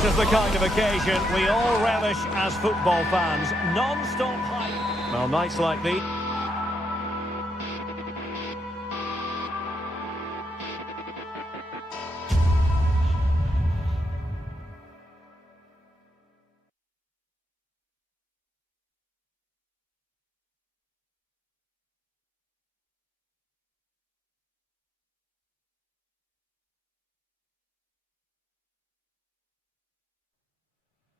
This is the kind of occasion we all relish as football fans. Non-stop hype. Well, nights like these.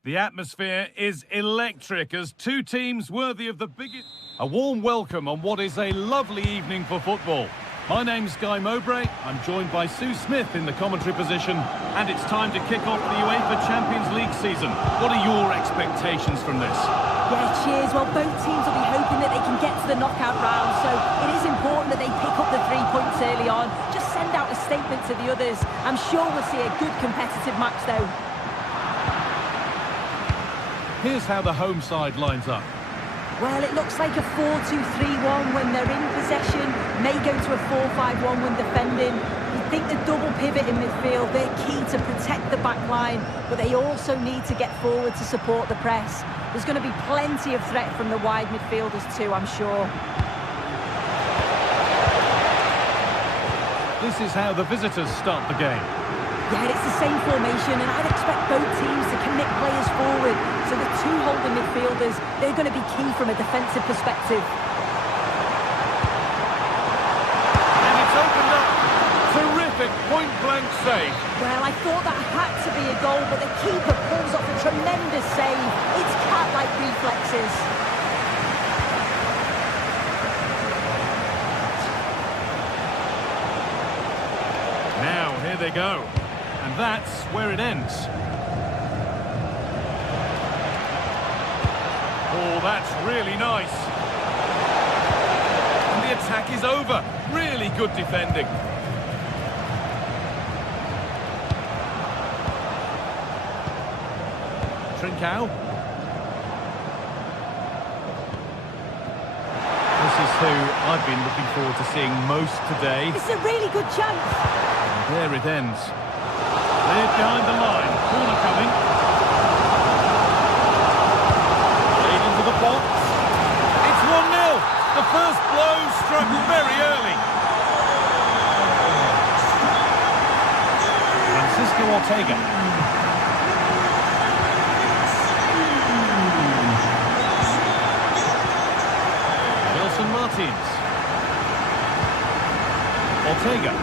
The atmosphere is electric as two teams worthy of the biggest... A warm welcome on what is a lovely evening for football. My name's Guy Mowbray. I'm joined by Sue Smith in the commentary position, and it's time to kick off the UEFA Champions League season. What are your expectations from this? Yeah, cheers. Well, both teams will be hoping that they can get to the knockout round, so it is important that they pick up the 3 points early on. Just send out a statement to the others. I'm sure we'll see a good competitive match, though. Here's how the home side lines up. Well, it looks like a 4-2-3-1 when they're in possession, may go to a 4-5-1 when defending. You think the double pivot in midfield, they're key to protect the back line, but they also need to get forward to support the press. There's going to be plenty of threat from the wide midfielders too, I'm sure. This is how the visitors start the game. Yeah, it's the same formation, and I'd expect both teams to commit players forward. So the two holding midfielders, they're going to be key from a defensive perspective. And it's opened up. Terrific point-blank save. Well, I thought that had to be a goal, but the keeper pulls off a tremendous save. It's cat-like reflexes. Now, here they go. And that's where it ends. Oh, that's really nice. And the attack is over. Really good defending. Trincao. This is who I've been looking forward to seeing most today. It's a really good chance. And there it ends. Cleared behind the line. Corner coming. Played into the box. It's 1-0. The first blow struck very early. Francisco Ortega. Wilson Martins. Ortega.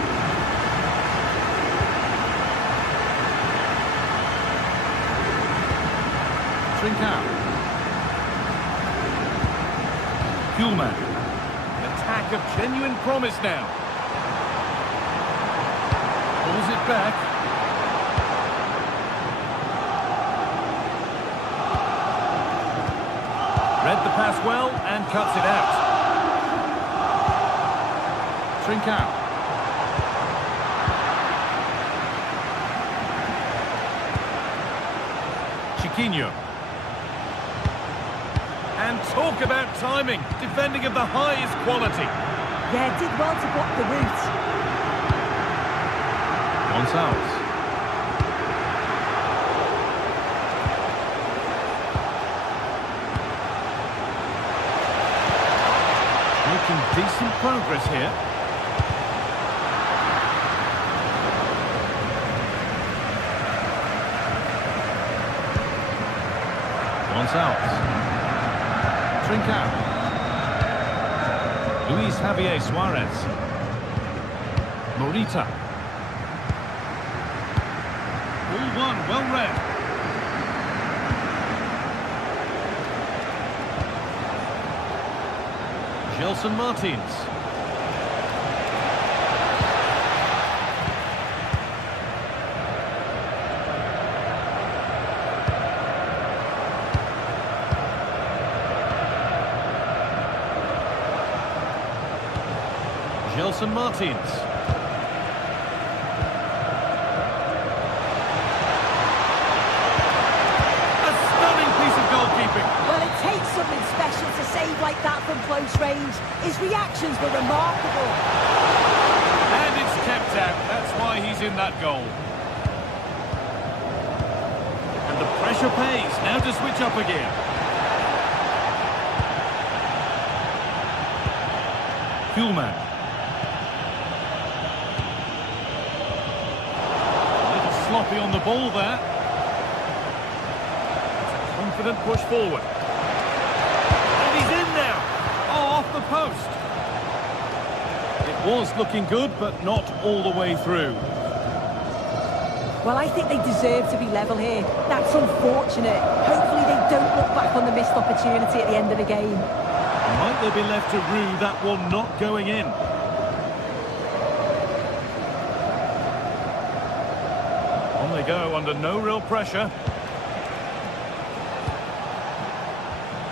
Trincao. Kuhlman. An attack of genuine promise now. Pulls it back. Read the pass well and cuts it out. Trincao. Chiquinho. And talk about timing, defending of the highest quality. Yeah, did well to block the route. Gonzalez. Making decent progress here. Gonzalez. Trincao. Luis Javier Suarez. Morita. Ball one, well read. Gelson Martins. Gelson Martins. A stunning piece of goalkeeping. Well, it takes something special to save like that from close range. His reactions were remarkable. And it's kept out. That's why he's in that goal. And the pressure pays. Now to switch up a gear. Kuhlman. A little sloppy on the ball there. It's a confident push forward. And he's in now. Oh, off the post. It was looking good, but not all the way through. Well, I think they deserve to be level here. That's unfortunate. Hopefully they don't look back on the missed opportunity at the end of the game. Might they be left to rue that one not going in? On they go under no real pressure.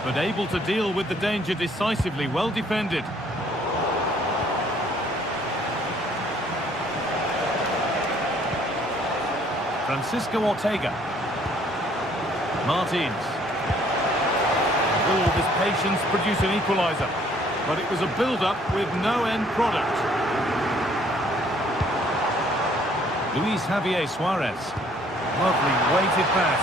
But able to deal with the danger decisively. Well defended. Francisco Ortega. Martins. All this patience produced an equaliser. But it was a build-up with no end product. Luis Javier Suarez. Lovely weighted pass.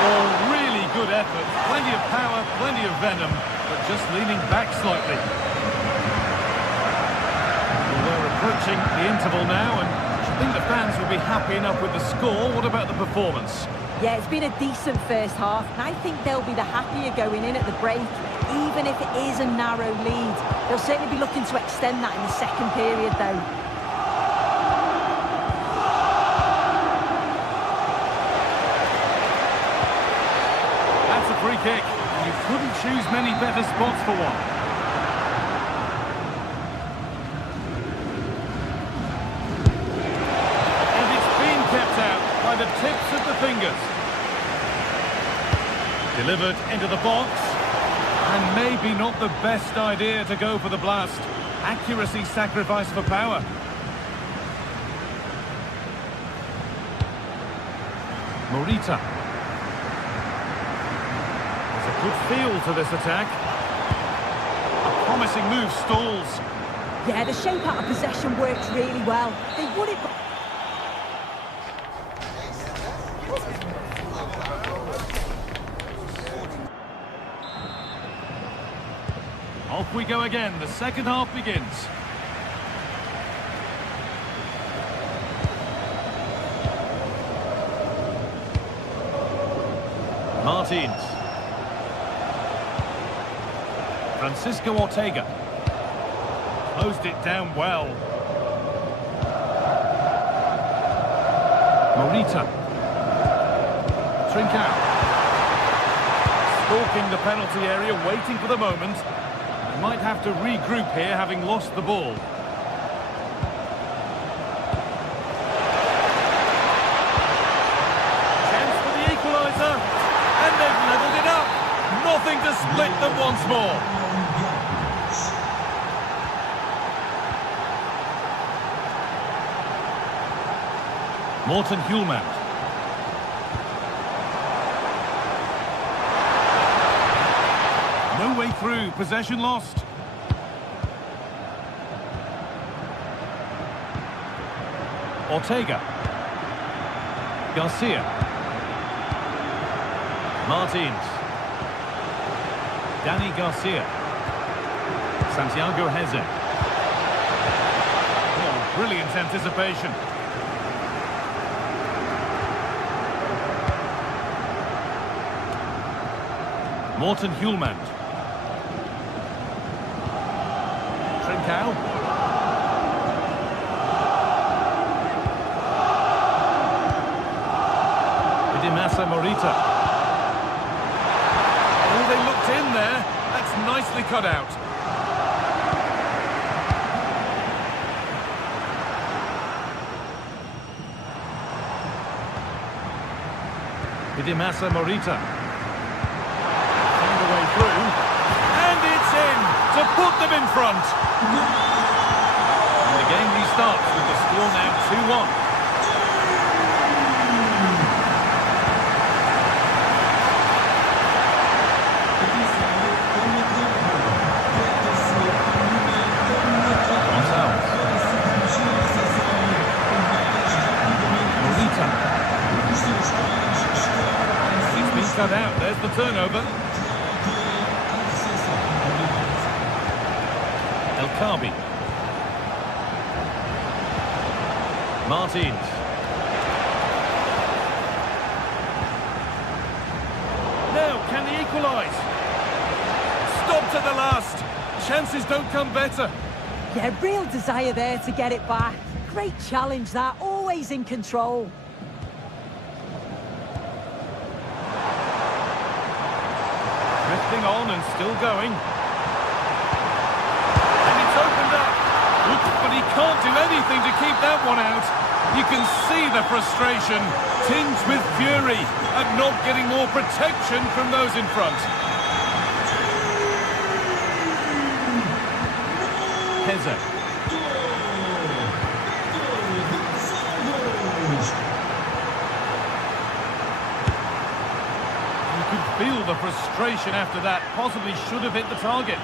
All really good effort. Plenty of power, plenty of venom, but just leaning back slightly. Well, we're approaching the interval now, and I think the fans will be happy enough with the score. What about the performance? Yeah, it's been a decent first half, and I think they'll be the happier going in at the break, even if it is a narrow lead. They'll certainly be looking to extend that in the second period, though. That's a free kick. You couldn't choose many better spots for one. By the tips of the fingers. Delivered into the box. And maybe not the best idea to go for the blast. Accuracy sacrificed for power. Morita. There's a good feel to this attack. A promising move stalls. Yeah, the shape out of possession works really well. They won it. Off we go again. The second half begins. Martins. Francisco Ortega. Closed it down well. Morita. Trincao. Stalking the penalty area, waiting for the moment. Might have to regroup here, having lost the ball. Chance for the equaliser, and they've levelled it up. Nothing to split them once more. Morten Hjulmand. No way through, possession lost. Ortega. Garcia. Martins. Danny Garcia. Santiago Heze. Oh, brilliant anticipation. Morten Hjulmand. Trincao. Idimasa Morita. Oh, they looked in there. That's nicely cut out. Idimasa Morita. Found a way through. And it's in to put them in front. And the game restarts with the score now 2-1. turnover. El Kabi. Martins. Now, can they equalise? Stopped at the last. Chances don't come better. Yeah, real desire there to get it back. Great challenge that, always in control. Drifting on and still going. And it's opened up. But he can't do anything to keep that one out. You can see the frustration, tinged with fury, at not getting more protection from those in front. Heze. You could feel the frustration after that. Possibly should have hit the target.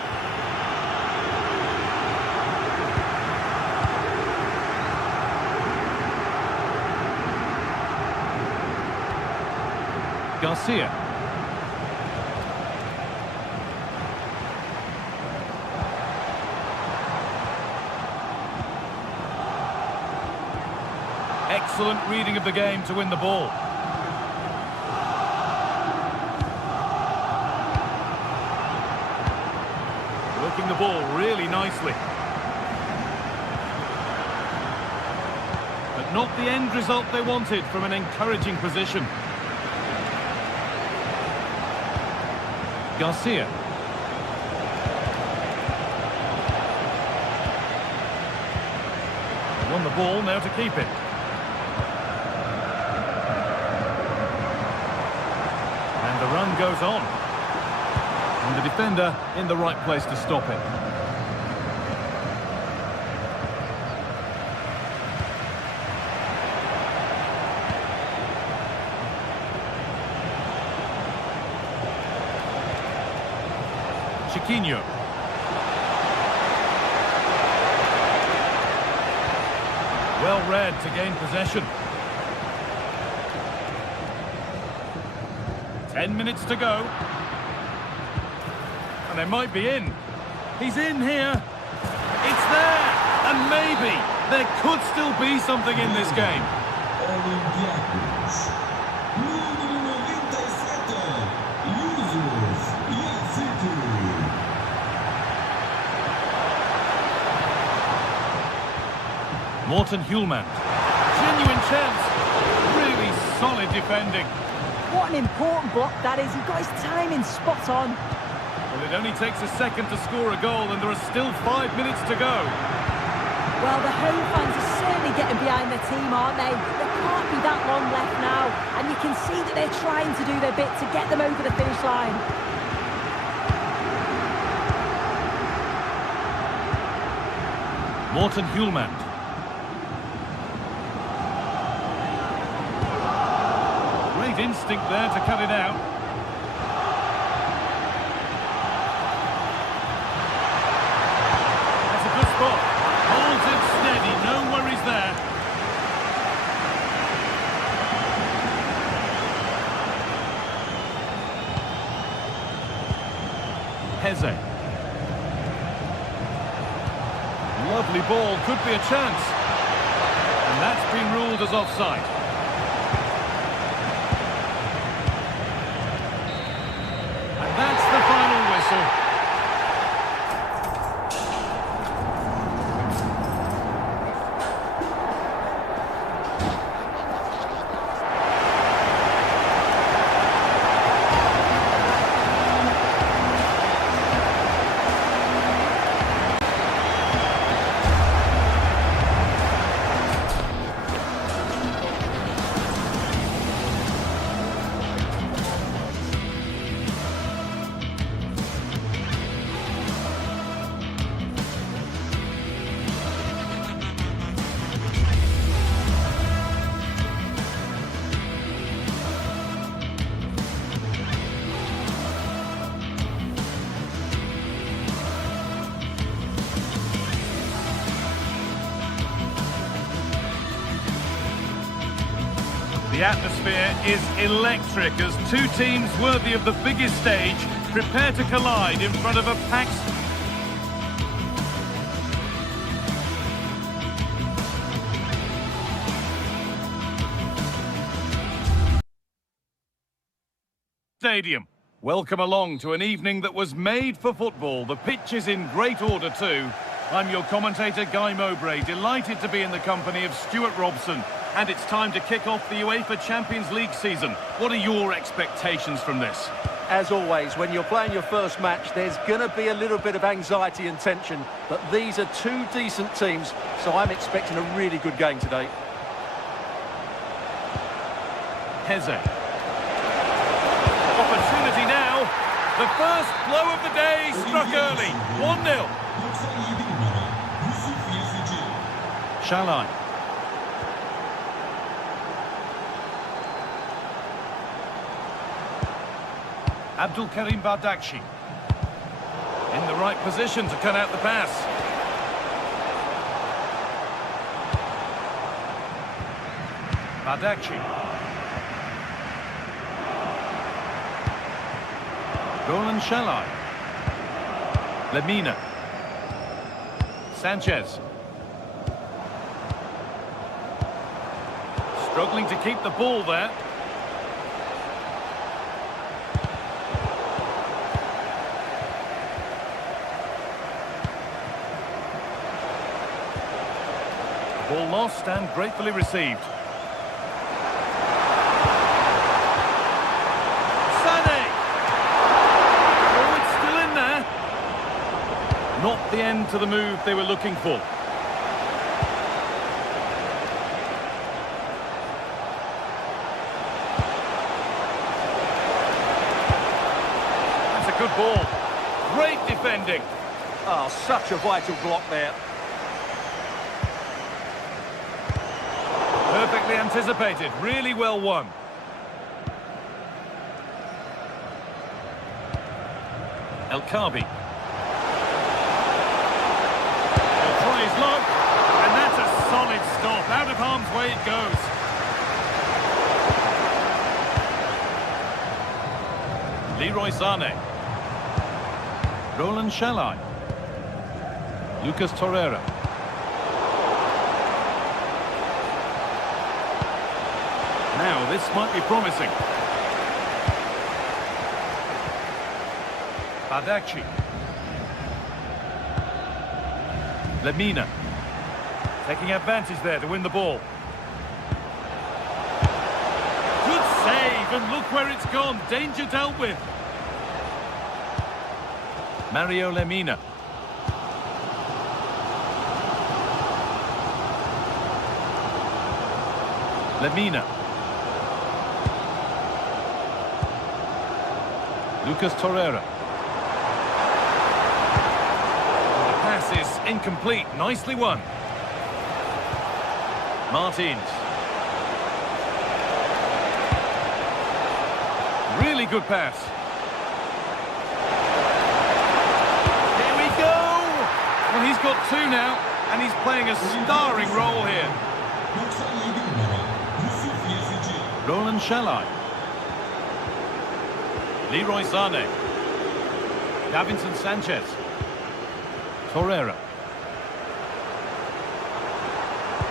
Garcia. Excellent reading of the game to win the ball. Working the ball really nicely. But not the end result they wanted from an encouraging position. Garcia. Won the ball, now to keep it. And the run goes on. And the defender in the right place to stop it. Chiquinho. Well read to gain possession. 10 minutes to go. And they might be in. He's in here. It's there. And maybe there could still be something in this game. Morten Hjulmand. Genuine chance. Really solid defending. What an important block that is. He got his timing spot on. Well, it only takes a second to score a goal and there are still 5 minutes to go. Well, the home fans are certainly getting behind their team, aren't they? There can't be that long left now. And you can see that they're trying to do their bit to get them over the finish line. Morten Hjulmand. Instinct there to cut it out. That's a good spot. Holds it steady, no worries there. Heze. Lovely ball, could be a chance. And that's been ruled as offside. The atmosphere is electric as two teams worthy of the biggest stage prepare to collide in front of a packed stadium. Welcome along to an evening that was made for football. The pitch is in great order too. I'm your commentator, Guy Mowbray, delighted to be in the company of Stuart Robson. And it's time to kick off the UEFA Champions League season. What are your expectations from this? As always, when you're playing your first match, there's going to be a little bit of anxiety and tension. But these are two decent teams, so I'm expecting a really good game today. Heze. Opportunity now. The first blow of the day struck early. 1-0. Shalai. Abdul Karim Bardakshi. In the right position to cut out the pass. Bardakshi. Roland Shalai. Lemina. Sanchez. Struggling to keep the ball there. Ball lost and gratefully received. Sané! Oh, it's still in there. Not the end to the move they were looking for. That's a good ball. Great defending. Oh, such a vital block there. Perfectly anticipated, really well won. El Khabi. He'll try his luck, and that's a solid stop. Out of harm's way it goes. Leroy Sané. Roland Shalai. Lucas Torreira. Now, this might be promising. Bardakshi. Lemina. Taking advantage there to win the ball. Good save, and look where it's gone. Danger dealt with. Mario Lemina. Lemina. Lucas Torreira. The pass is incomplete. Nicely won. Martins. Really good pass. Here we go! Well, he's got two now, and he's playing a starring role here. Roland Shalai. Leroy Sané. Davinson Sanchez. Torreira.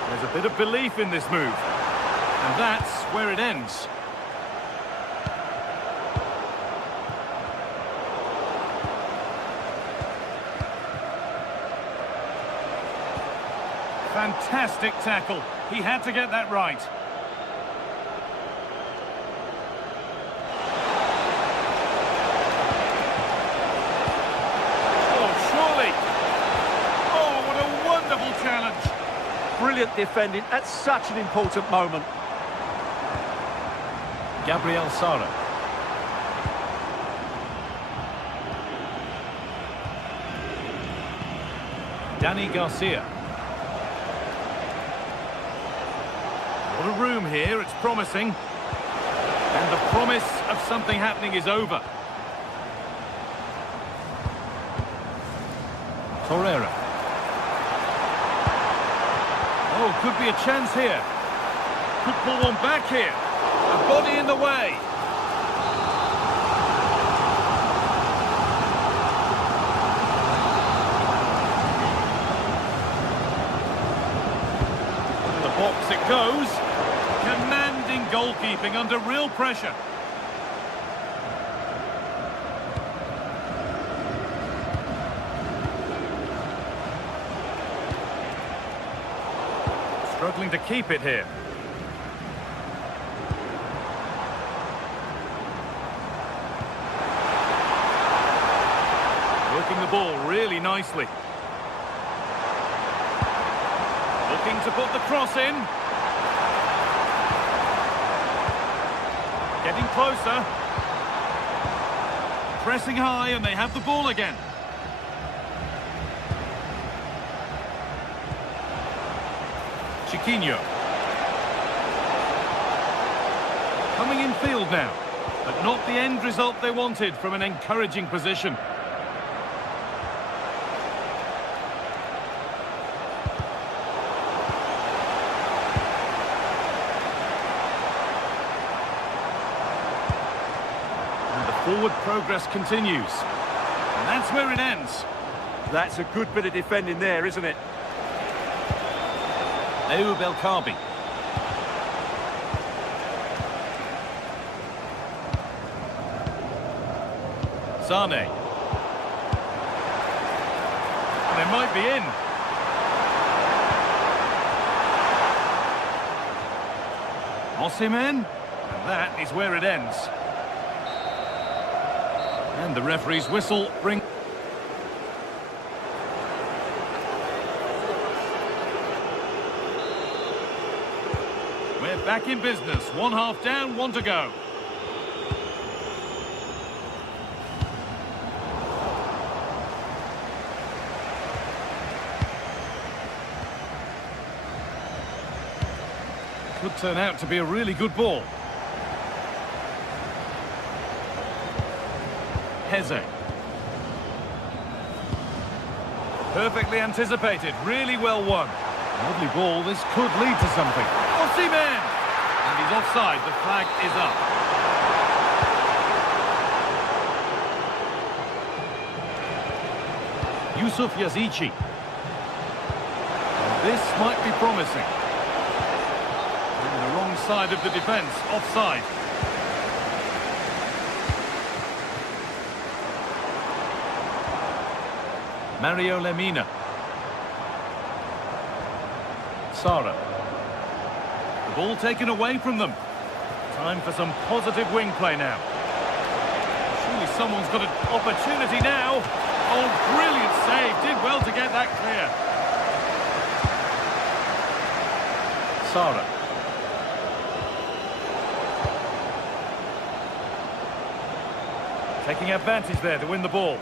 There's a bit of belief in this move. And that's where it ends. Fantastic tackle. He had to get that right. Challenge. Brilliant defending at such an important moment. Gabriel Sara. Danny Garcia. What a room here, it's promising. And the promise of something happening is over. Torreira. Oh, could be a chance here. Could pull one back here. A body in the way. The box it goes. Commanding goalkeeping under real pressure. Struggling to keep it here. Working the ball really nicely. Looking to put the cross in. Getting closer. Pressing high and they have the ball again. Chiquinho. Coming in field now, but not the end result they wanted from an encouraging position. And the forward progress continues. And that's where it ends. That's a good bit of defending there, isn't it? Belkabi. Sane. And they might be in. Osimhen. And that is where it ends. And the referee's whistle brings... We're back in business. 1 half down, 1 to go. Could turn out to be a really good ball. Heze. Perfectly anticipated. Really well won. Lovely ball. This could lead to something. Osimhen! And he's offside. The flag is up. Yusuf Yazici. This might be promising. On the wrong side of the defence. Offside. Mario Lemina. Sara. The ball taken away from them. Time for some positive wing play now. Surely someone's got an opportunity now. Oh, brilliant save. Did well to get that clear. Sara. Taking advantage there to win the ball.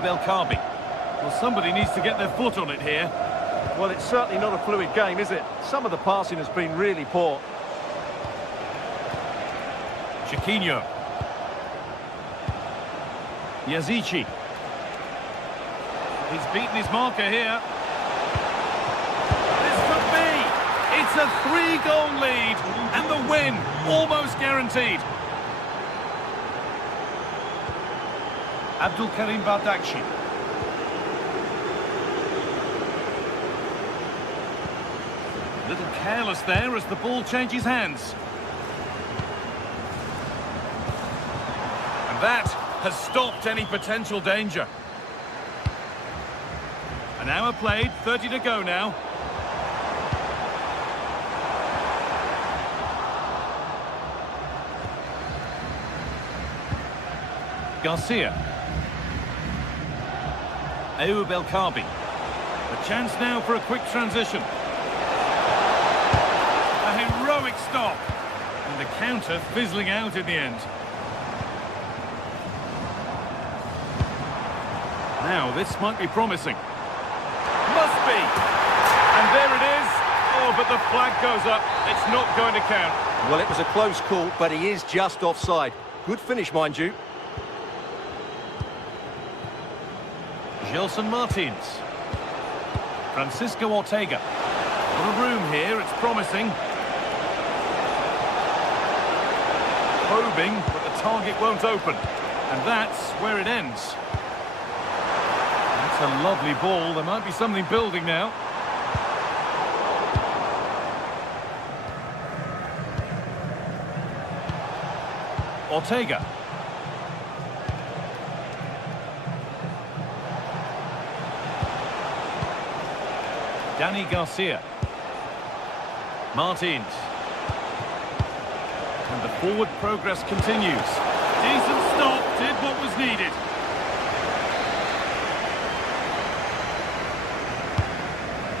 Belkabi. Well, somebody needs to get their foot on it here. Well, it's certainly not a fluid game, is it? Some of the passing has been really poor. Chiquinho. Yazici. He's beaten his marker here. This could be. It's a 3-goal lead. And the win almost guaranteed. Abdul Karim Bardakci. A little careless there as the ball changes hands. And that has stopped any potential danger. An hour played, 30 to go now. Garcia. Belkabi. A chance now for a quick transition. A heroic stop. And the counter fizzling out in the end. Now, this might be promising. Must be! And there it is. Oh, but the flag goes up. It's not going to count. Well, it was a close call, but he is just offside. Good finish, mind you. Gelson Martins. Francisco Ortega. A lot of room here, it's promising. Probing, but the target won't open. And that's where it ends. That's a lovely ball. There might be something building now. Ortega. Dani Garcia. Martins. And the forward progress continues. Decent stop, did what was needed.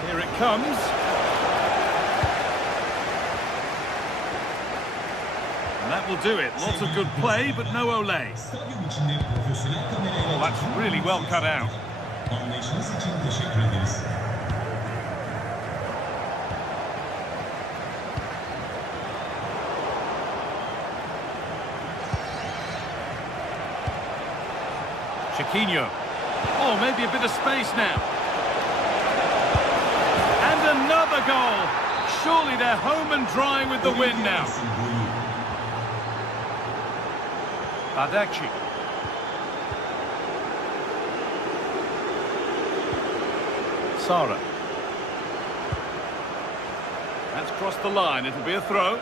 Here it comes. And that will do it. Lots of good play, but no Olay. Oh, that's really well cut out. Chiquinho. Oh, maybe a bit of space now. And another goal. Surely they're home and dry with the win now. Adachi. Sara. That's crossed the line. It'll be a throw.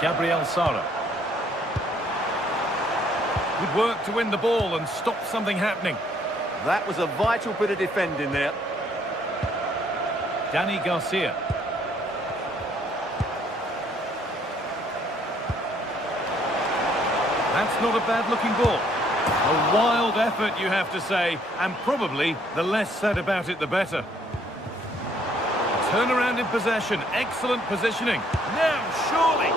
Gabriel Sara. Good work to win the ball and stop something happening. That was a vital bit of defending there. Dani Garcia. That's not a bad-looking ball. A wild effort, you have to say, and probably the less said about it, the better. Turnaround in possession, excellent positioning. Now, surely,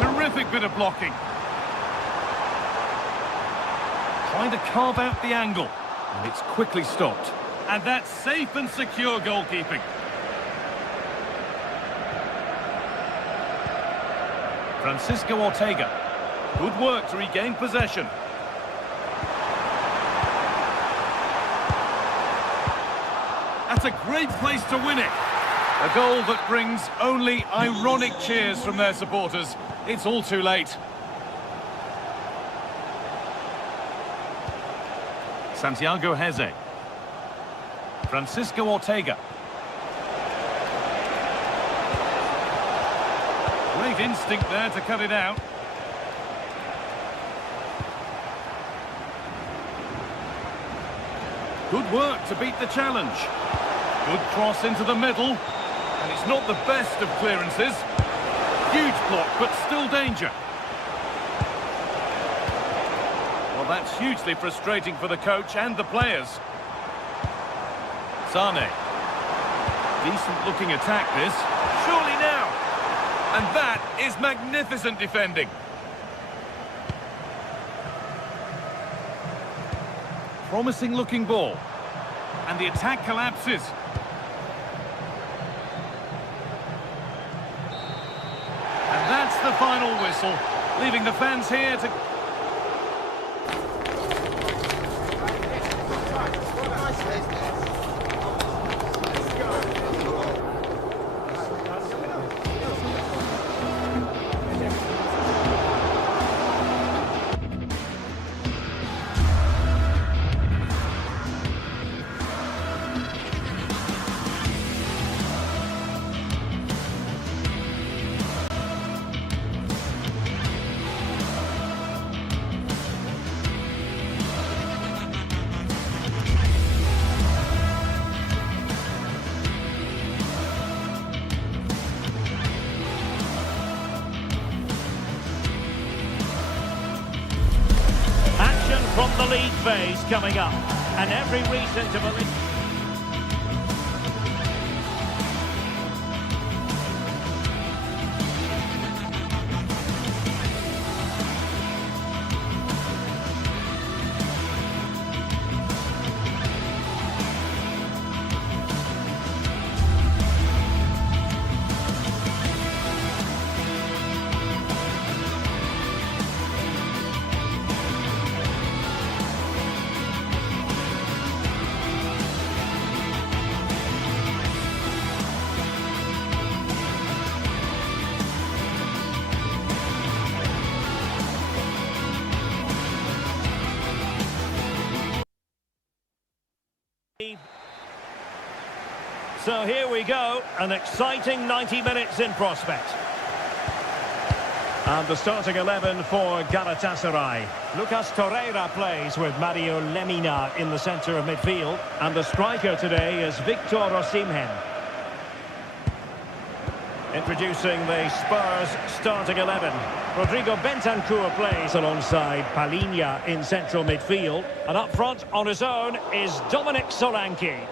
terrific bit of blocking. Trying to carve out the angle, and it's quickly stopped. And that's safe and secure goalkeeping. Francisco Ortega. Good work to regain possession. That's a great place to win it. A goal that brings only ironic cheers from their supporters. It's all too late. Santiago Heze. Francisco Ortega. Great instinct there to cut it out. Good work to beat the challenge. Good cross into the middle. And it's not the best of clearances. Huge block, but still danger. Well, that's hugely frustrating for the coach and the players. Sane. Decent looking attack this. Surely now. And that is magnificent defending. Promising looking ball. And the attack collapses. And that's the final whistle, leaving the fans here to... From the league phase coming up, and every reason to believe. So here we go, an exciting 90 minutes in prospect. And the starting 11 for Galatasaray. Lucas Torreira plays with Mario Lemina in the centre of midfield. And the striker today is Victor Osimhen. Introducing the Spurs starting 11. Rodrigo Bentancur plays alongside Palhinha in central midfield. And up front on his own is Dominic Solanke.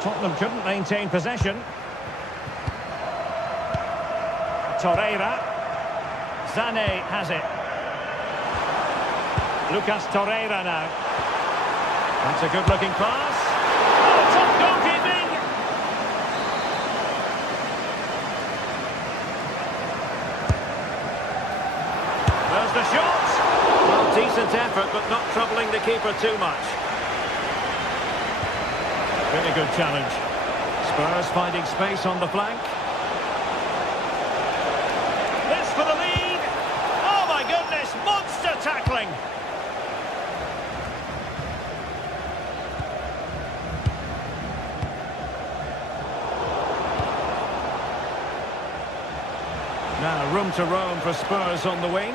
Tottenham couldn't maintain possession. Torreira. Sané has it. Lucas Torreira now. That's a good-looking pass. Oh, top goalkeeping! There's the shot. Well, decent effort, but not troubling the keeper too much. Really good challenge. Spurs finding space on the flank. This for the lead. Oh my goodness, monster tackling. Now room to roam for Spurs on the wing.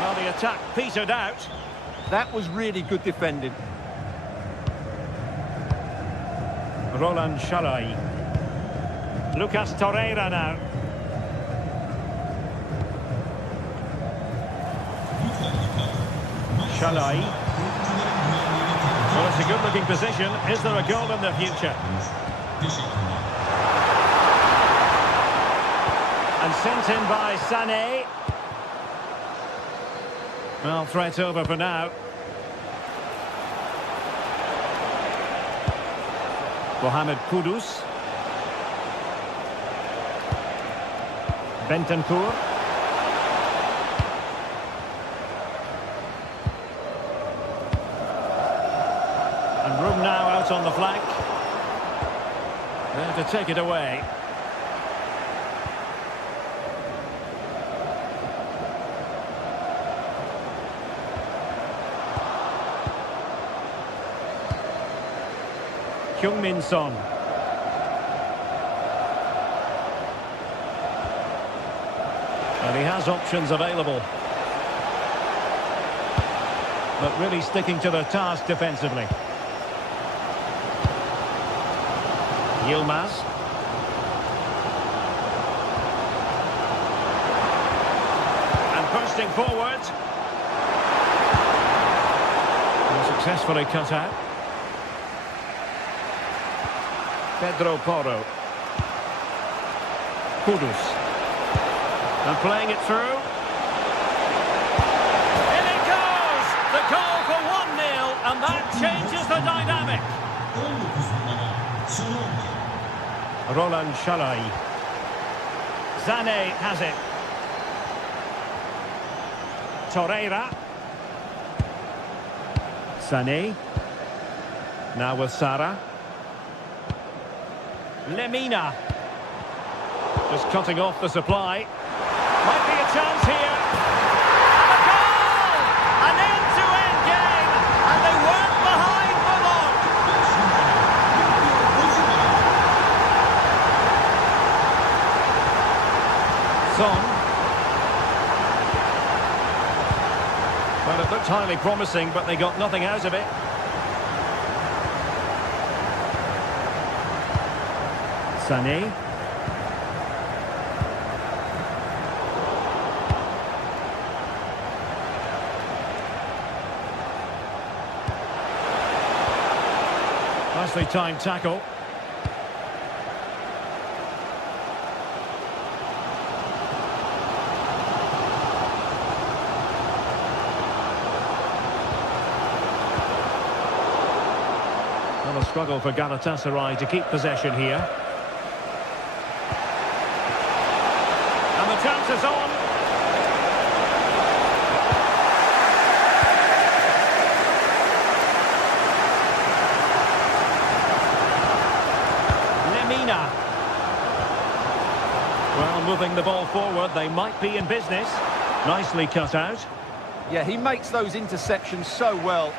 Well, the attack petered out. That was really good defending. Roland Shalai. Lucas Torreira now. Shalai. Well, it's a good-looking position. Is there a goal in the future? And sent in by Sané. Well, threat over for now. Mohamed Kudus. Bentancur. And room now out on the flank. There to take it away. Heung-min Son. And he has options available. But really sticking to the task defensively. Yilmaz. And bursting forward. And successfully cut out. Pedro Porro. Kudus. And playing it through. In it goes! The goal for 1-0, and that changes the dynamic. Roland Shalai. Sané has it. Torreira. Sané. Now with Sara. Lemina. Just cutting off the supply. Might be a chance here. A goal! An end-to-end game, and they weren't behind for long. Son. Well, it looked highly promising, but they got nothing out of it. Sané. Nicely timed tackle. Well, a struggle for Galatasaray to keep possession here. And the chance is on. Lemina. moving the ball forward. They might be in business. Nicely cut out. Yeah, he makes those interceptions so well.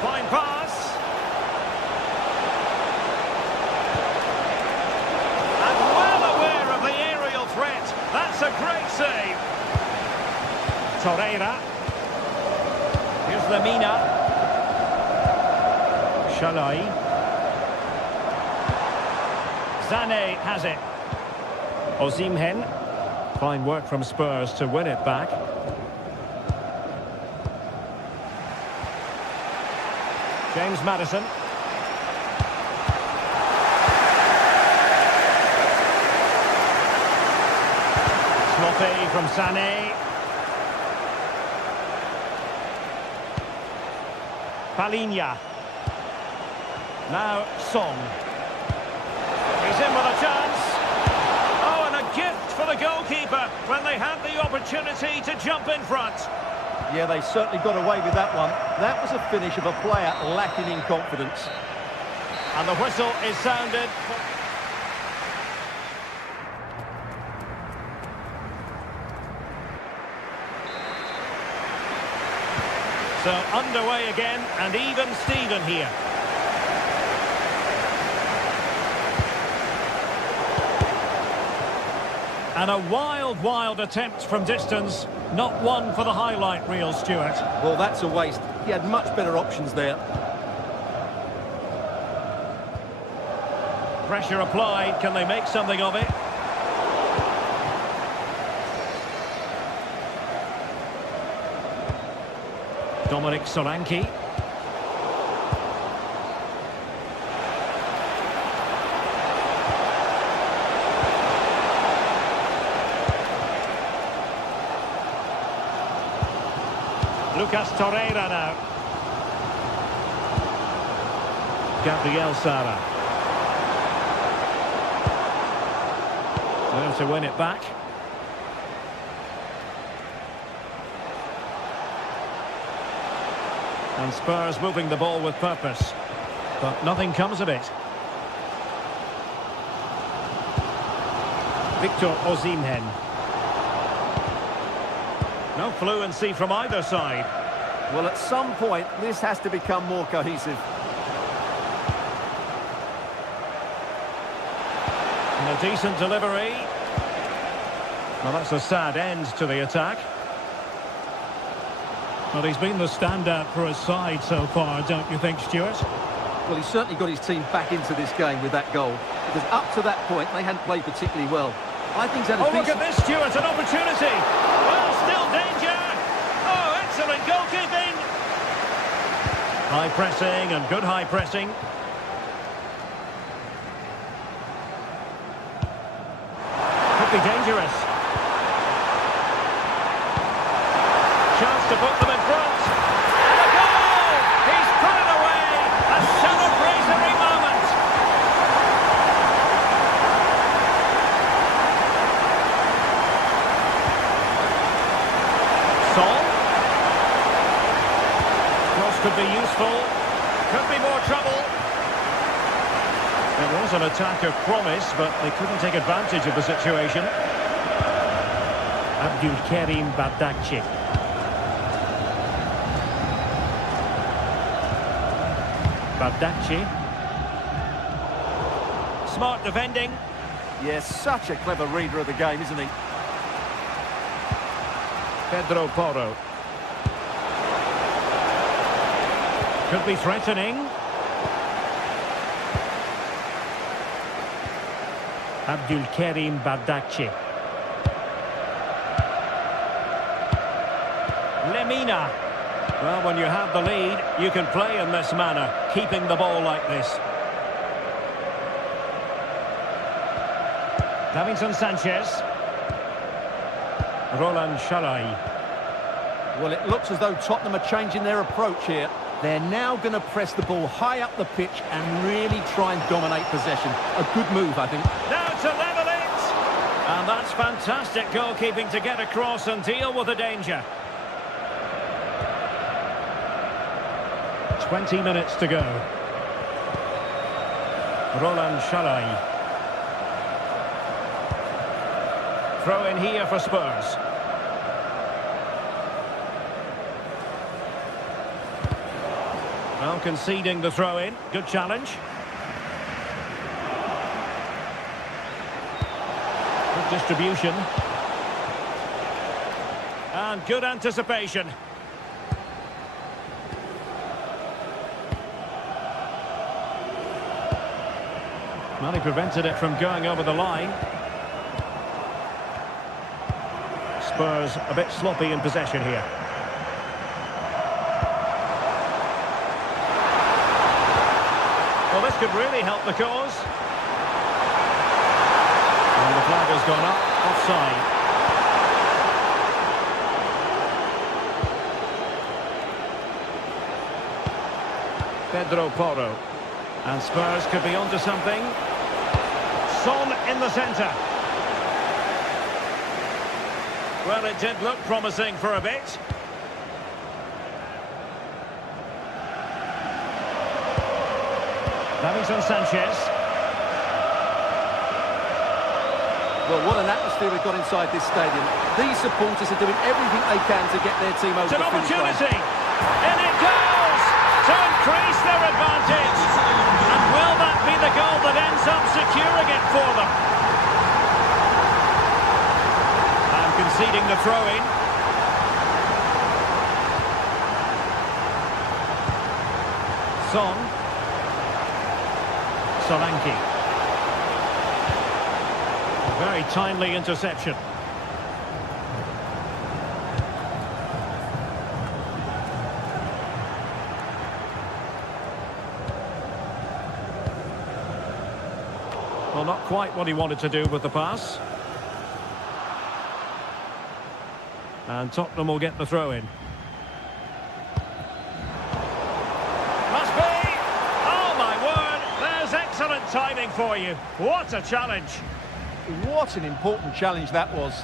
Fine pass. And well aware of the aerial threat. That's a great save. Torreira. Here's Lemina. Shalai. Zane has it. Osimhen. Fine work from Spurs to win it back. James Maddison. Sloppy from Sané. Palinha. Now Song. He's in with a chance. Oh, and a gift for the goalkeeper when they had the opportunity to jump in front. Yeah, they certainly got away with that one. That was a finish of a player lacking in confidence. And the whistle is sounded. So underway again, and even Steven here. And a wild attempt from distance. Not one for the highlight reel, Stuart. Well, that's a waste. He had much better options there. Pressure applied. Can they make something of it? Dominic Solanke. Lucas Torreira now. Gabriel Sara. Well, to win it back. And Spurs moving the ball with purpose. But nothing comes of it. Victor Osimhen. No fluency from either side. Well, at some point, this has to become more cohesive. And a decent delivery. Well, that's a sad end to the attack. Well, he's been the standout for his side so far, don't you think, Stuart? Well, he's certainly got his team back into this game with that goal. Because up to that point, they hadn't played particularly well. I think he's had a look at this, Stuart, an opportunity. Well, still danger. Oh, excellent goalkeeping. High pressing and good high pressing. Could be dangerous. Chance to put them in front. And a goal! He's put it away. A celebratory moment. Sol. Cross could be useful. Could be more trouble. It was an attack of promise, but they couldn't take advantage of the situation. Abdulkarim Bardakci. Bardakci. Smart defending. Yes, such a clever reader of the game, isn't he? Pedro Porro. Could be threatening. Abdulkarim Bardakci. Lemina. Well, when you have the lead, you can play in this manner, keeping the ball like this. Davinson Sanchez. Roland Shalai. Well, it looks as though Tottenham are changing their approach here. They're now going to press the ball high up the pitch and really try and dominate possession. A good move, I think. Now to level it! And that's fantastic goalkeeping to get across and deal with the danger. 20 minutes to go. Roland Chalai. Throw in here for Spurs. Well, conceding the throw in. Good challenge. Good distribution. And good anticipation. Well, he prevented it from going over the line. Spurs a bit sloppy in possession here. Well, this could really help the cause. And the flag has gone up, offside. Pedro Porro. And Spurs could be onto something. Son in the centre. Well, it did look promising for a bit. Davinson Sanchez. Well, what an atmosphere we've got inside this stadium. These supporters are doing everything they can to get their team over It's the an finish line. opportunity. In it goes to increase their advantage. And will that be the goal that ends up securing it for them? And conceding the throw-in. Son. Solanke. Very timely interception. Well, not quite what he wanted to do with the pass. And Tottenham will get the throw-in. Must be! Oh, my word! There's excellent timing for you. What a challenge! What an important challenge that was.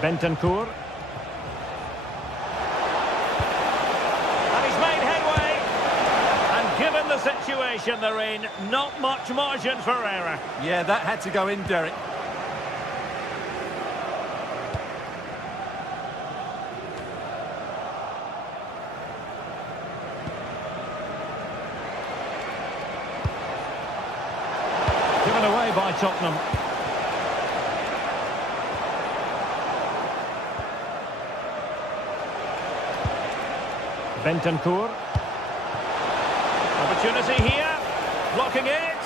Bentancur. And he's made headway. And given the situation they're in, not much margin for error. Yeah, that had to go in, Derek. Given away by Tottenham. Bentancur. Opportunity here. Blocking it.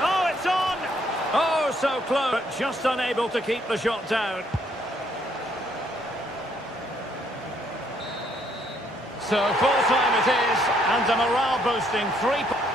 Oh, it's on! Oh, so close. But just unable to keep the shot down. So full time it is, and a morale-boosting 3 points.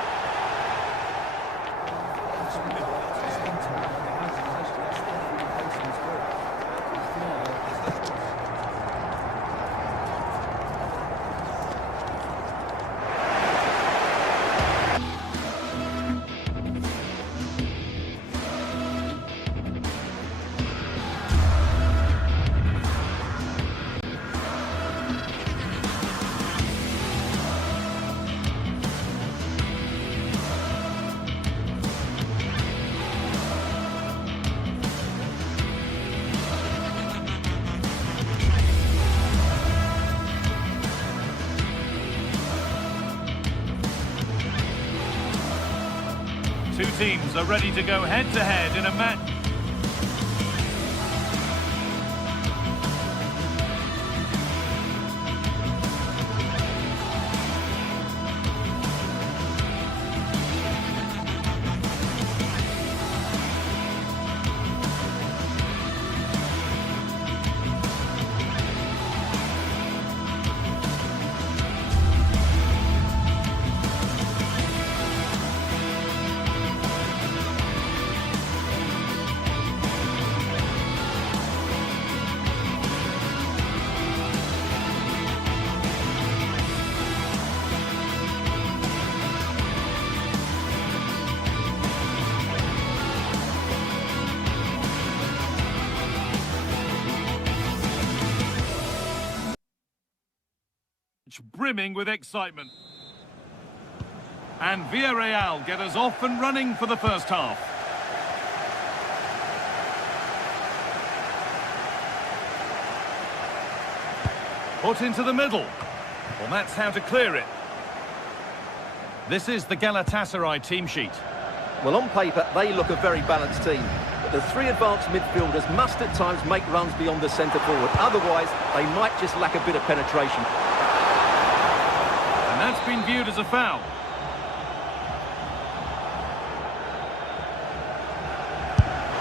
Two teams are ready to go head-to-head in a match. Brimming with excitement. And Villarreal get us off and running for the first half. Put into the middle. Well, that's how to clear it. This is the Galatasaray team sheet. Well, on paper, they look a very balanced team. But the three advanced midfielders must at times make runs beyond the centre forward. Otherwise, they might just lack a bit of penetration. And that's been viewed as a foul.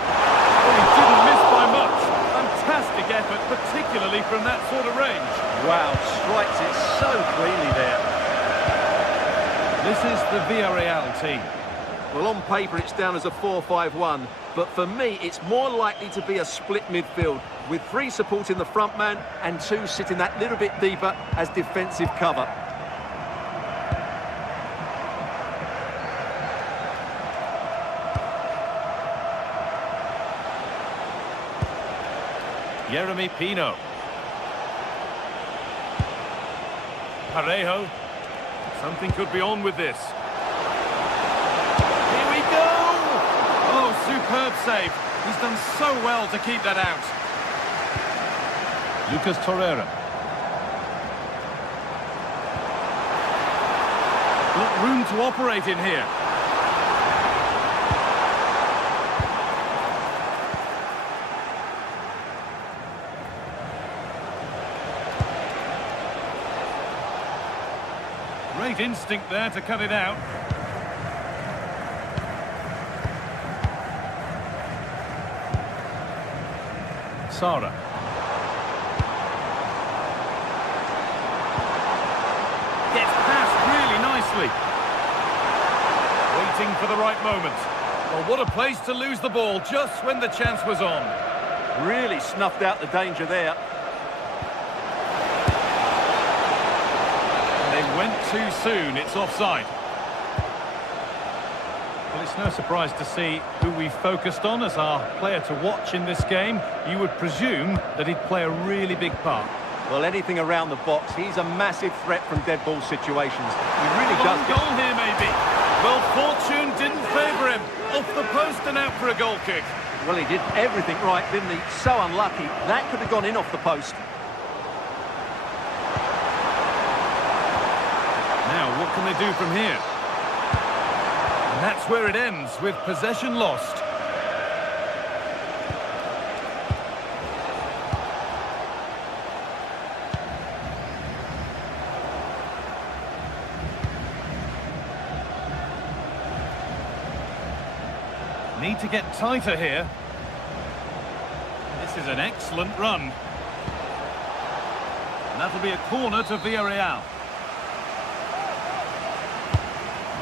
Oh, he didn't miss by much. Fantastic effort, particularly from that sort of range. Wow, strikes it so cleanly there. This is the Villarreal team. Well, on paper, it's down as a 4-5-1. But for me, it's more likely to be a split midfield, with three supporting the front man and two sitting that little bit deeper as defensive cover. Jeremy Pino. Parejo. Something could be on with this. Here we go! Oh, superb save. He's done so well to keep that out. Lucas Torreira. Got room to operate in here. Great instinct there to cut it out. Sara. Gets past really nicely. Waiting for the right moment. Well, what a place to lose the ball just when the chance was on. Really snuffed out the danger there. They went too soon. It's offside. Well, it's no surprise to see who we focused on as our player to watch in this game. You would presume that he'd play a really big part. Well, anything around the box, he's a massive threat from dead ball situations. He really does. Goal here, maybe. Well, fortune didn't favour him. Off the post and out for a goal kick. Well, he did everything right, didn't he? So unlucky. That could have gone in off the post. Now, what can they do from here? And that's where it ends, with possession lost. Need to get tighter here. This is an excellent run. And that'll be a corner to Villarreal.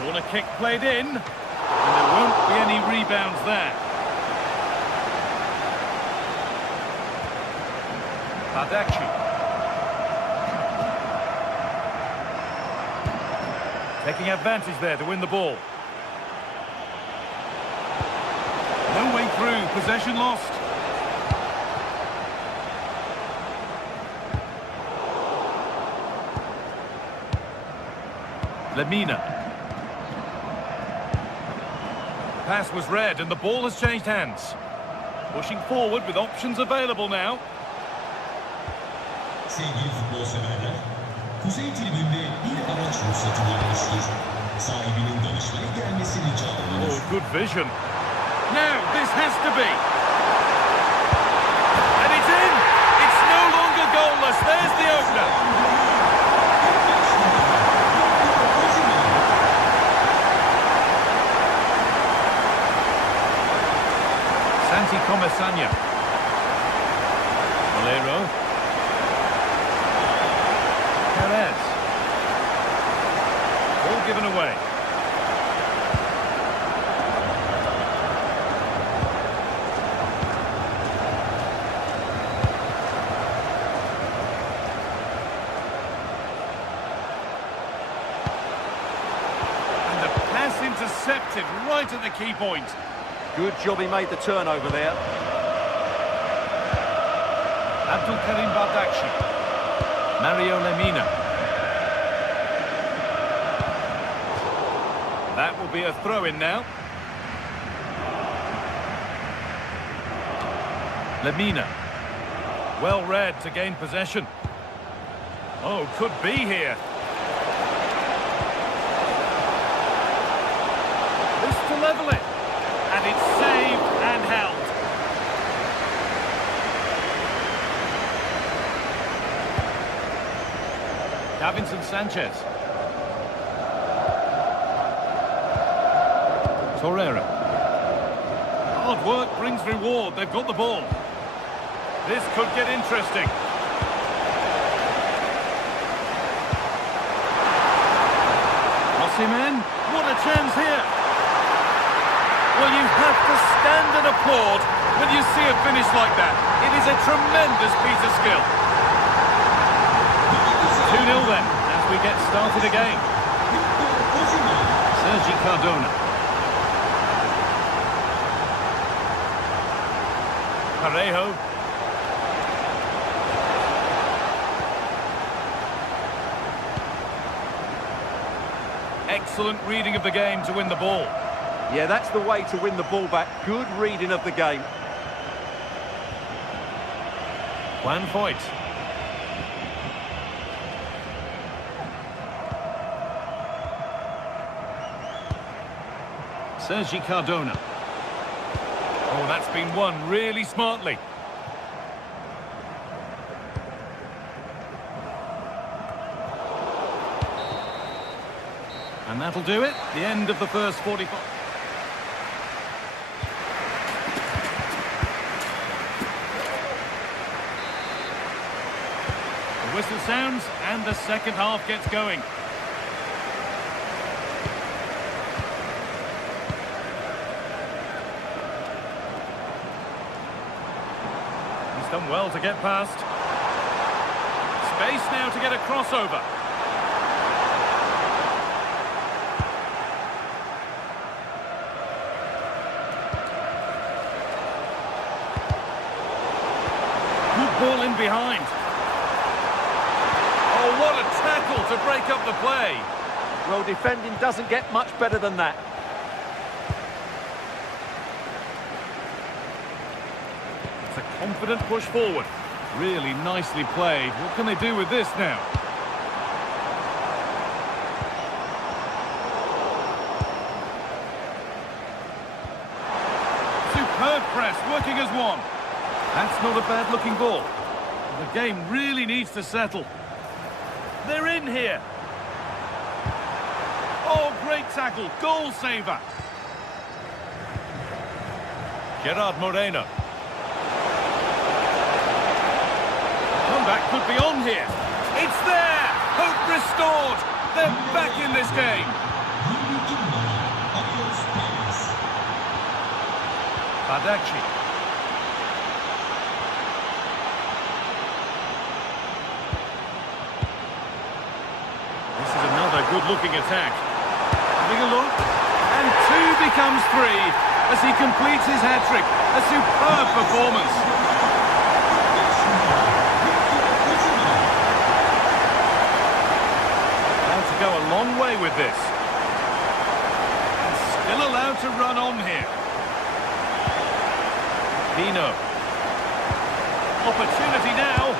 Corner kick played in, and there won't be any rebounds there. Bardakci. Taking advantage there to win the ball. No way through, possession lost. Lemina. Pass was read and the ball has changed hands. Pushing forward with options available now. Sevgili futbol severler, Kuzey tribünde bir araç ruhsatı verilmiştir. Sahibinin danışmaya gelmesini rica edilir. Oh, good vision. Now, this has to be. And it's in! It's no longer goalless. There's the opener. Santi Comesaña. Valero. Perez. All given away. Intercepted right at the key point. Good job he made the turnover there. Abdulkarim Bardakci. Mario Lemina. be a throw-in now. Lemina. Well read to gain possession. Oh, could be here. This to level it. And it's saved and held. Davinson Sanchez. Torreira. Hard work brings reward. They've got the ball. This could get interesting. Osimhen, what a chance here. Well, you have to stand and applaud when you see a finish like that. It is a tremendous piece of skill. 2-0 then, as we get started again. Sergi Cardona. Parejo. Excellent reading of the game to win the ball. Yeah, that's the way to win the ball back. Good reading of the game. Juan Foyt. Sergi Cardona. Oh, that's been won really smartly. And that'll do it. The end of the first 45. The whistle sounds and the second half gets going. He's done well to get past. Space now to get a crossover. Ball in behind. Oh, what a tackle to break up the play. Well, defending doesn't get much better than that. It's a confident push forward. Really nicely played. What can they do with this now? Superb press, working as one. That's not a bad-looking ball. The game really needs to settle. They're in here. Oh, great tackle. Goal saver. Gerard Moreno. Comeback could be on here. It's there. Hope restored. They're back in this game. Badachi. Good-looking attack. Having a look. And 2 becomes 3 as he completes his hat-trick. A superb performance. Allowed to go a long way with this. And still allowed to run on here. Pino. Opportunity now.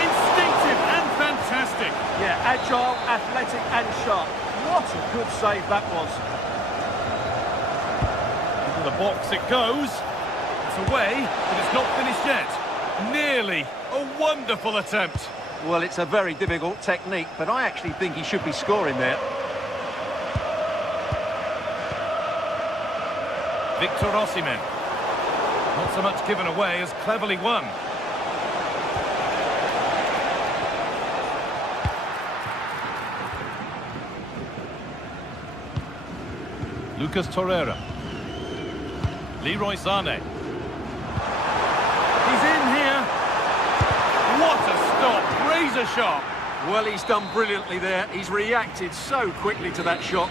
Instinctive and fantastic. Yeah, agile, athletic and sharp. What a good save that was. Into the box it goes. It's away, but it's not finished yet. Nearly. A wonderful attempt. Well, it's a very difficult technique, but I actually think he should be scoring there. Victor Osimhen. Not so much given away as cleverly won. Lucas Torreira. Leroy Sané. He's in here. What a stop. Razor sharp. Well, he's done brilliantly there. He's reacted so quickly to that shot.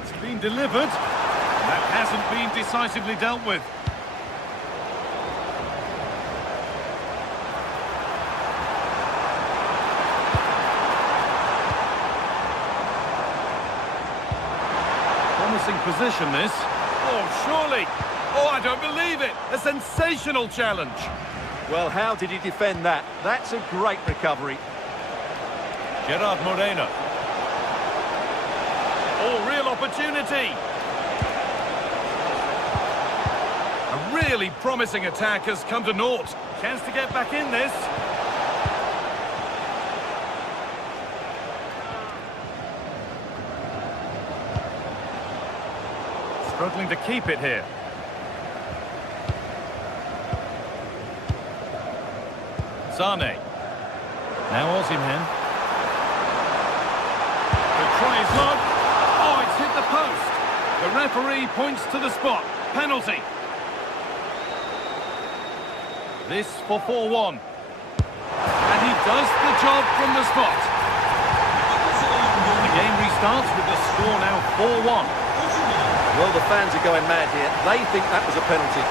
It's been delivered. That hasn't been decisively dealt with. position, this. Oh, surely. Oh, I don't believe it. A sensational challenge. Well, how did he defend that? That's a great recovery. Gerard Moreno. Oh, real opportunity. A really promising attack has come to naught. Chance to get back in this. Struggling to keep it here. Sane. Now Osimhen. The try is long. Oh, it's hit the post. The referee points to the spot. Penalty. This for 4-1. And he does the job from the spot. The game restarts with the score now 4-1. Well, the fans are going mad here. They think that was a penalty.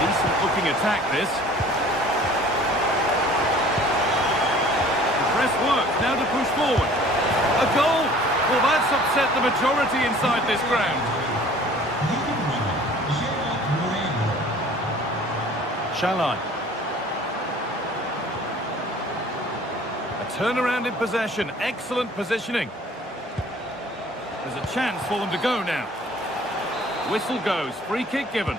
Decent looking attack, this. The press works, now to push forward. A goal! Well, that's upset the majority inside this ground. Shalai. A turnaround in possession, excellent positioning. There's a chance for them to go now. Whistle goes, free kick given.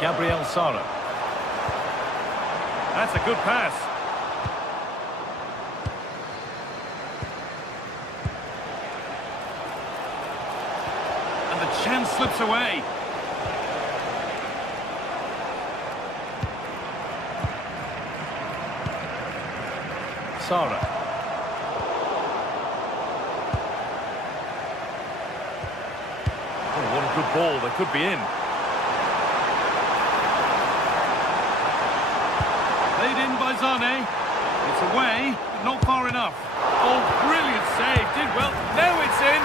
Gabriel Sara. That's a good pass. And the chance slips away. Sara. Oh, what a good ball. They could be in. Played in by Zane. It's away, but not far enough. Oh, brilliant save. Did well. Now it's in.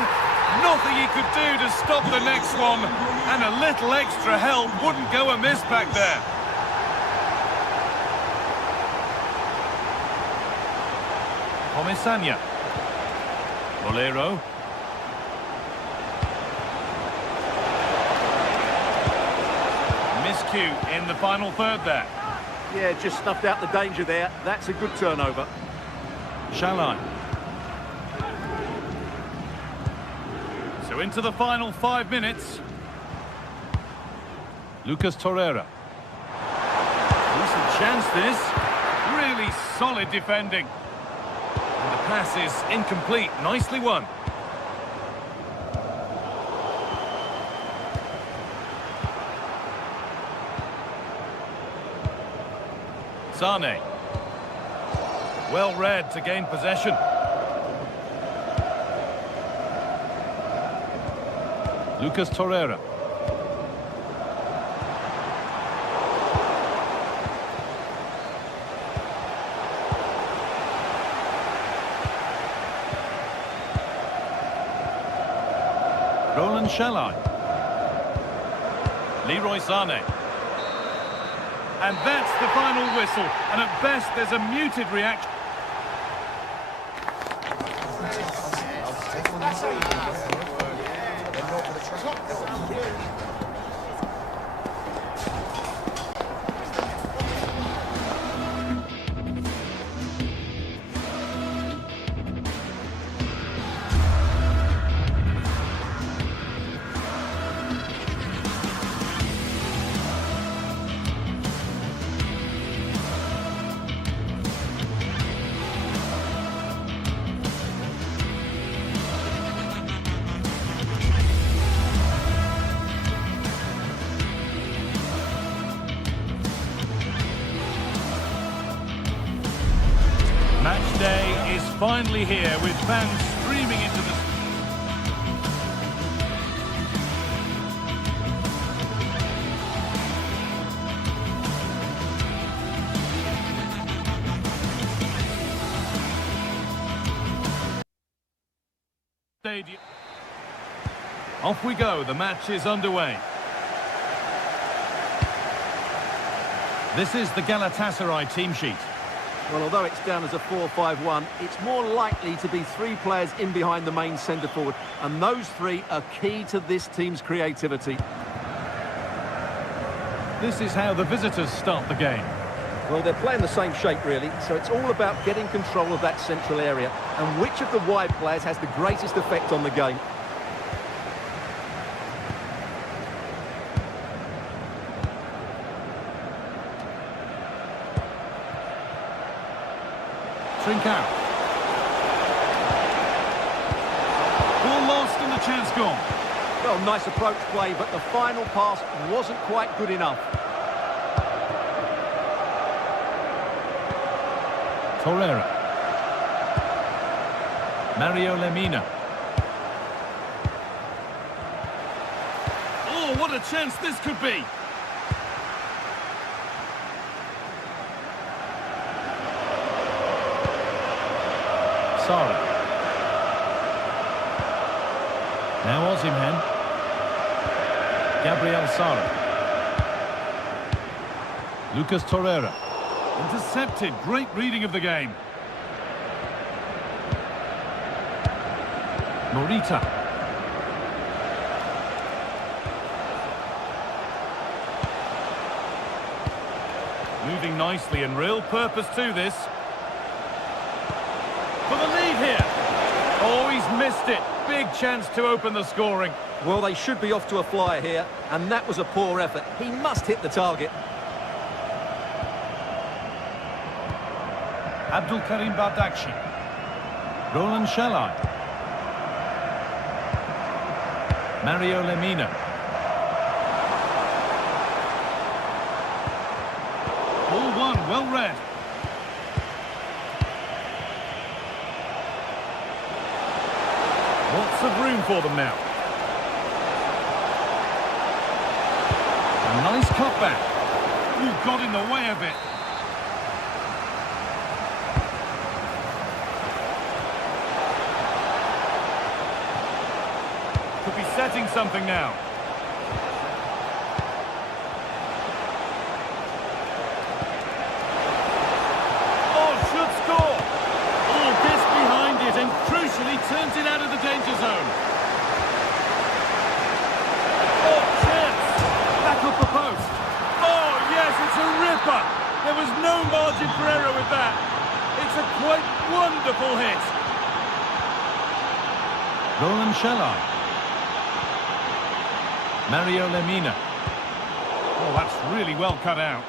Nothing he could do to stop the next one. And a little extra help wouldn't go amiss back there. Comisania. Bolero. Miscue in the final third there. Yeah, just snuffed out the danger there. That's a good turnover. Shalai. So into the final 5 minutes. Lucas Torreira. Decent chance this. Really solid defending. And the pass is incomplete. Nicely won. Sane. Well read to gain possession. Lucas Torreira. Roland Shalai. Leroy Sane. And that's the final whistle. And at best, there's a muted reaction. Match day is finally here with fans streaming into the... stadium. Off we go, the match is underway. This is the Galatasaray team sheet. Well, although it's down as a 4-5-1, it's more likely to be 3 players in behind the main centre-forward, and those 3 are key to this team's creativity. This is how the visitors start the game. Well, they're playing the same shape, really, so it's all about getting control of that central area, and which of the wide players has the greatest effect on the game. Trincao. Ball lost and the chance gone. Well, nice approach play, but the final pass wasn't quite good enough. Torreira. Mario Lemina. Oh, what a chance this could be! Sara. Now Osimhen. Gabriel Sara. Lucas Torreira. Intercepted. Great reading of the game. Morita. Moving nicely and real purpose to this. For the lead here. Oh, he's missed it. Big chance to open the scoring. Well, they should be off to a flyer here, and that was a poor effort. He must hit the target. Abdul Karim Bardakci. Roland Shalai. Mario Lemina. Ball one, well read. Lots of room for them now. A nice cutback. Ooh, got in the way of it. Could be setting something now. Oh, should score. Oh, gets behind it and crucially turns it out of the danger zone. Oh, chance. Back up the post. Oh, yes, it's a ripper. There was no margin for error with that. It's a quite wonderful hit. Roland Shalai. Mario Lemina. Oh, that's really well cut out.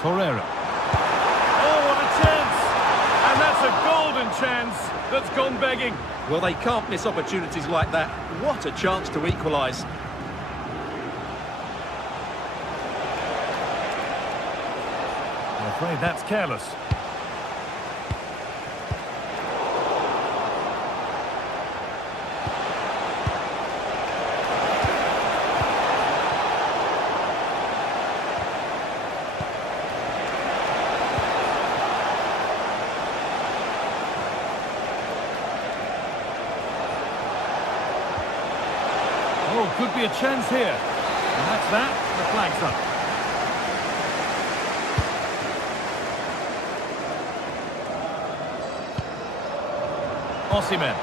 Torreira. Oh, what a chance! And that's a golden chance that's gone begging. Well, they can't miss opportunities like that. What a chance to equalise. I'm afraid that's careless. Oh, could be a chance here. And that's that. The flag's up. Osimhen.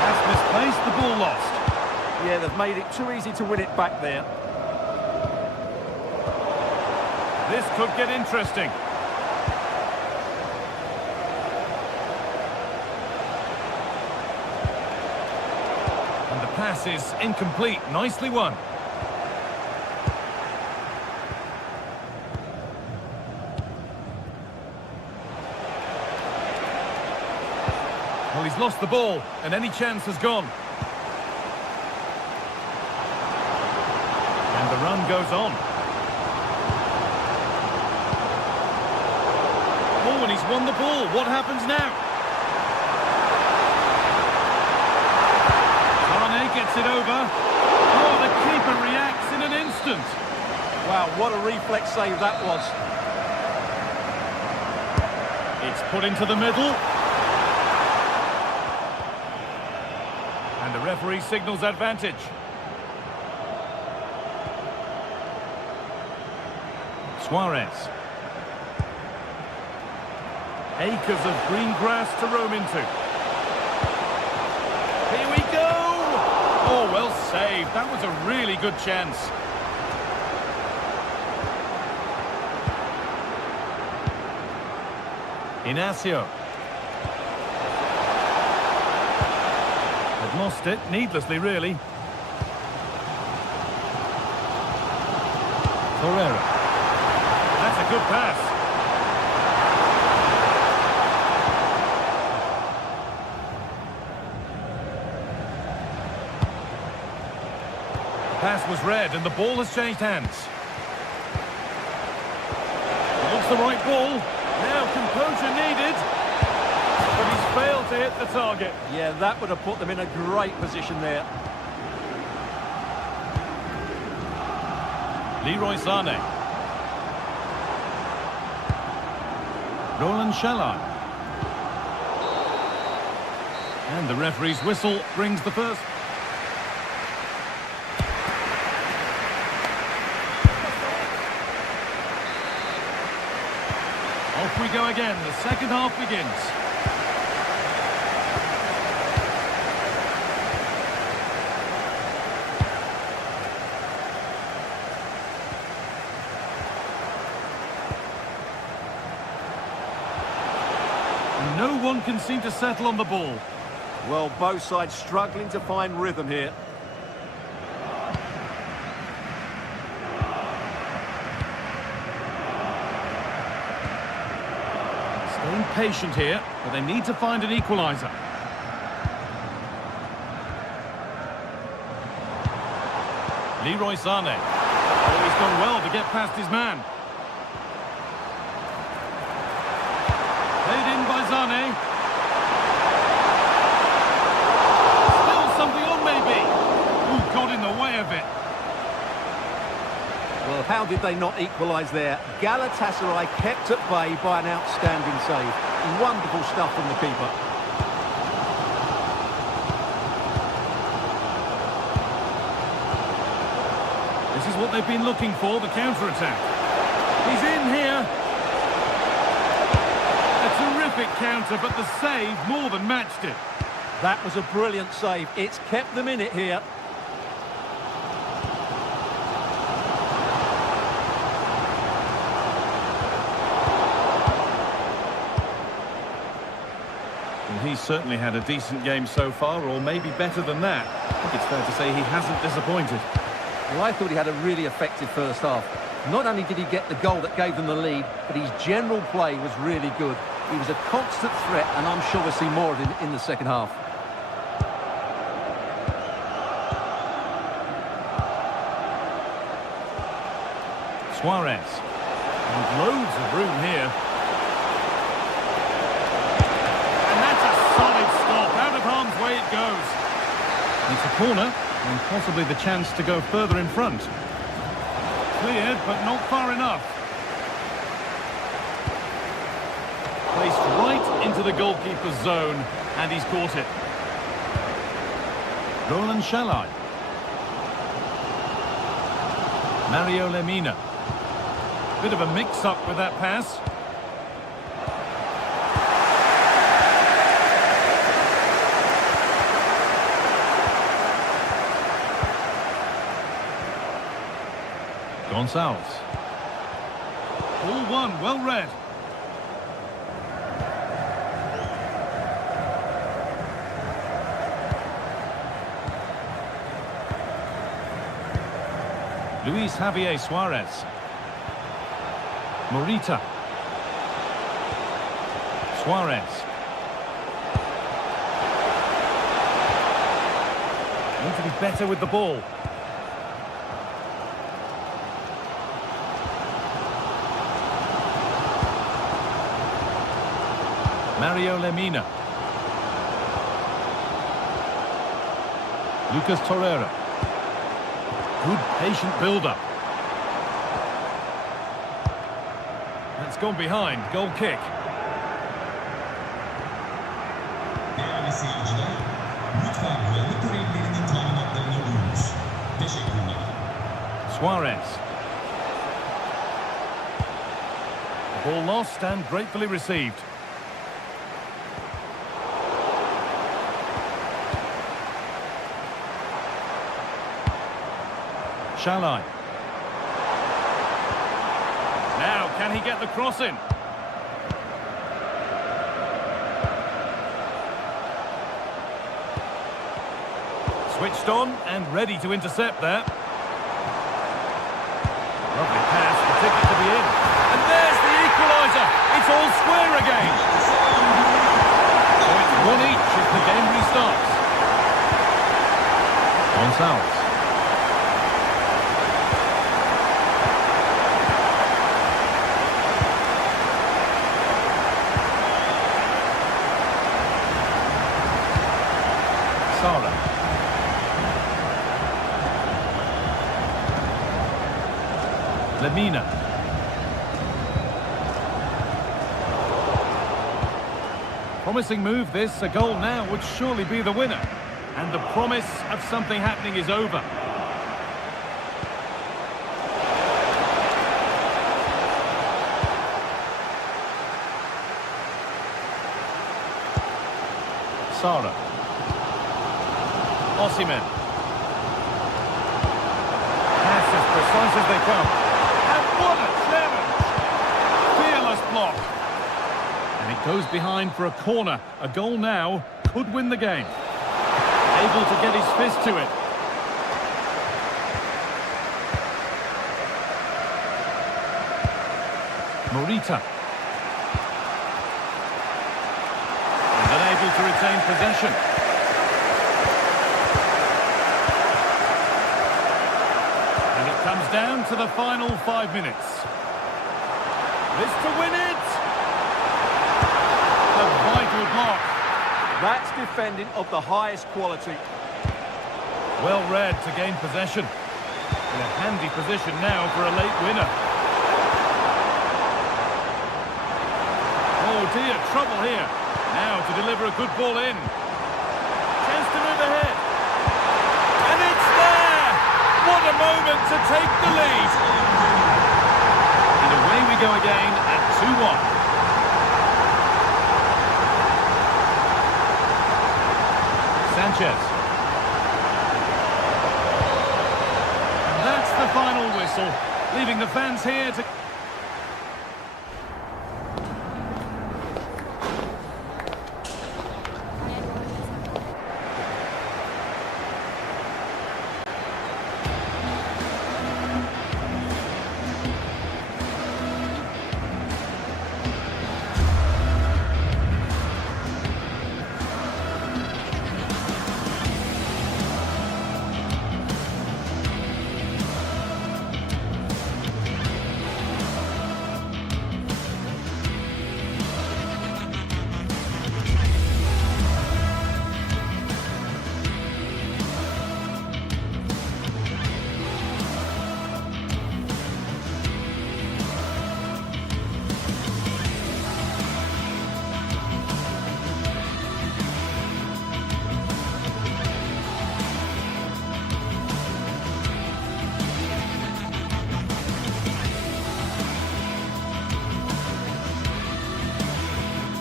That's misplaced, the ball lost. Yeah, they've made it too easy to win it back there. This could get interesting. And the pass is incomplete. Nicely won. Well, he's lost the ball, and any chance has gone. And the run goes on. Oh, and he's won the ball. What happens now? Sane gets it over. Oh, the keeper reacts in an instant. Wow, what a reflex save that was. It's put into the middle. And the referee signals advantage. Suarez. Acres of green grass to roam into. Here we go! Oh, well saved. That was a really good chance. Inacio. Had lost it, needlessly really. Torreira. That's a good pass. The pass was read and the ball has changed hands. It looks the right ball. Now composure needed, but he's failed to hit the target. Yeah, that would have put them in a great position there. Leroy Sané. Roland Shalai. And the referee's whistle brings the first. Off we go again. The second half begins. And no one can seem to settle on the ball. Well, both sides struggling to find rhythm here. Staying patient here, but they need to find an equaliser. Leroy Sané. Oh, he's done well to get past his man. Played in by Sané. Still something on maybe. Ooh, got in the way of it. Well, how did they not equalise there? Galatasaray kept at bay by an outstanding save. Wonderful stuff from the keeper. This is what they've been looking for, the counter-attack. He's in here. A terrific counter, but the save more than matched it. That was a brilliant save. It's kept them in it here. He's certainly had a decent game so far, or maybe better than that. I think it's fair to say he hasn't disappointed. Well, I thought he had a really effective first half. Not only did he get the goal that gave them the lead, but his general play was really good. He was a constant threat, and I'm sure we'll see more of him in the second half. Suarez. And loads of room here. Harm's way it goes. It's a corner and possibly the chance to go further in front. Cleared, but not far enough. Placed right into the goalkeeper's zone, and he's caught it. Roland Shalai. Mario Lemina. Bit of a mix-up with that pass. Gonçalves. Ball one, well read. Luis Javier Suarez. Morita. Suarez. Need to be better with the ball. Mario Lemina. Lucas Torreira. Good patient build-up. That's gone behind. Goal kick. seyirciler, lütfen güvenlik görevlilerinin talimatlarına uyunuz. Teşekkürler. Suarez. Ball lost and gratefully received. Shalai. Now, can he get the cross in? Switched on and ready to intercept there. Lovely pass, the ticket to be in. And there's the equaliser. It's all square again. So it's 1 each as the game restarts. Gonzalez. Sara. Lemina. Promising move this, a goal now would surely be the winner. And the promise of something happening is over. Sara. Osimhen. Pass as precise as they come. And what a challenge! Fearless block. And it goes behind for a corner. A goal now could win the game. Able to get his fist to it. Morita. And unable to retain possession. And it comes down to the final 5 minutes. This to win it. A vital block. That's defending of the highest quality. Well read to gain possession. In a handy position now for a late winner. Oh dear, trouble here. Now to deliver a good ball in. Chance to move ahead. And it's there! What a moment to take the lead. And away we go again at 2-1. Sanchez. And that's the final whistle, leaving the fans here to...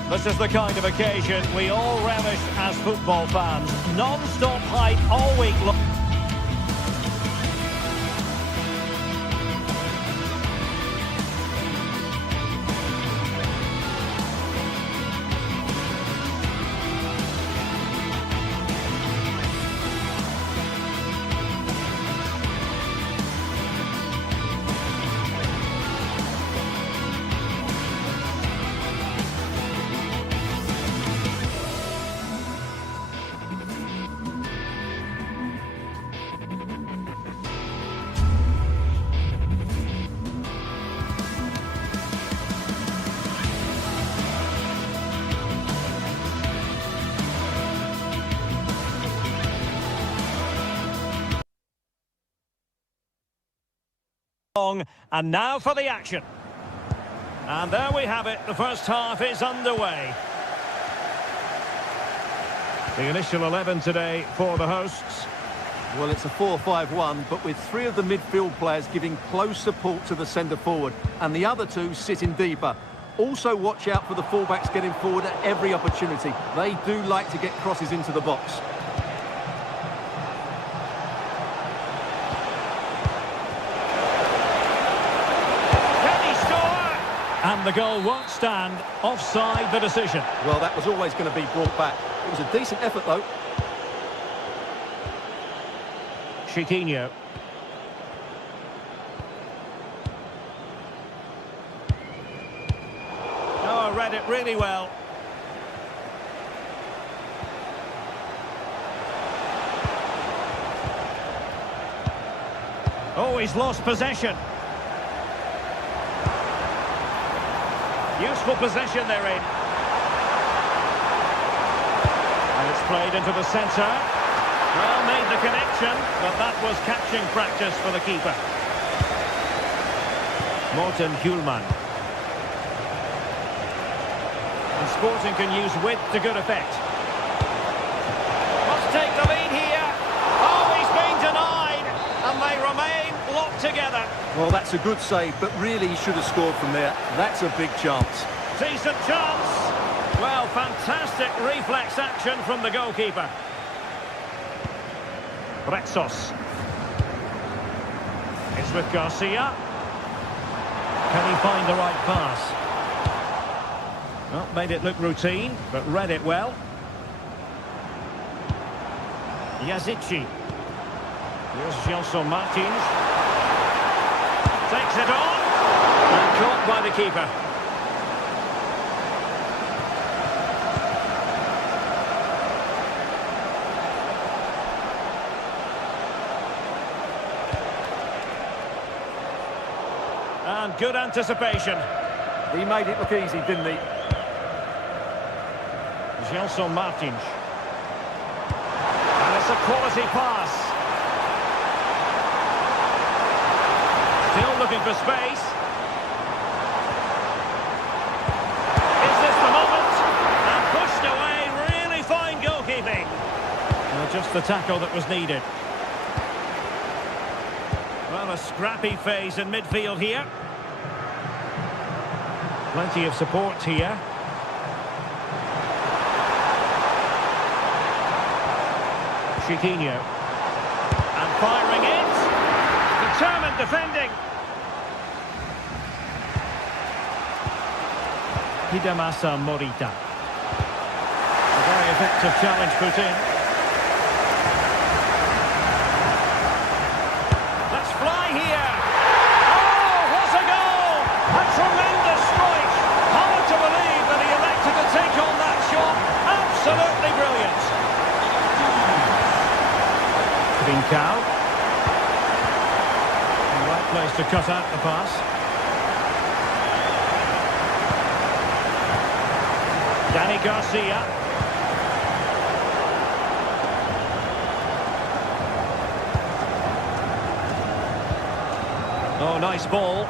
This is the kind of occasion we all relish as football fans. Non-stop hype all week long. And now for the action. And there we have it. The first half is underway. The initial 11 today for the hosts. Well, it's a 4-5-1, but with three of the midfield players giving close support to the centre forward and the other two sitting deeper. Also watch out for the fullbacks getting forward at every opportunity. They do like to get crosses into the box. Can he score? And the goal won't stand. Offside the decision. Well, that was always going to be brought back. It was a decent effort, though. Chiquinho. Oh, read it really well. Oh, he's lost possession. Useful possession they're in. And it's played into the centre. Well, made the connection, but that was catching practice for the keeper. Morten Hjulman. And Sporting can use width to good effect. Must take the lead here. Oh, he's been denied, and they remain locked together. Well, that's a good save, but really he should have scored from there. That's a big chance. Decent chance. Well, fantastic reflex action from the goalkeeper. Rexos. It's with Garcia. Can he find the right pass? Well, made it look routine, but read it well. Yazici. Here's Gelson Martins. Takes it on. And caught by the keeper. And good anticipation. He made it look easy, didn't he? Gelson Martins. And it's a quality pass. Still looking for space. Is this the moment? And pushed away. Really fine goalkeeping. Well, just the tackle that was needed. Well, a scrappy phase in midfield here. Plenty of support here. Chiquinho. And firing it. Determined defending. Hidemasa Morita. A very effective challenge put in. Let's fly here. Oh, what a goal! A tremendous strike. Hard to believe that he elected to take on that shot. Absolutely brilliant. Trincao. The right place to cut out the pass. Danny Garcia. Oh, nice ball.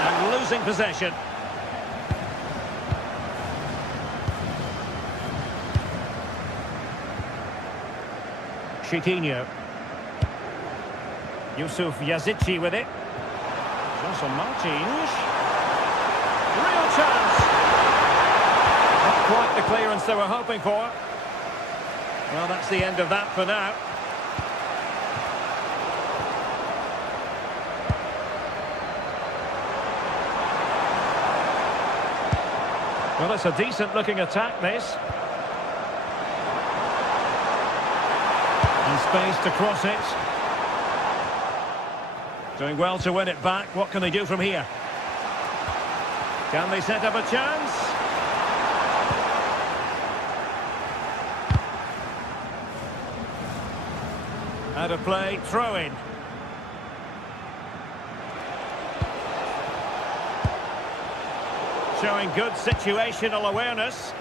And losing possession. Chiquinho. Yusuf Yazici with it. Gelson Martins. Real chance. Not quite the clearance they were hoping for. Well, that's the end of that for now. Well, it's a decent-looking attack, this. And space to cross it. Doing well to win it back. What can they do from here? Can they set up a chance? Out of play, throw in. Showing good situational awareness.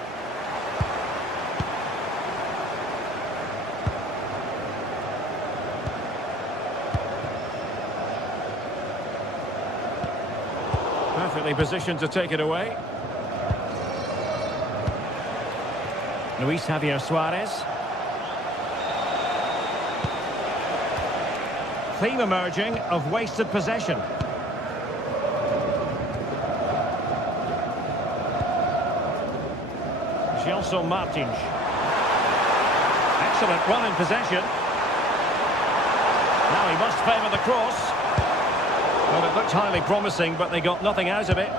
Perfectly positioned to take it away. Luis Javier Suarez. Theme emerging of wasted possession. Gelson Martins. Excellent run in possession. Now he must favour the cross. Well, it looked highly promising, but they got nothing out of it.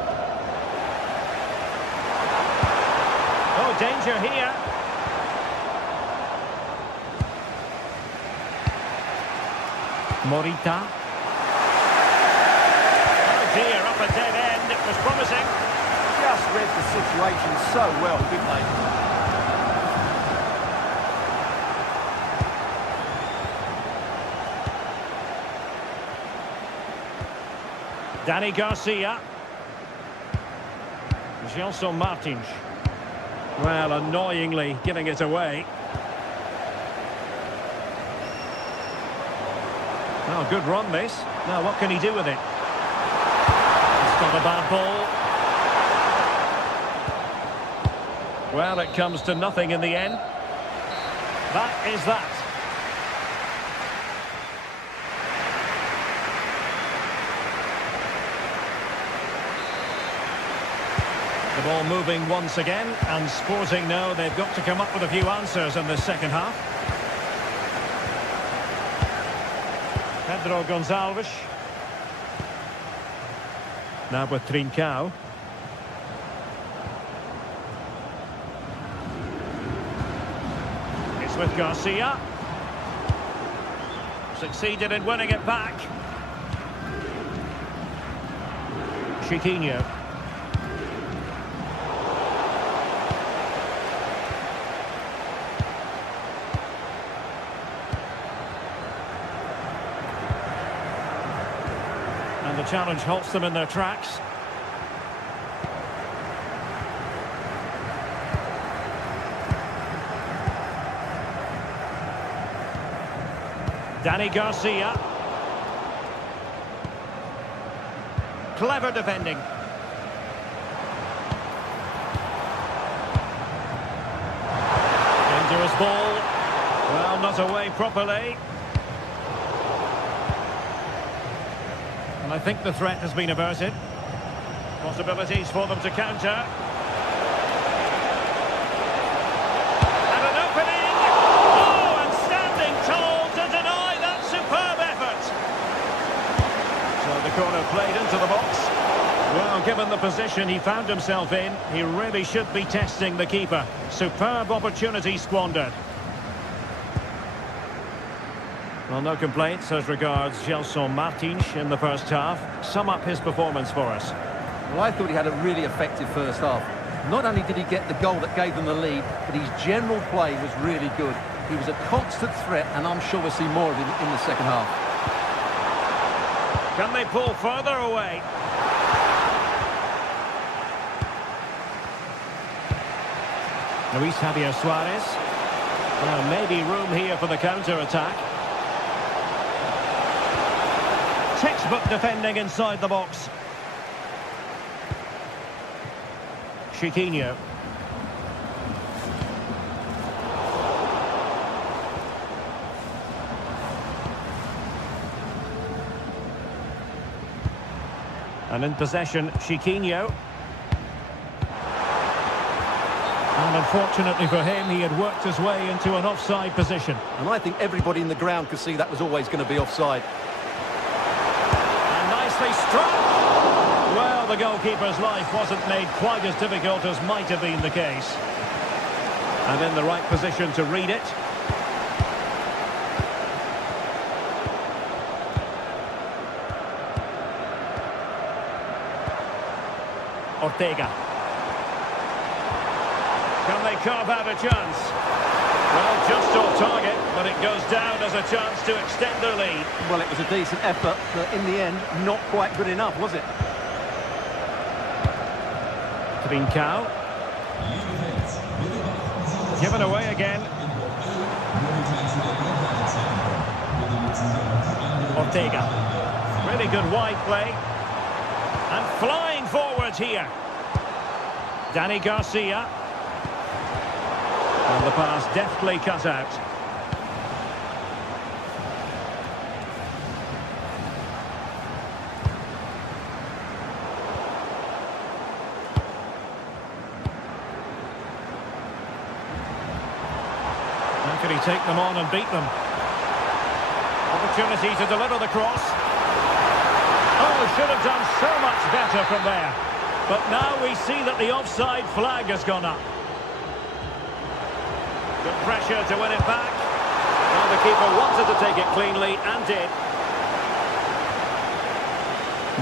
Oh, danger here. Morita. Oh dear, up a dead end. It was promising. Just read the situation so well, didn't they? Dani Garcia. Gelson Martins. Well, annoyingly giving it away. Oh, good run this. Now what can he do with it? It's not a bad ball. Well, it comes to nothing in the end. That is that. The ball moving once again, and Sporting know they've got to come up with a few answers in this second half. Pedro Gonçalves. Now with Trincao. It's with Garcia. Succeeded in winning it back. Chiquinho. And the challenge halts them in their tracks. Dani Garcia. Clever defending. Dangerous ball. Well, not away properly. And I think the threat has been averted. Possibilities for them to counter. And an opening! Oh, and standing tall to deny that superb effort. So the corner played into the box. Well, given the position he found himself in, he really should be testing the keeper. Superb opportunity squandered. Well, no complaints as regards Gelson Martins in the first half. Sum up his performance for us. Well, I thought he had a really effective first half. Not only did he get the goal that gave them the lead, but his general play was really good. He was a constant threat, and I'm sure we'll see more of him in the second half. Can they pull further away? Luis Javier Suarez. Well, maybe room here for the counter-attack. Textbook defending inside the box. Chiquinho. And in possession, Chiquinho. And unfortunately for him, he had worked his way into an offside position. And I think everybody in the ground could see that was always going to be offside. And nicely struck. Well, the goalkeeper's life wasn't made quite as difficult as might have been the case. And in the right position to read it. Ortega. Can they carve out a chance? Well, just off target, but it goes down as a chance to extend their lead. Well, it was a decent effort, but in the end, not quite good enough, was it? Trincao. Given away again. Ortega. Really good wide play. And flying forward here. Danny Garcia. And the pass deftly cut out. How can he take them on and beat them? Opportunity to deliver the cross. Oh, should have done so much better from there. But now we see that the offside flag has gone up. Good pressure to win it back. Well, the keeper wanted to take it cleanly and did.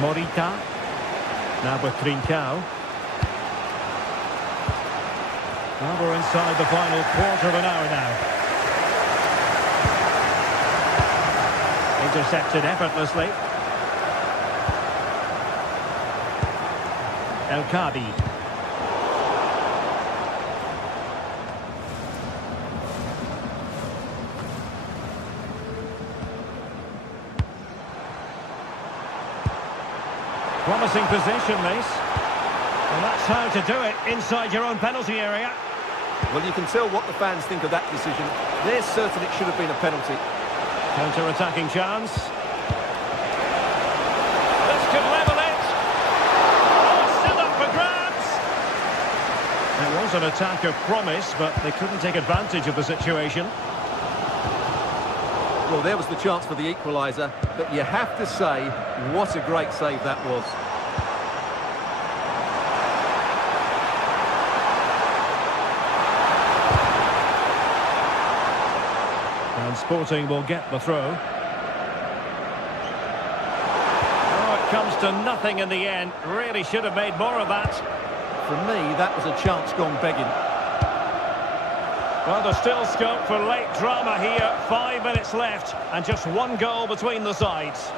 Morita. Now with Trincao. Well, we're inside the final quarter of an hour now. Intercepted effortlessly. El Kadi. Promising position, this. And that's how to do it inside your own penalty area. Well, you can tell what the fans think of that decision. They're certain it should have been a penalty. Counter-attacking chance. This could level it. Oh, still up for grabs. It was an attack of promise, but they couldn't take advantage of the situation. Well, there was the chance for the equaliser, but you have to say, what a great save that was. And Sporting will get the throw. Oh, it comes to nothing in the end. Really should have made more of that. For me, that was a chance gone begging. Well, there's still scope for late drama here. 5 minutes left and just one goal between the sides.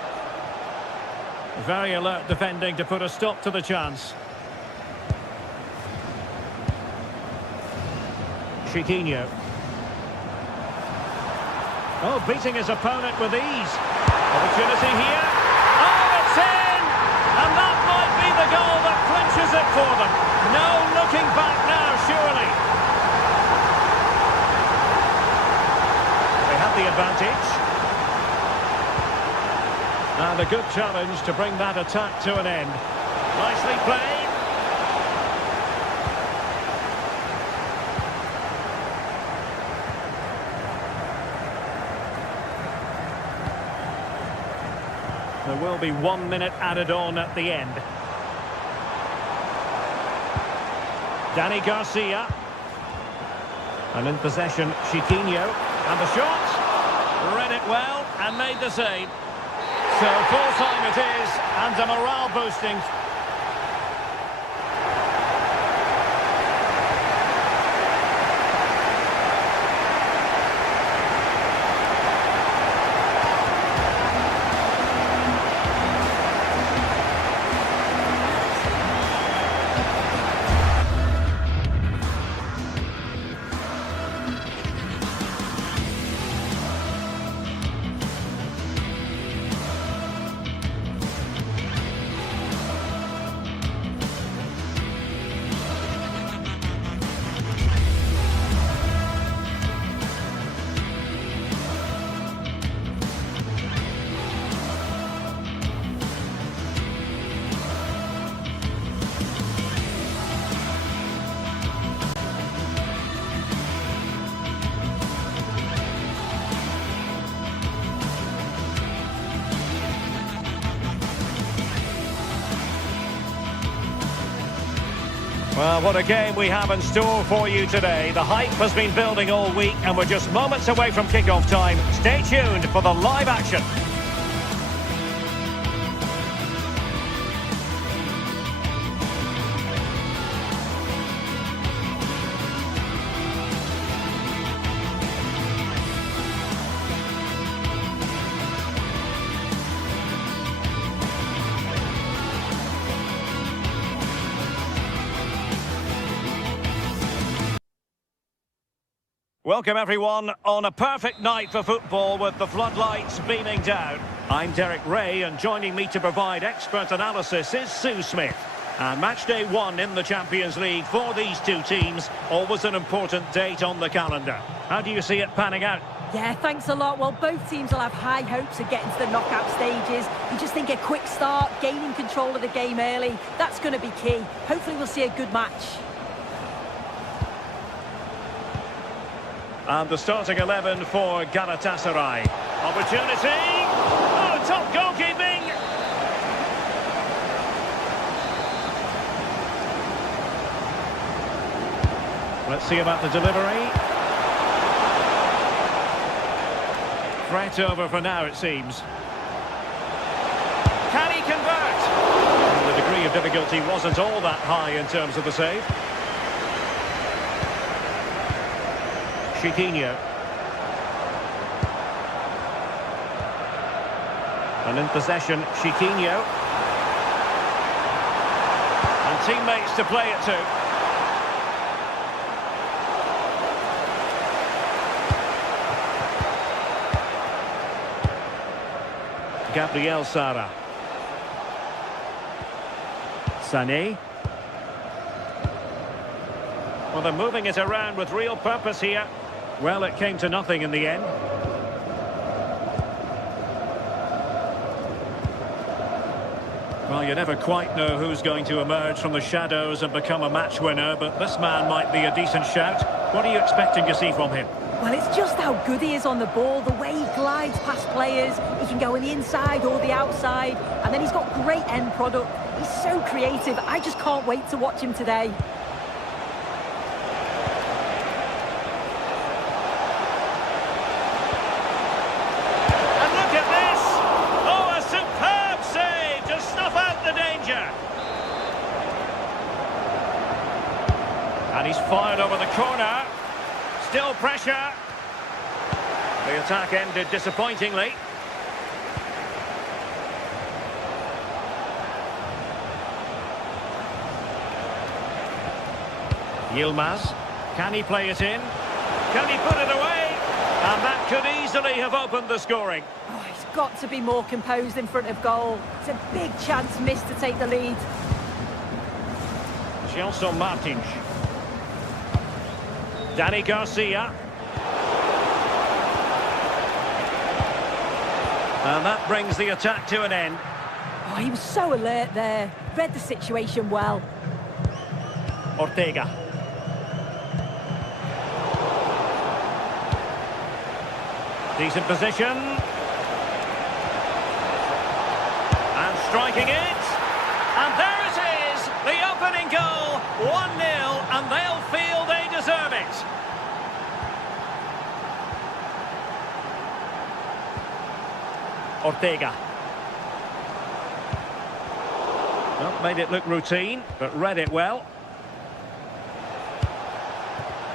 Very alert defending to put a stop to the chance. Chiquinho. Oh, beating his opponent with ease. Opportunity here. Oh, it's in! And that might be the goal that clinches it for them. No looking back now, surely. They have the advantage. And a good challenge to bring that attack to an end. Nicely played. There will be 1 minute added on at the end. Danny Garcia. And in possession, Chiquinho. And the shot. Read it well and made the save. So full time it is, and a morale boosting. Well, what a game we have in store for you today. The hype has been building all week and we're just moments away from kick-off time. Stay tuned for the live action. Welcome everyone on a perfect night for football with the floodlights beaming down. I'm Derek Ray and joining me to provide expert analysis is Sue Smith. And match day 1 in the Champions League for these two teams. Always an important date on the calendar. How do you see it panning out? Yeah, thanks a lot. Well, both teams will have high hopes of getting to the knockout stages. You just think a quick start, gaining control of the game early, that's going to be key. Hopefully we'll see a good match. And the starting 11 for Galatasaray. Opportunity! Oh, top goalkeeping! Let's see about the delivery. Threat over for now, it seems. Can he convert? And the degree of difficulty wasn't all that high in terms of the save. Chiquinho. And in possession, Chiquinho. And teammates to play it to. Gabriel Sara. Sané. Well, they're moving it around with real purpose here. Well, it came to nothing in the end. Well, you never quite know who's going to emerge from the shadows and become a match winner, but this man might be a decent shout. What are you expecting to see from him? Well, it's just how good he is on the ball, the way he glides past players. He can go on the inside or the outside, and then he's got great end product. He's so creative. I just can't wait to watch him today. And look at this! Oh, a superb save to snuff out the danger. And he's fired over the corner. Still pressure. The attack ended disappointingly. Yilmaz. Can he play it in? Can he put it away? And that could easily have opened the scoring. Oh, he's got to be more composed in front of goal. It's a big chance missed to take the lead. Gelson Martins. Danny Garcia. And that brings the attack to an end. Oh, he was so alert there. Read the situation well. Ortega. Decent position. And striking it. And there it is, the opening goal. 1-0, and they'll feel they deserve it. Ortega. Well, made it look routine, but read it well.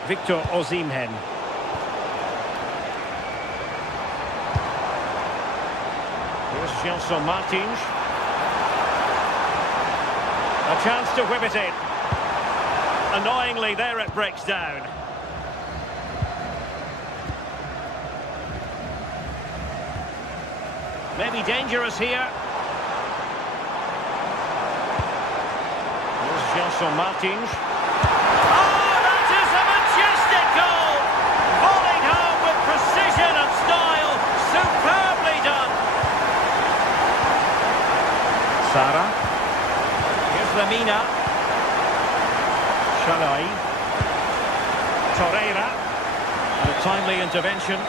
Victor Osimhen. Here's Gelson Martins. A chance to whip it in. Annoyingly, there it breaks down. Maybe dangerous here. Here's Gelson Martins. Oh, that is a majestic goal! Volleyed home with precision and style. Superbly done. Sara. Here's Lemina. Shalai. Torreira. And a timely intervention.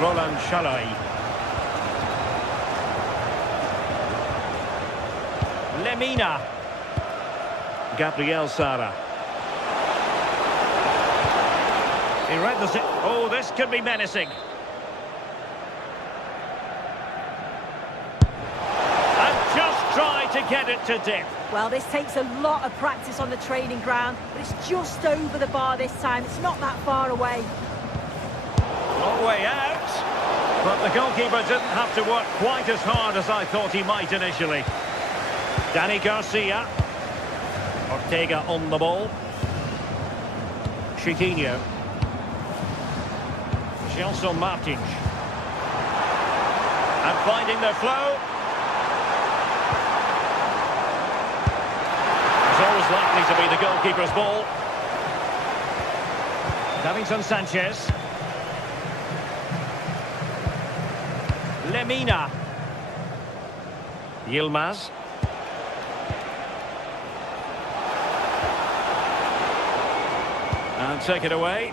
Roland Shalai. Lemina. Gabriel Sara. He read the... Oh, this could be menacing. And just try to get it to dip. Well, this takes a lot of practice on the training ground, but it's just over the bar this time. It's not that far away. Long way out. But the goalkeeper didn't have to work quite as hard as I thought he might initially. Danny Garcia. Ortega on the ball. Chiquinho. Gelson Martins. And finding their flow. It's always likely to be the goalkeeper's ball. Davinson Sanchez. Lemina. Yilmaz. And take it away.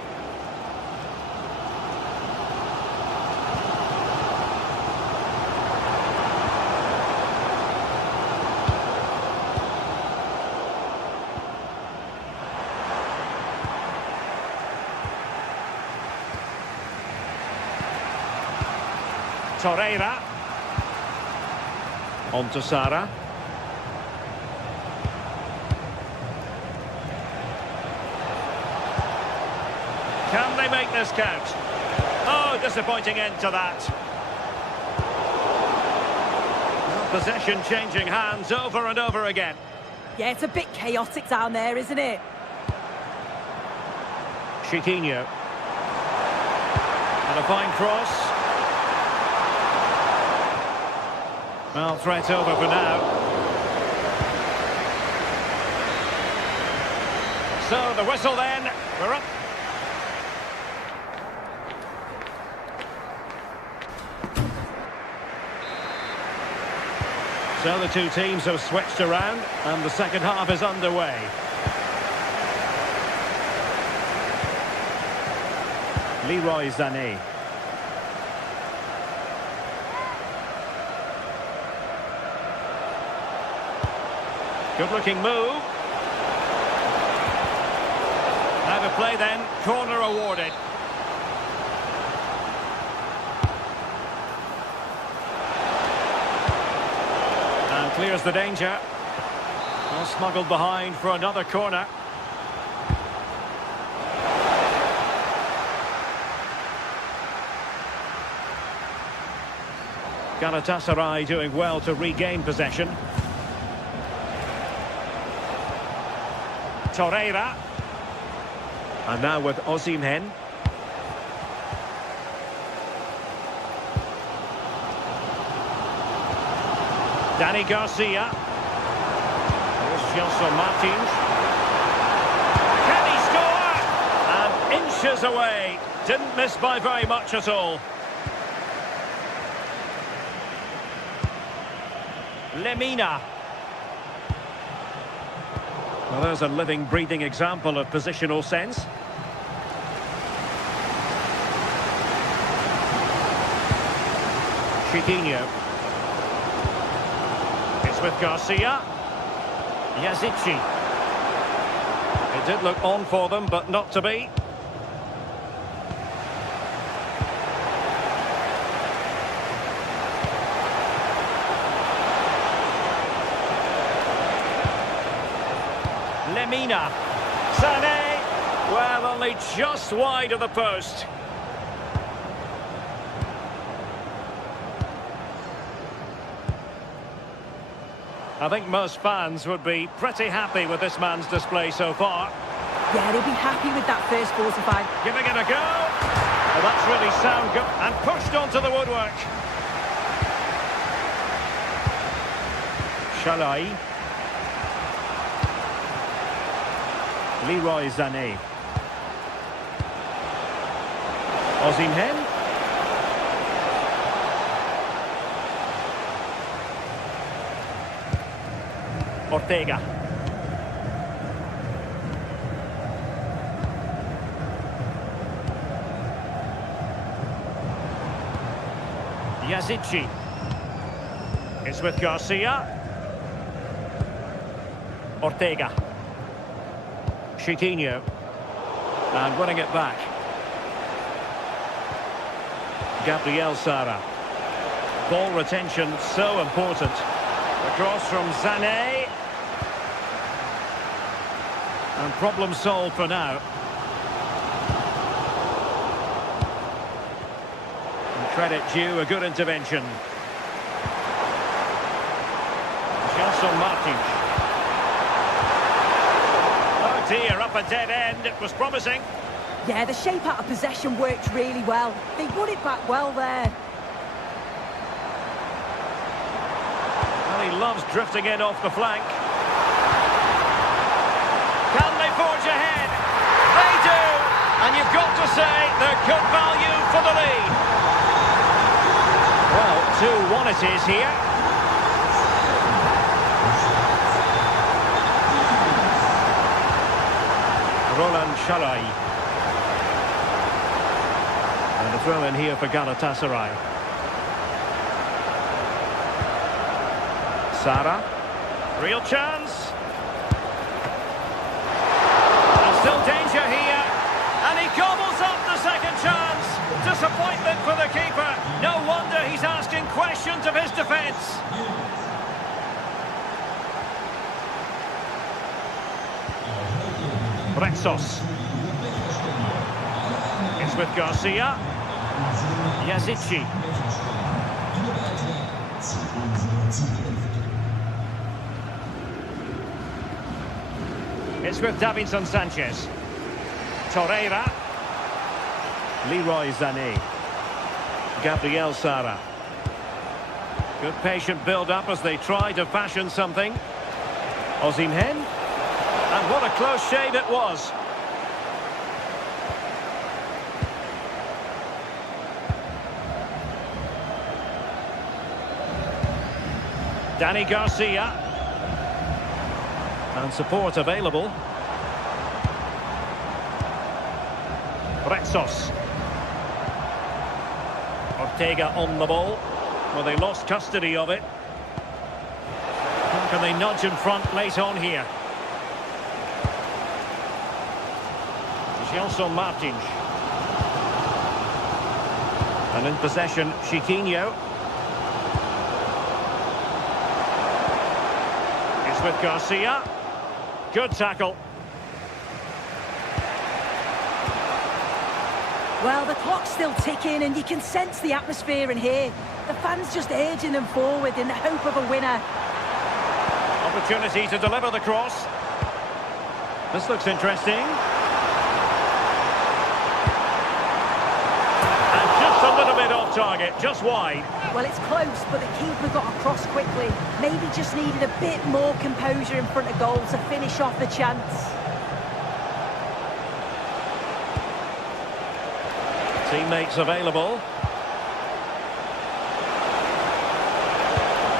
Torreira. On to Sara. Can they make this count? Oh, disappointing end to that. Possession changing hands over and over again. Yeah, it's a bit chaotic down there, isn't it? Chiquinho. And a fine cross. Well, threat over for now. So, the whistle then. We're up. So the two teams have switched around and the second half is underway. Leroy Sané. Good looking move. Now to play then, corner awarded. And clears the danger. Well, smuggled behind for another corner. Galatasaray doing well to regain possession. Torreira. And now with Osimhen. Danny Garcia. Here's Gelson Martins. Can he score? And inches away. Didn't miss by very much at all. Lemina. Well, there's a living, breathing example of positional sense. Chiquinho. It's with Garcia. Yazici. It did look on for them, but not to be. Lemina. Sané. Well, only just wide of the post. I think most fans would be pretty happy with this man's display so far. Yeah, they'll be happy with that first 45. Giving it a go. Well, that's really sound go. And pushed onto the woodwork. Shalai. Leroy Sané. Osimhen. Ortega. Yazici. It's with Garcia. Ortega. Chiquinho. And winning it back. Gabriel Sara. Ball retention so important. Across from Sané. And problem solved for now. And credit due, a good intervention. Gelson Martins. Oh dear, up a dead end. It was promising. Yeah, the shape out of possession worked really well. They won it back well there. And he loves drifting in off the flank. Can they forge ahead? They do! And you've got to say they're good value for the lead. Well, 2-1 it is here. Roland Sharai. And a throw in here for Galatasaray. Sara. Real chance. And still danger here. And he gobbles up the second chance. Disappointment for the keeper. No wonder he's asking questions of his defence. Rexos. It's with Garcia. Yazici. It's with Davinson Sanchez. Torreira. Leroy Sané. Gabriel Sara. Good patient build-up as they try to fashion something. Osimhen. And what a close shave it was. Danny Garcia. And support available. Rexos. Ortega on the ball. Well, they lost custody of it. How can they nudge in front late on here? Gelson Martins. And in possession, Chiquinho. It's with Garcia. Good tackle. Well, the clock's still ticking and you can sense the atmosphere in here. The fans just urging them forward in the hope of a winner. Opportunity to deliver the cross. This looks interesting. A little bit off target, just wide. Well, it's close, but the keeper got across quickly. Maybe just needed a bit more composure in front of goal to finish off the chance. Teammates available.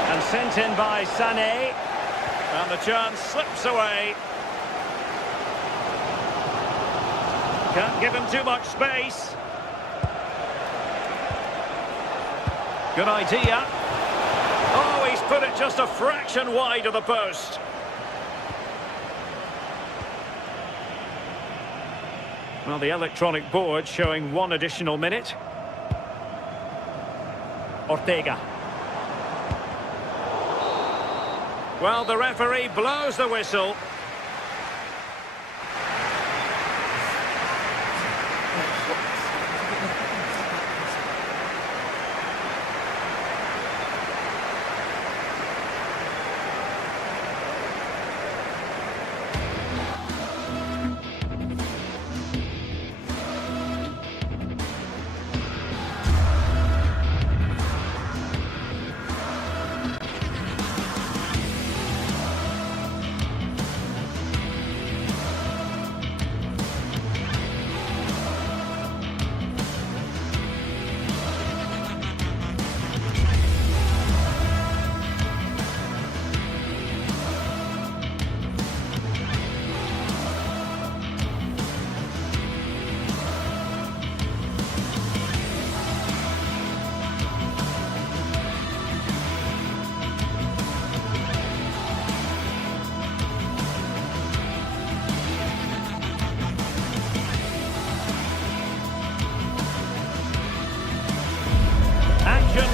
And sent in by Sané. And the chance slips away. Can't give him too much space. Good idea. Oh, he's put it just a fraction wide of the post. Well, the electronic board showing 1 additional minute. Ortega. Well, the referee blows the whistle.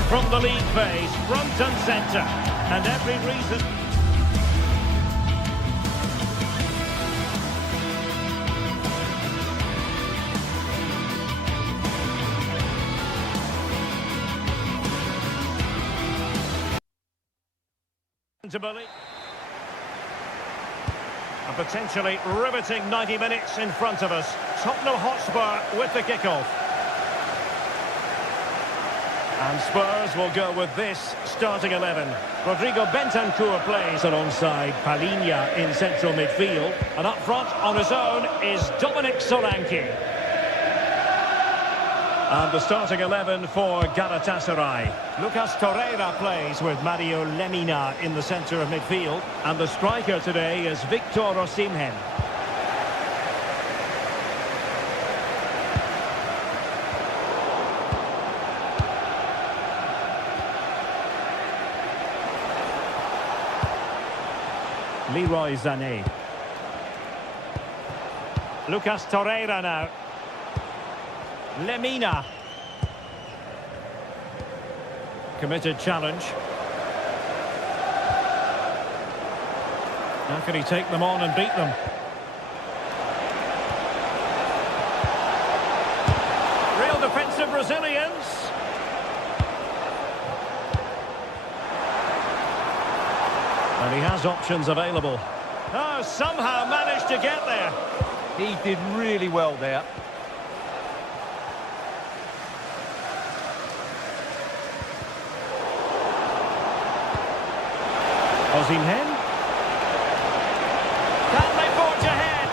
From the league phase, front and centre, and every reason. To believe. A potentially riveting 90 minutes in front of us. Tottenham Hotspur with the kickoff. And Spurs will go with this starting 11. Rodrigo Bentancur plays alongside Palinha in central midfield. And up front on his own is Dominic Solanke. And the starting 11 for Galatasaray. Lucas Torreira plays with Mario Lemina in the centre of midfield. And the striker today is Victor Osimhen. Leroy Sané. Lucas Torreira now. Lemina. Committed challenge. How can he take them on and beat them? Real defensive resilience. And he has options available. Oh, somehow managed to get there. He did really well there. Osimhen. Can they forge ahead?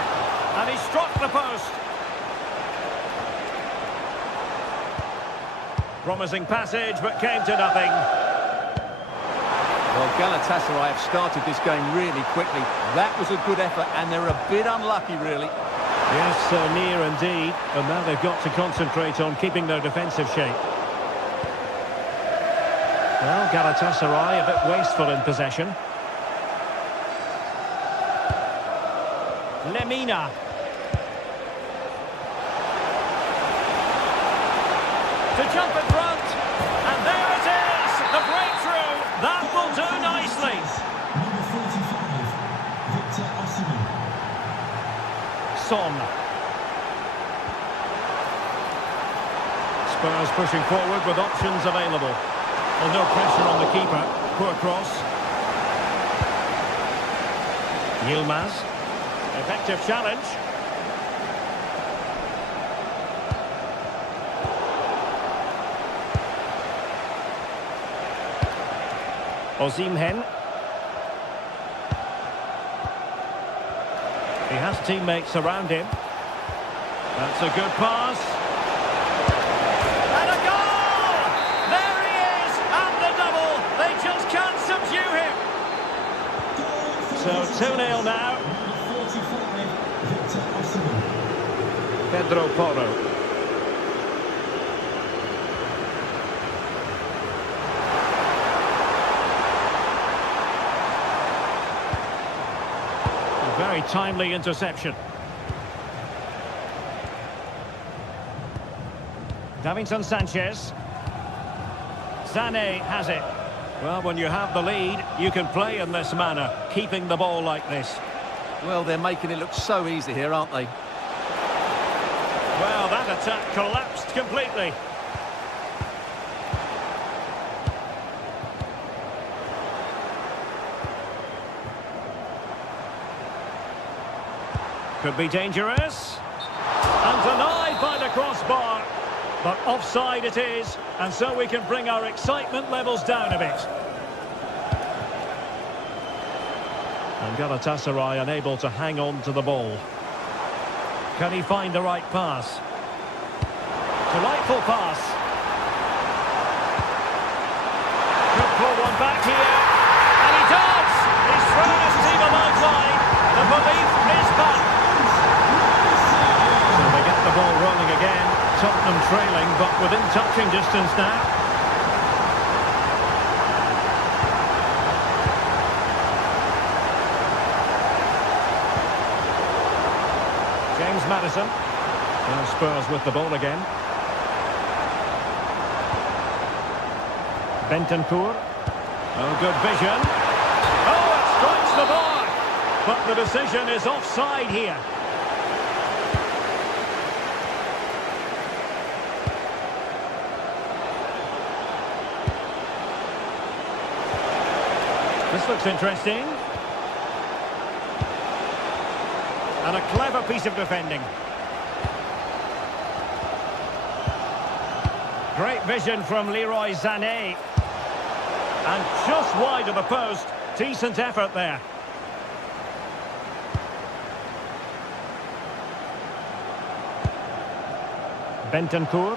And he struck the post. Promising passage, but came to nothing. Well, Galatasaray have started this game really quickly. That was a good effort, and they're a bit unlucky, really. Yes, near indeed. And now they've got to concentrate on keeping their defensive shape. Well, Galatasaray a bit wasteful in possession. Lemina. To jump in front. And there it is! The breakthrough! That will do nicely. Number 45, Victor Osimhen. Son. Spurs pushing forward with options available. Well, no pressure on the keeper. Poor cross. Yilmaz. Effective challenge. Osimhen. He has teammates around him. That's a good pass. And a goal! There he is! And the double! They just can't subdue him! So 2-0 now. Number 45, Victor Osimhen. Pedro Porro. Very timely interception. Davinson Sanchez. Sané has it. Well, when you have the lead, you can play in this manner, keeping the ball like this. Well, they're making it look so easy here, aren't they? Well, that attack collapsed completely. Could be dangerous. And denied by the crossbar. But offside it is, and so we can bring our excitement levels down a bit. And Galatasaray unable to hang on to the ball. Can he find the right pass? Delightful pass. Could pull one back here. And he does! He's thrown his team a lifeline. The belief is back. So they get the ball rolling again. Tottenham trailing, but within touching distance now. James Maddison. Now Spurs with the ball again. Bentancur. Oh, good vision. Oh, it strikes the bar. But the decision is offside here. This looks interesting. And a clever piece of defending. Great vision from Leroy Sané. And just wide of the post. Decent effort there. Bentancur.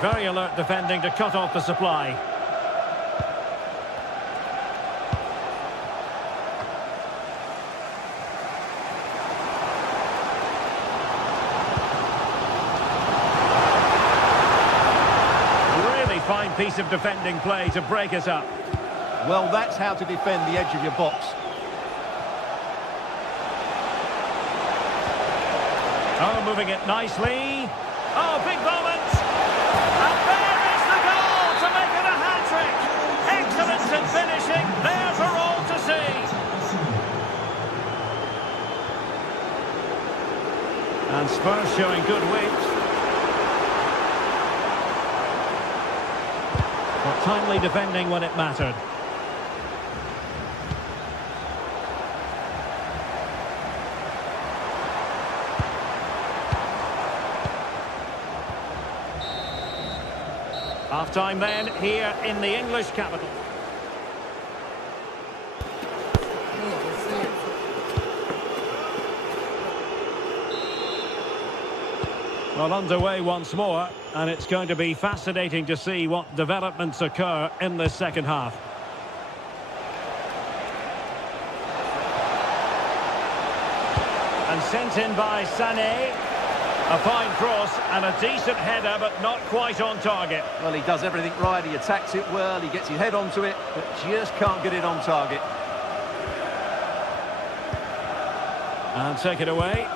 Very alert defending to cut off the supply. Really fine piece of defending play to break us up. Well, that's how to defend the edge of your box. Oh, moving it nicely. Oh, big moment. And there is the goal to make it a hat-trick. Excellence in finishing, there for all to see. And Spurs showing good width. But timely defending when it mattered. Half-time then, here in the English capital. Well, underway once more, and it's going to be fascinating to see what developments occur in the second half. And sent in by Sané. A fine cross and a decent header, but not quite on target. Well, he does everything right. He attacks it well. He gets his head onto it, but just can't get it on target. And take it away.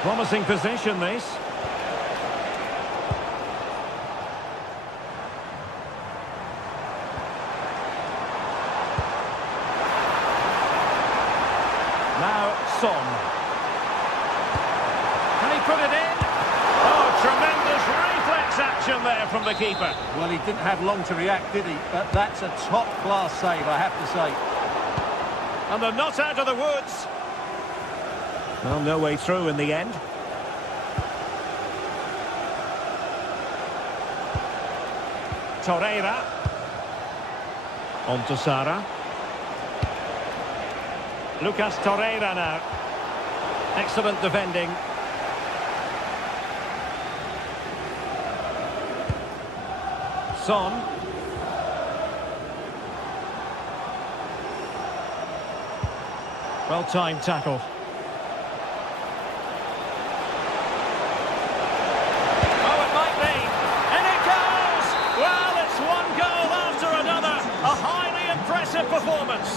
Promising position, this. Now, Son. Can he put it in? Oh, tremendous reflex action there from the keeper. Well, he didn't have long to react, did he? But that's a top-class save, I have to say. And they're not out of the woods. Well, no way through in the end. Torreira. On to Sara. Lucas Torreira now. Excellent defending. Son. Well-timed tackle. Oh, it might be. And it goes! Well, it's one goal after another. A highly impressive performance.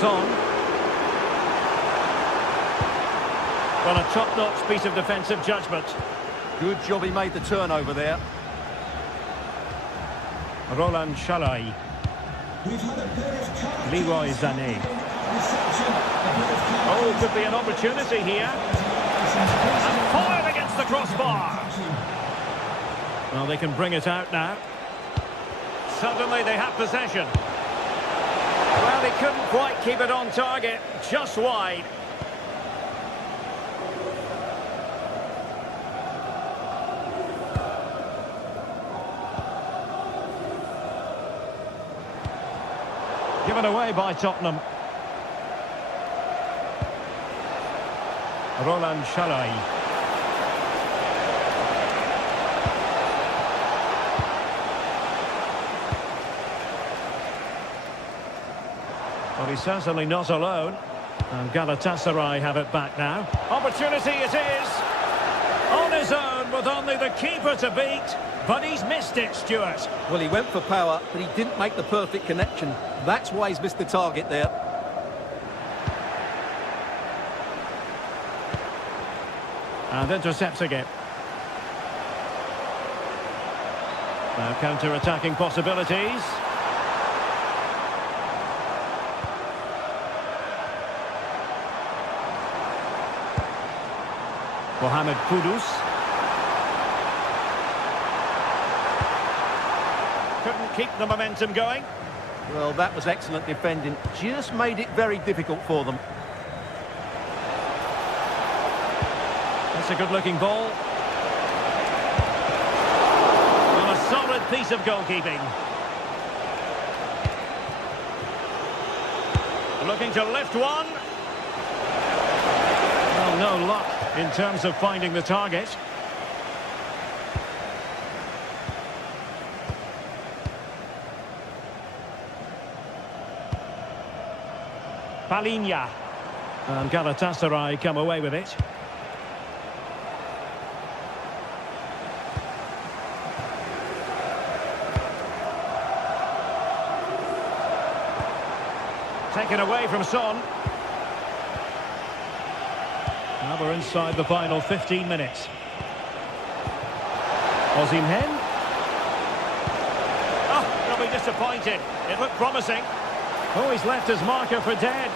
Son. Well, a top-notch piece of defensive judgment. Good job he made the turnover there. Roland Chalai. Leroy Sané. Oh, could be an opportunity here. And foiled against the crossbar. Well, they can bring it out now. Suddenly they have possession. Well, he couldn't quite keep it on target, just wide. Given away by Tottenham. Roland Chalai. Well, he's certainly not alone. And Galatasaray have it back now. Opportunity it is. On his own with only the keeper to beat. But he's missed it, Stuart. Well, he went for power, but he didn't make the perfect connection. That's why he's missed the target there. And intercepts again. Now counter-attacking possibilities. Mohamed Kudus. Couldn't keep the momentum going. Well, that was excellent defending. Just made it very difficult for them. That's a good-looking ball. And a solid piece of goalkeeping. Looking to lift one. Well, no luck in terms of finding the target. Palinha. And Galatasaray come away with it. Taken away from Son. Now we're inside the final 15 minutes. Osimhen. Oh, they'll be disappointed. It looked promising. Oh, he's left his marker for dead.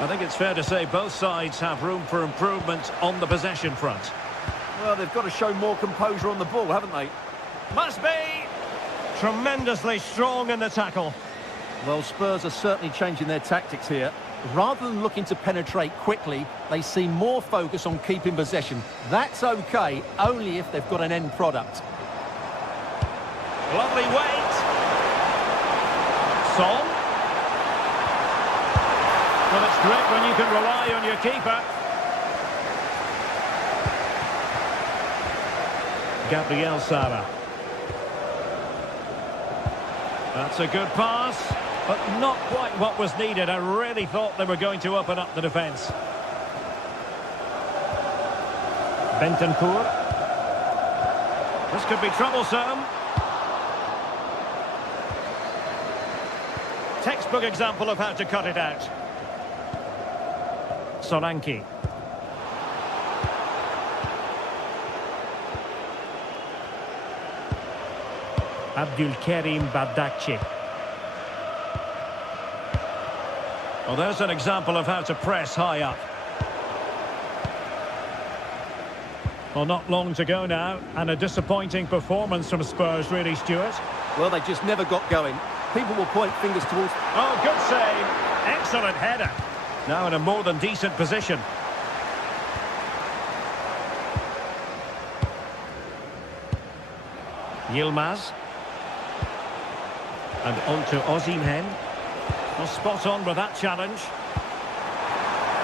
I think it's fair to say both sides have room for improvement on the possession front. Well, they've got to show more composure on the ball, haven't they? Must be. Tremendously strong in the tackle. Well, Spurs are certainly changing their tactics here. Rather than looking to penetrate quickly, they seem more focused on keeping possession. That's okay, only if they've got an end product. Lovely weight. Son. Well, it's great when you can rely on your keeper. Gabriel Sara. That's a good pass, but not quite what was needed. I really thought they were going to open up the defence. Bentancur. This could be troublesome. Textbook example of how to cut it out. Solanke. Abdulkarim Bardakci. Well, there's an example of how to press high up. Well, not long to go now, and a disappointing performance from Spurs, really, Stuart. Well, they just never got going. People will point fingers towards... Oh, good save. Excellent header. Now in a more than decent position. Yilmaz. And on to Osimhen. Well, spot on with that challenge.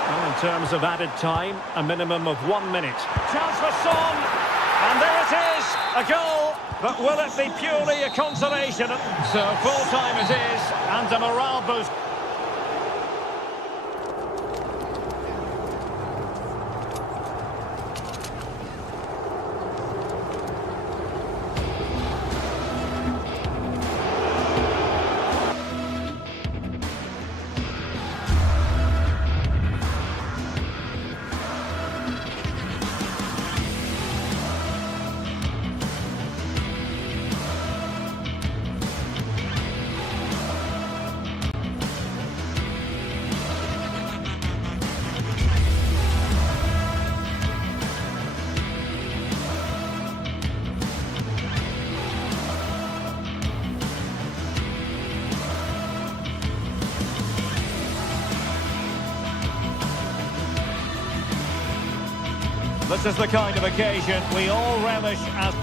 Well, in terms of added time, a minimum of 1 minute. Chance for Son! And there it is! A goal! But will it be purely a consolation? So full-time it is, and a morale boost. This is the kind of occasion we all relish as...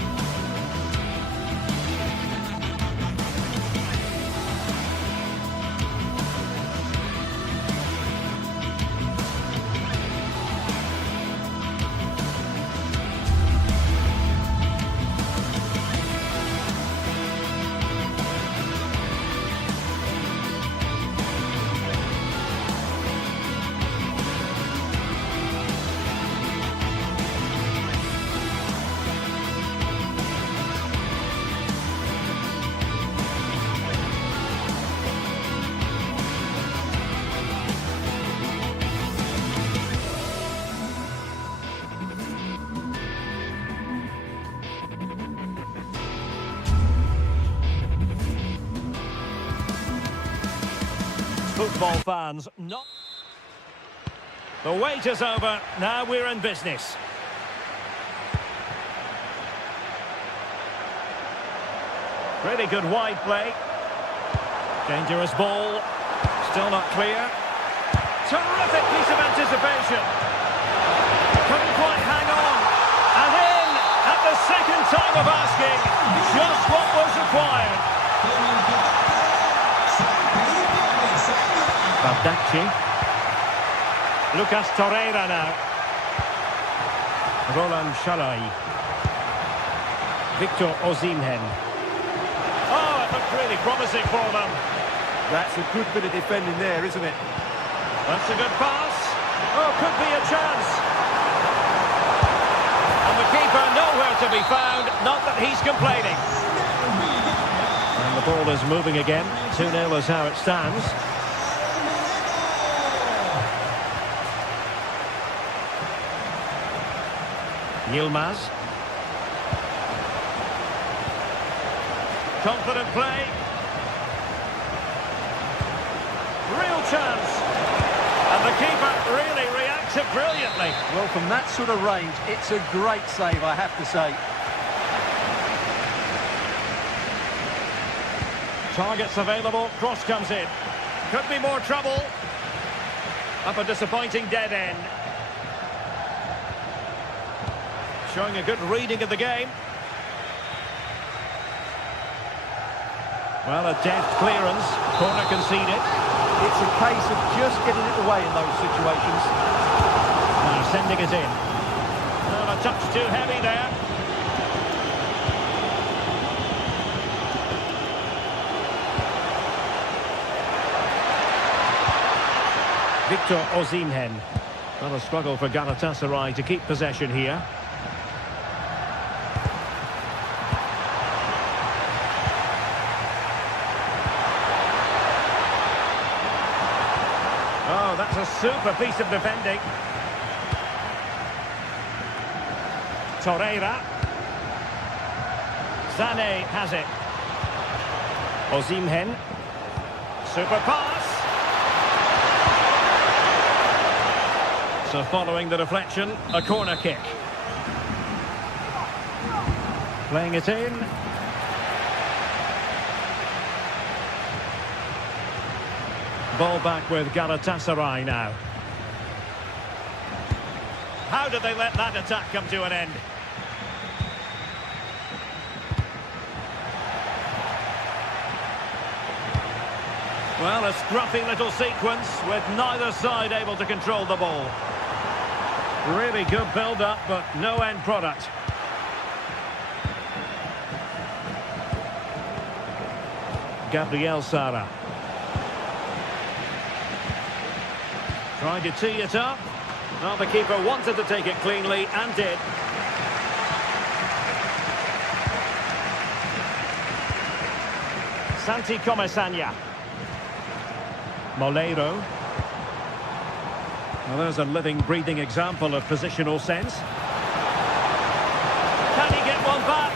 Football fans, not... The wait is over. Now we're in business. Really good wide play. Dangerous ball. Still not clear. Terrific piece of anticipation. Couldn't quite hang on. And in at the second time of asking. Just what was required. Bardacci. Lucas Torreira now. Roland Sharai. Victor Osimhen. Oh, it looked really promising for them. That's a good bit of defending there, isn't it? That's a good pass. Oh, could be a chance. And the keeper nowhere to be found. Not that he's complaining. And the ball is moving again. 2-0 is how it stands. Yilmaz. Confident play. Real chance. And the keeper really reacted brilliantly. Well, from that sort of range, it's a great save, I have to say. Targets available, cross comes in. Could be more trouble. Up a disappointing dead end. Showing a good reading of the game. Well, a deft clearance. Corner conceded. It's a case of just getting it away in those situations. Now sending it in. Well, a touch too heavy there. Victor Osimhen. Well, a struggle for Galatasaray to keep possession here. Oh, that's a super piece of defending. Torreira. Sané has it. Osimhen. Super pass. So following the deflection, a corner kick. Playing it in. Ball back with Galatasaray now. How did they let that attack come to an end? Well, a scruffy little sequence with neither side able to control the ball. Really good build-up, but no end product. Gabriel Sara. Trying to tee it up. Well, the keeper wanted to take it cleanly and did. Santi Comesaña. Moleiro. Well, there's a living, breathing example of positional sense. Can he get one back?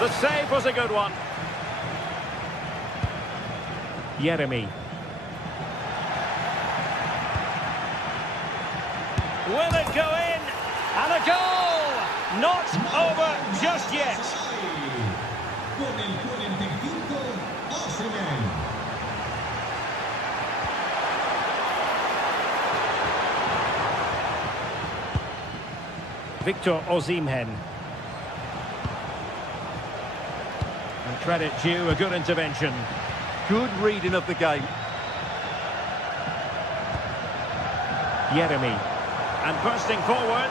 The save was a good one. Yeremy. Will it go in? And a goal! Not over just yet. Con el 45, Osimhen. Victor Osimhen. And credit due, a good intervention. Good reading of the game. Yeremy. And bursting forward.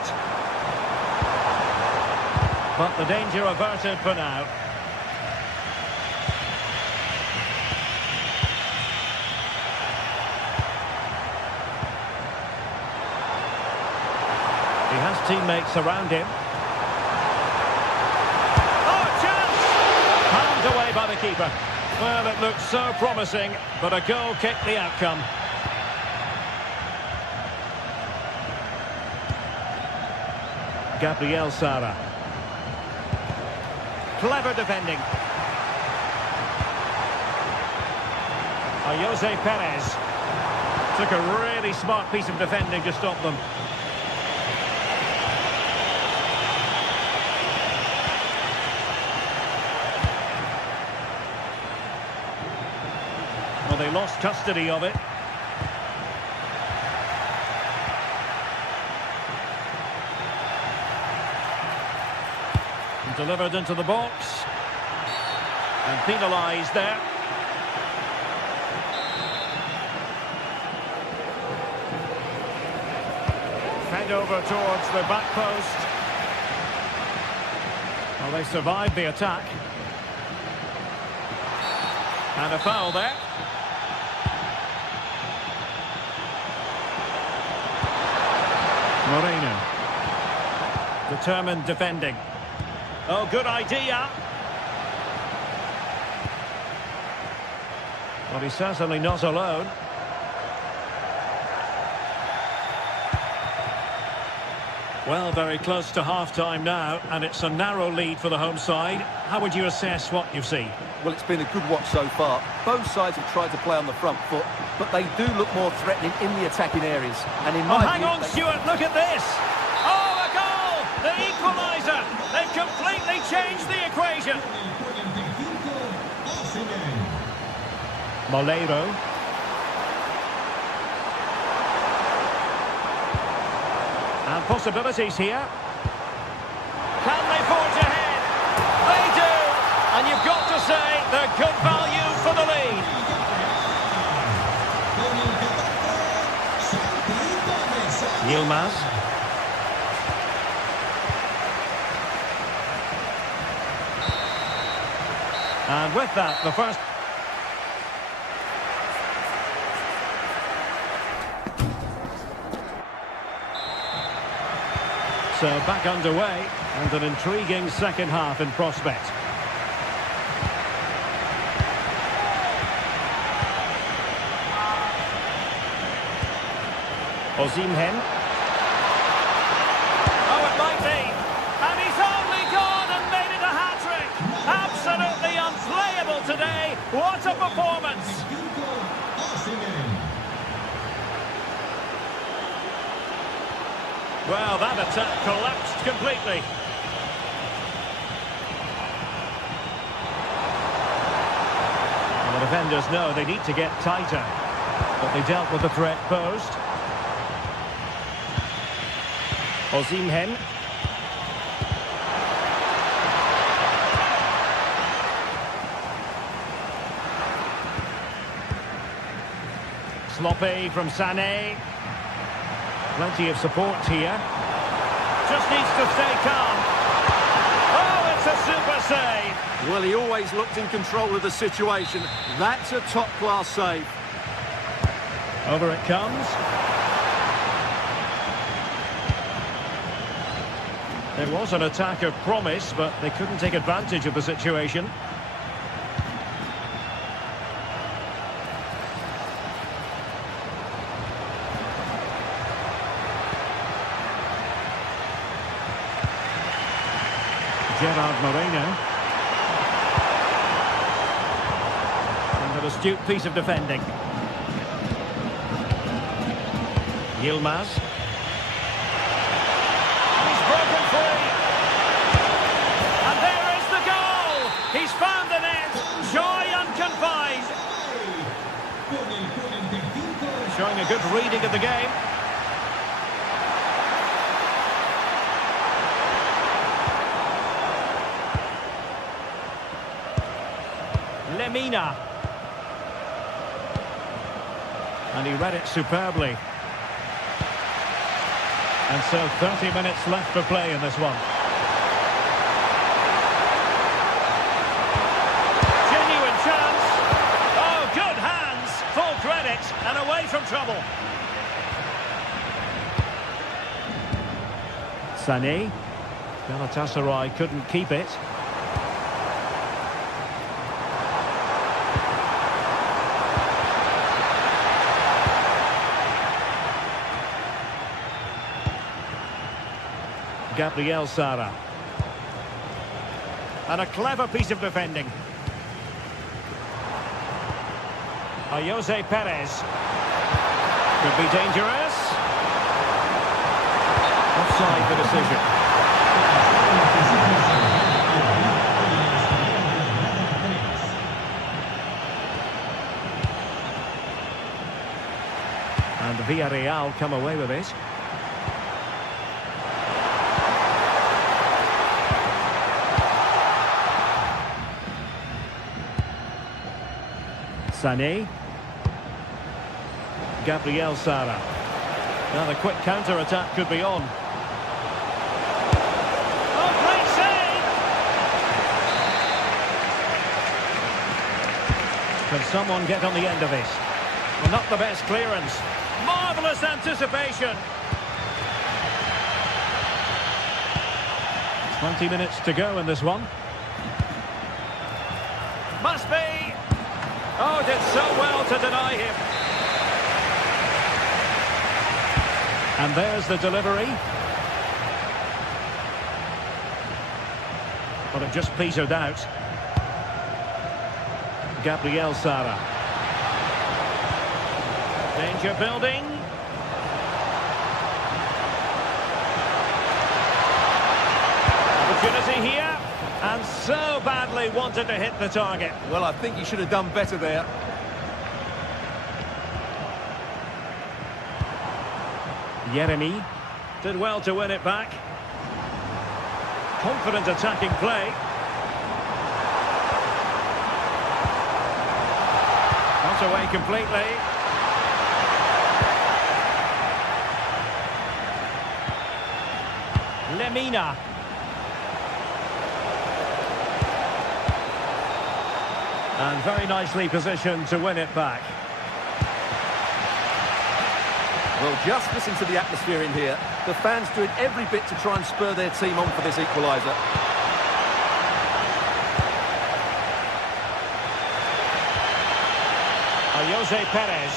But the danger averted for now. He has teammates around him. Oh, chance! Palmed away by the keeper. Well, it looked so promising, but a goal kicked the outcome. Gabriel Sara. Clever defending. Jose Perez. Took a really smart piece of defending to stop them. Well, they lost custody of it. And delivered into the box. And penalised there. Fed over towards the back post. Well, they survived the attack. And a foul there. Moreno. Determined defending. Oh, good idea. But he's certainly not alone. Well, very close to half-time now, and it's a narrow lead for the home side. How would you assess what you've seen? Well, it's been a good watch so far. Both sides have tried to play on the front foot, but they do look more threatening in the attacking areas. And in my hang view, on, Stuart, look at this! Oh, a goal! The equaliser! They've completely changed the equation! Molero. And possibilities here. Can they forge ahead? They do! And you've got to say they're good value for the lead. Yilmaz. And with that, the first... So back underway, and an intriguing second half in prospect. Osimhen. Oh, it might be. And he's only gone and made it a hat-trick. Absolutely unplayable today. What a performance. Well, that attack collapsed completely. The defenders know they need to get tighter, but they dealt with the threat posed. Osimhen. Sloppy from Sané. Plenty of support here. Just needs to stay calm. Oh, it's a super save. Well, he always looked in control of the situation. That's a top-class save. Over it comes. There was an attack of promise, but they couldn't take advantage of the situation. Gerard Moreno. And an astute piece of defending. Yilmaz. He's broken free. And there is the goal. He's found the net. Joy unconfined. Showing a good reading of the game. Lemina. And he read it superbly. And so 30 minutes left for play in this one. Genuine chance. Oh, good hands. Full credit and away from trouble. Sané. Galatasaray couldn't keep it. Gabriel Sara. And a clever piece of defending. Jose Perez. Could be dangerous. Offside the decision. And Villarreal come away with it. Sané. Gabriel Sara. Now the quick counter-attack could be on. Oh, great save! Can someone get on the end of this? Well, not the best clearance. Marvellous anticipation. 20 minutes to go in this one. Must be. Oh, did so well to deny him. And there's the delivery. But it just petered out. Gabriel Sara. Danger building. Opportunity here. And so badly wanted to hit the target. Well, I think he should have done better there. Yeremy did well to win it back. Confident attacking play. Not away completely. Lemina. And very nicely positioned to win it back. Well, just listen to the atmosphere in here. The fans doing every bit to try and spur their team on for this equaliser. Jose Perez.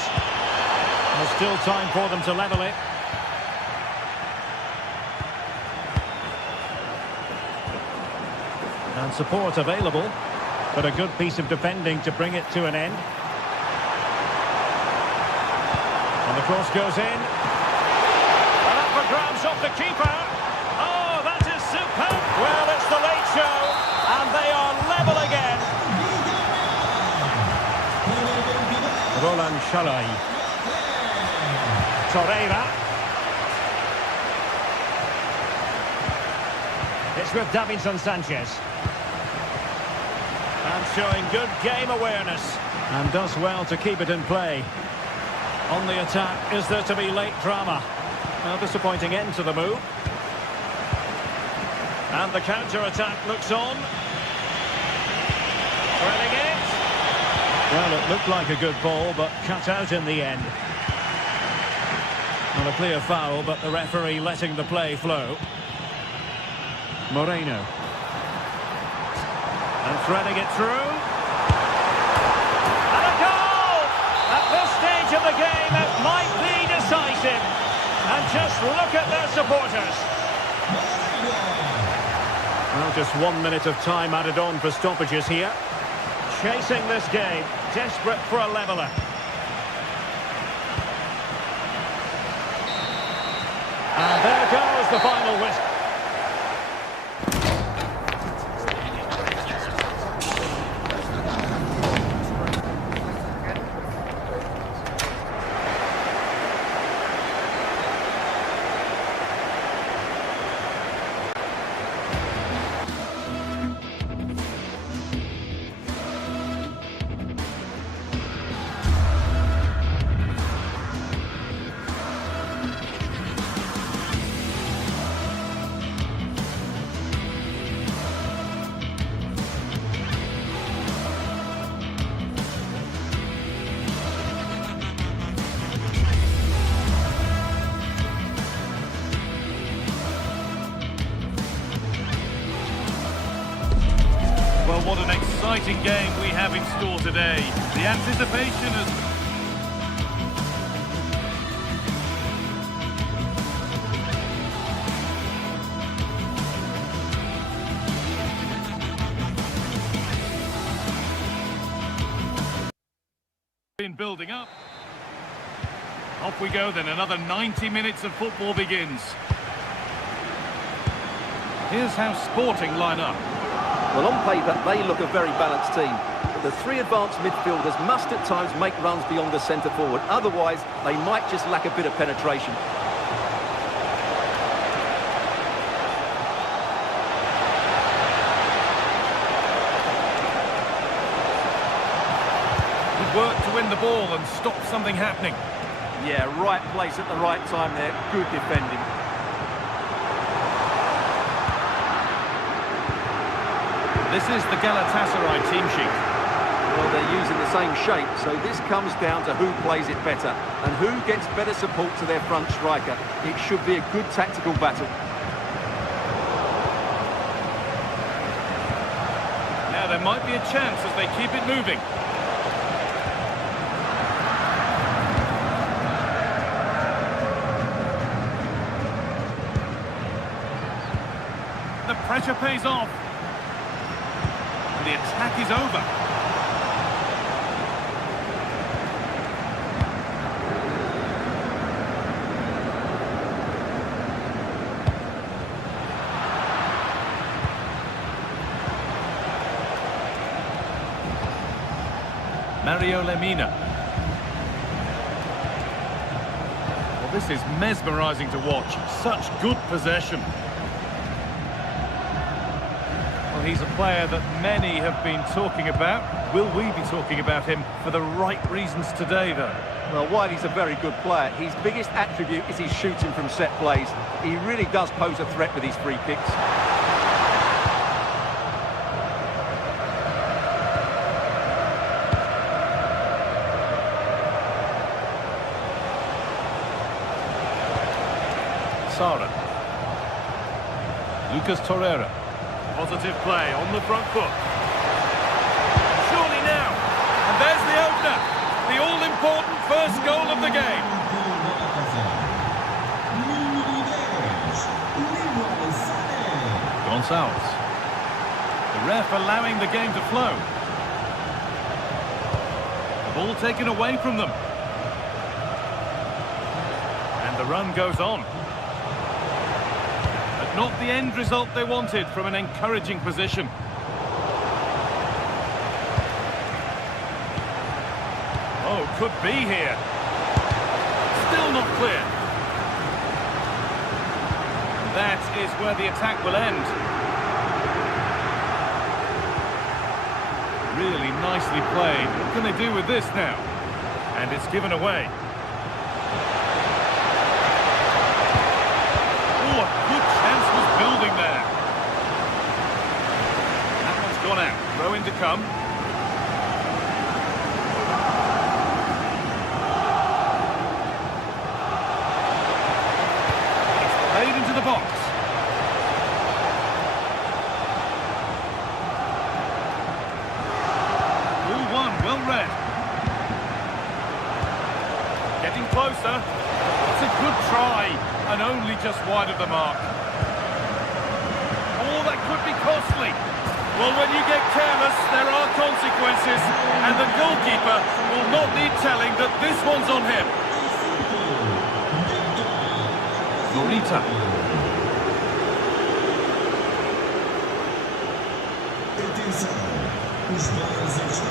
There's still time for them to level it. And support available. But a good piece of defending to bring it to an end. And the cross goes in. And up for grabs off the keeper. Oh, that is superb. Well, it's the late show. And they are level again. Roland Chalai. Torreira. It's with Davinson Sanchez. And showing good game awareness. And does well to keep it in play. On the attack, is there to be late drama? A disappointing end to the move. And the counter-attack looks on. Threading it. Well, it looked like a good ball, but cut out in the end. Not a clear foul, but the referee letting the play flow. Moreno. And threading it through. And a goal! At this stage of the game, it might be decisive. And just look at their supporters. Well, just 1 minute of time added on for stoppages here. Chasing this game, desperate for a leveller. And there goes the final whistle. Well, what an exciting game we have in store today. The anticipation has... been building up. Off we go then, another 90 minutes of football begins. Here's how Sporting line up. Well, on paper, they look a very balanced team. But the three advanced midfielders must at times make runs beyond the centre forward. Otherwise, they might just lack a bit of penetration. Good work to win the ball and stop something happening. Yeah, right place at the right time there. Good defending. This is the Galatasaray team sheet. Well, they're using the same shape, so this comes down to who plays it better and who gets better support to their front striker. It should be a good tactical battle. Now there might be a chance as they keep it moving. The pressure pays off. The attack is over. Mario Lemina. Well, this is mesmerising to watch. Such good possession. Well, he's a player that many have been talking about. Will we be talking about him for the right reasons today, though? Well, while he's a very good player, his biggest attribute is his shooting from set plays. He really does pose a threat with his free kicks. Sara. Lucas Torreira. Positive play on the front foot. Surely now. And there's the opener. The all-important first goal of the game. Gonçalves. The ref allowing the game to flow. The ball taken away from them. And the run goes on. Not the end result they wanted from an encouraging position. Oh, could be here. Still not clear. That is where the attack will end. Really nicely played. What can they do with this now? And it's given away. Oh, a good chance was building there. That one's gone out. Throw in to come. It's played into the box. Ball one, well read. Getting closer. It's a good try. And only just wide of the mark. Oh, that could be costly. Well, when you get careless, there are consequences. And the goalkeeper will not need telling that this one's on him. Morita.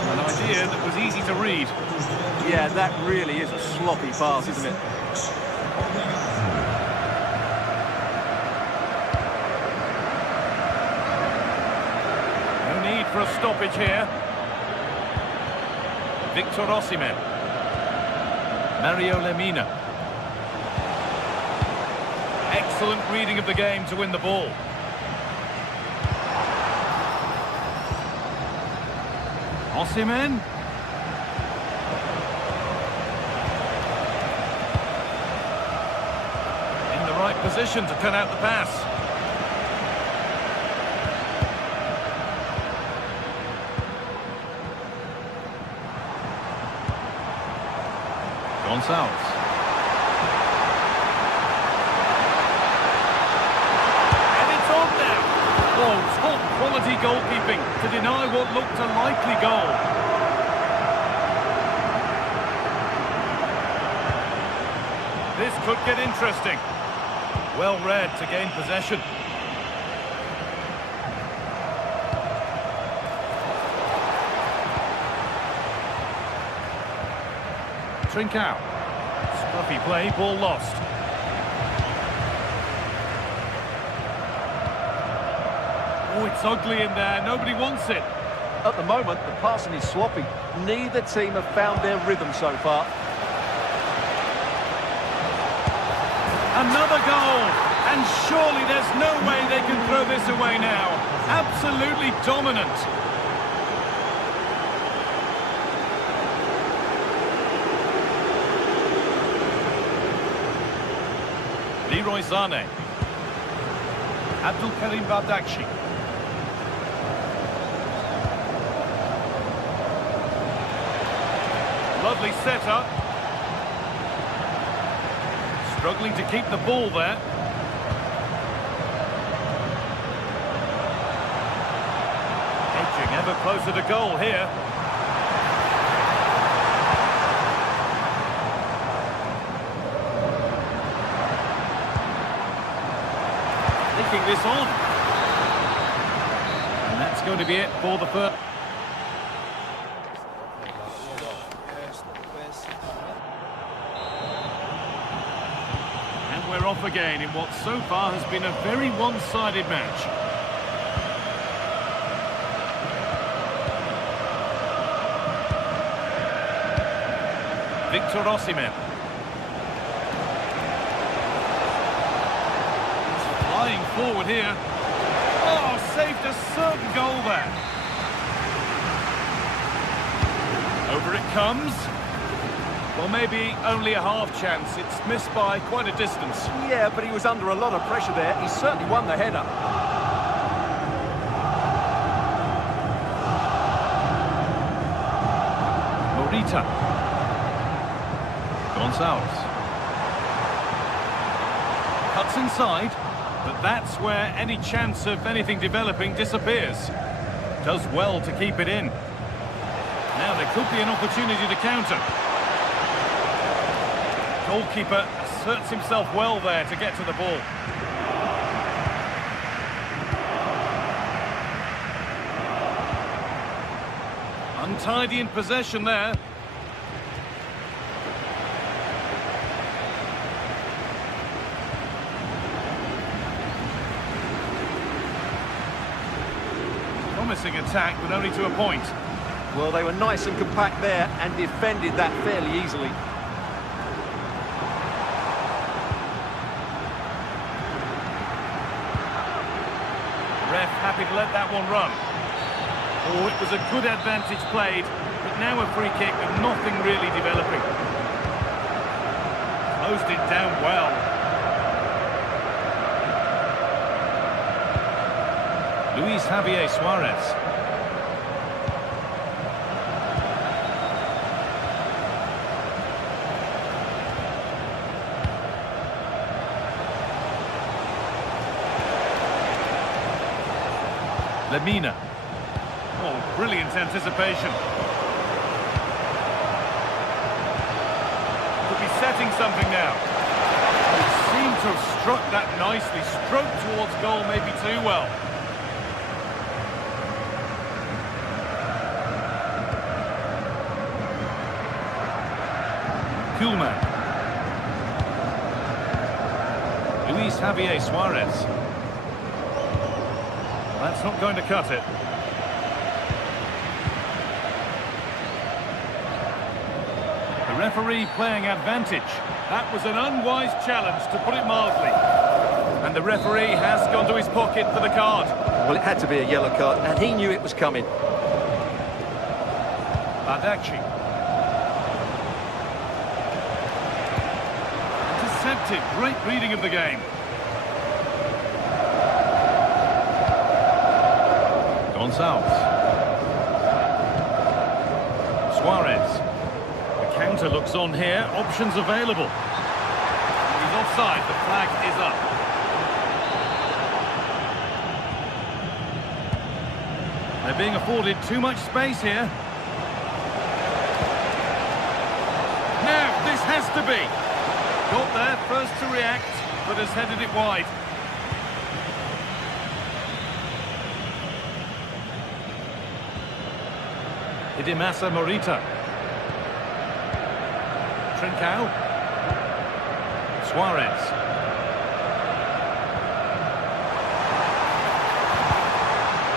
An idea that was easy to read. Yeah, that really is a sloppy pass, isn't it? For a stoppage here. Victor Osimhen. Mario Lemina. Excellent reading of the game to win the ball. Osimhen. In the right position to cut out the pass. Gonçalves. And it's on now. Oh, top quality goalkeeping to deny what looked a likely goal. This could get interesting. Well read to gain possession. Trincao. Scruffy play, ball lost. Oh, it's ugly in there. Nobody wants it. At the moment, the passing is sloppy. Neither team have found their rhythm so far. Another goal. And surely there's no way they can throw this away now. Absolutely dominant. Leroy Sané. Abdul Karim Bardakci. Lovely setup. Struggling to keep the ball there. Edging ever closer to goal here. Taking this on. And that's going to be it for the first. And we're off again in what so far has been a very one-sided match. Victor Osimhen. Flying forward here. Oh, saved a certain goal there. Over it comes. Well, maybe only a half chance. It's missed by quite a distance. Yeah, but he was under a lot of pressure there. He certainly won the header. Morita. Gonçalves. Cuts inside. But that's where any chance of anything developing disappears. Does well to keep it in. Now there could be an opportunity to counter. Goalkeeper asserts himself well there to get to the ball. Untidy in possession there. Promising attack, but only to a point. Well, they were nice and compact there and defended that fairly easily. Ref happy to let that one run. Oh, it was a good advantage played, but now a free kick with nothing really developing. Closed it down well. Luis Javier Suarez. Lemina. Oh, brilliant anticipation. Could be setting something now. He seemed to have struck that nicely. Stroked towards goal maybe too well. Kuhlmann. Luis Javier Suarez. That's not going to cut it. The referee playing advantage. That was an unwise challenge, to put it mildly. And the referee has gone to his pocket for the card. Well, it had to be a yellow card, and he knew it was coming. Bardakci. Intercepted. Great reading of the game. Gonçalves. Suarez. The counter looks on here. Options available. He's offside. The flag is up. They're being afforded too much space here. Now, this has to be. Got there, first to react, but has headed it wide. Idimasa Morita. Trincao. Suarez.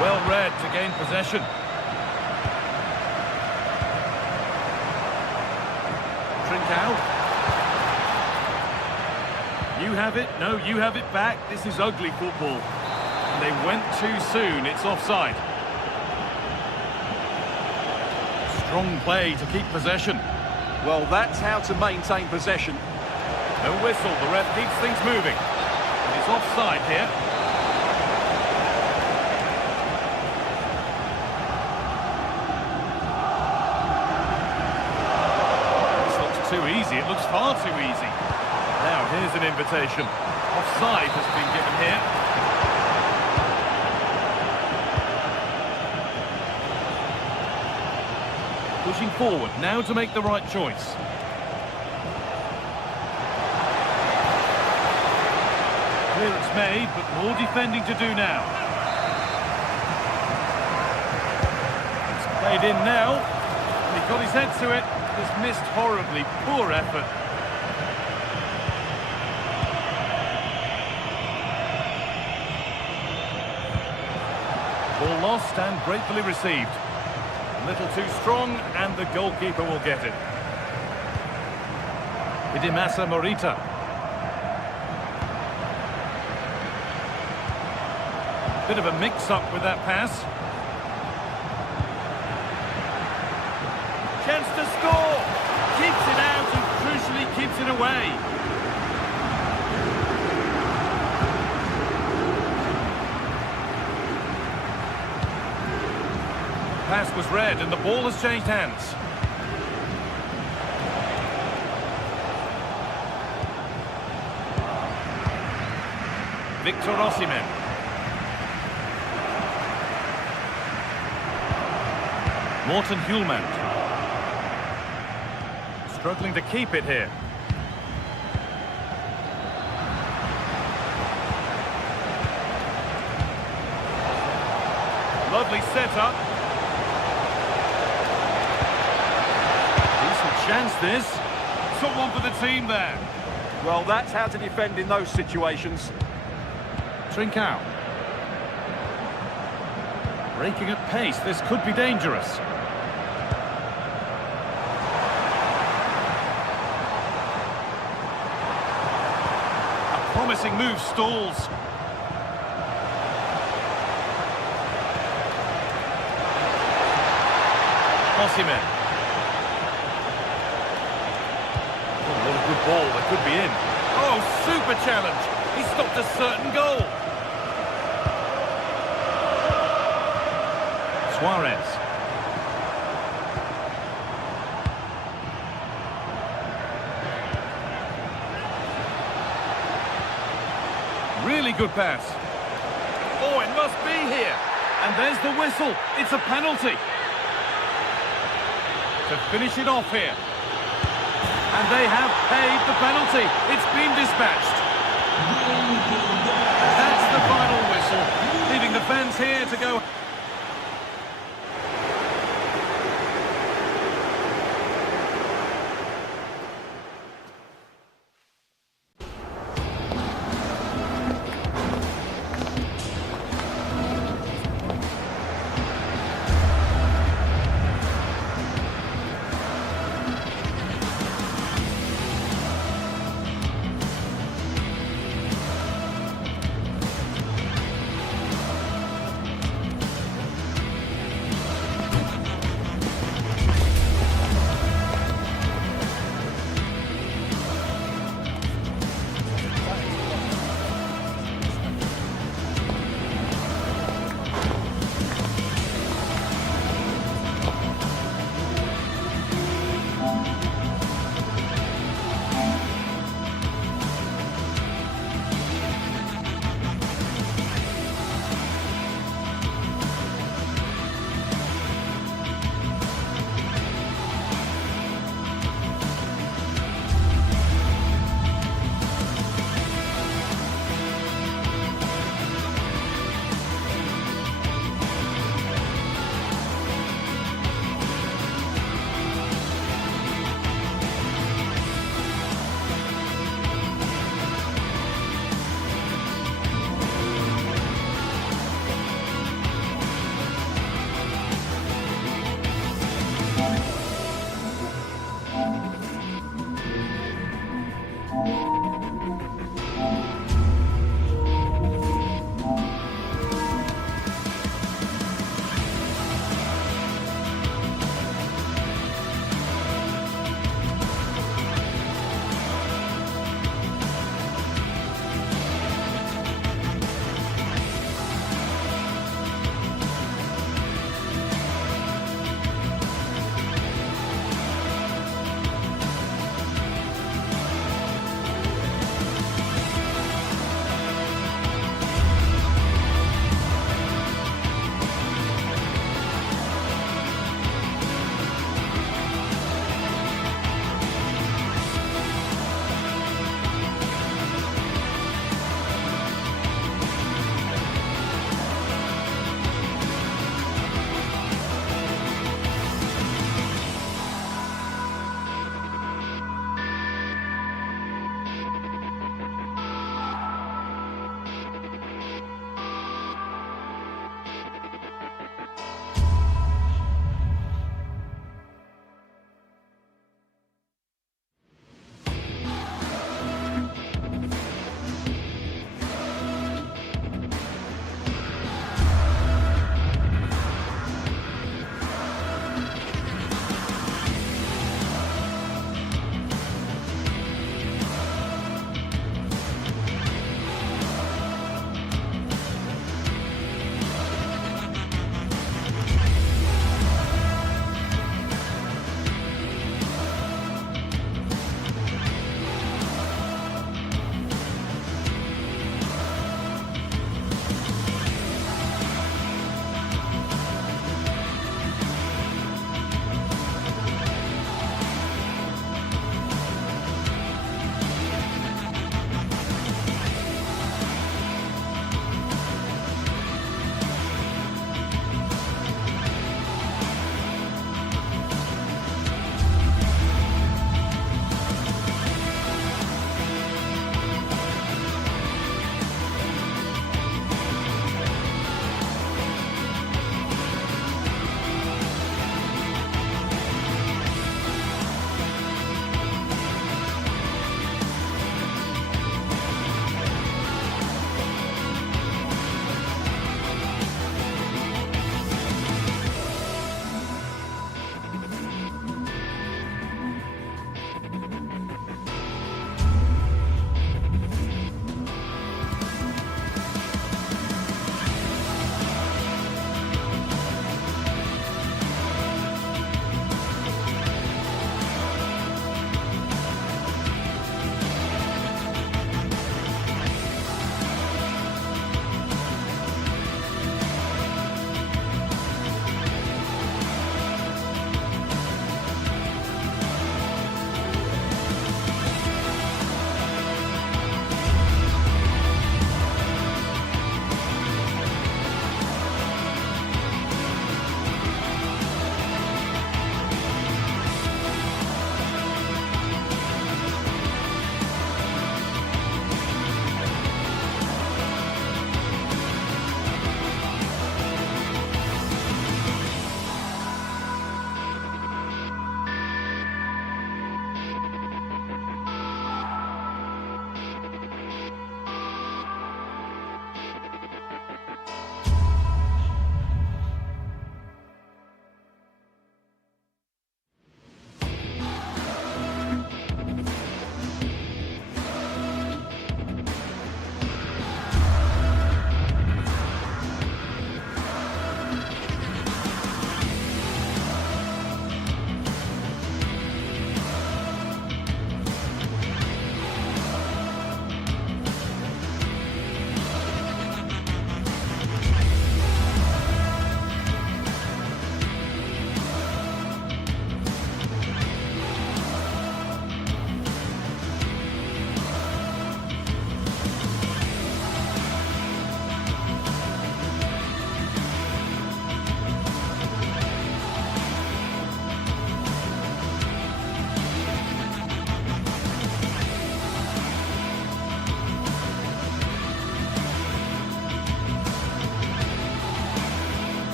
Well read to gain possession. Trincao. You have it. No, you have it back. This is ugly football. And they went too soon. It's offside. Strong play to keep possession. Well, that's how to maintain possession. No whistle. The ref keeps things moving. And it's offside here. This looks too easy. It looks far too easy. Now, here's an invitation. Offside has been given here. Pushing forward, now to make the right choice. Clearance made, but more defending to do now. It's played in now. He got his head to it. Just missed horribly. Poor effort. Ball lost and gratefully received. A little too strong, and the goalkeeper will get it. Idimasa Morita. Bit of a mix-up with that pass. Chance to score! Keeps it out and crucially keeps it away. Pass was read and the ball has changed hands. Victor Osimhen. Morten Hjulmand. Struggling to keep it here. Lovely setup. Chance this. Took one for the team there. Well, that's how to defend in those situations. Trincao. Breaking at pace, this could be dangerous. A promising move stalls. Osimhen. What a good ball, that could be in. Oh, super challenge. He stopped a certain goal. Suarez. Really good pass. Oh, it must be here. And there's the whistle. It's a penalty. To finish it off here. And they have paid the penalty. It's been dispatched. That's the final whistle, leaving the fans here to go.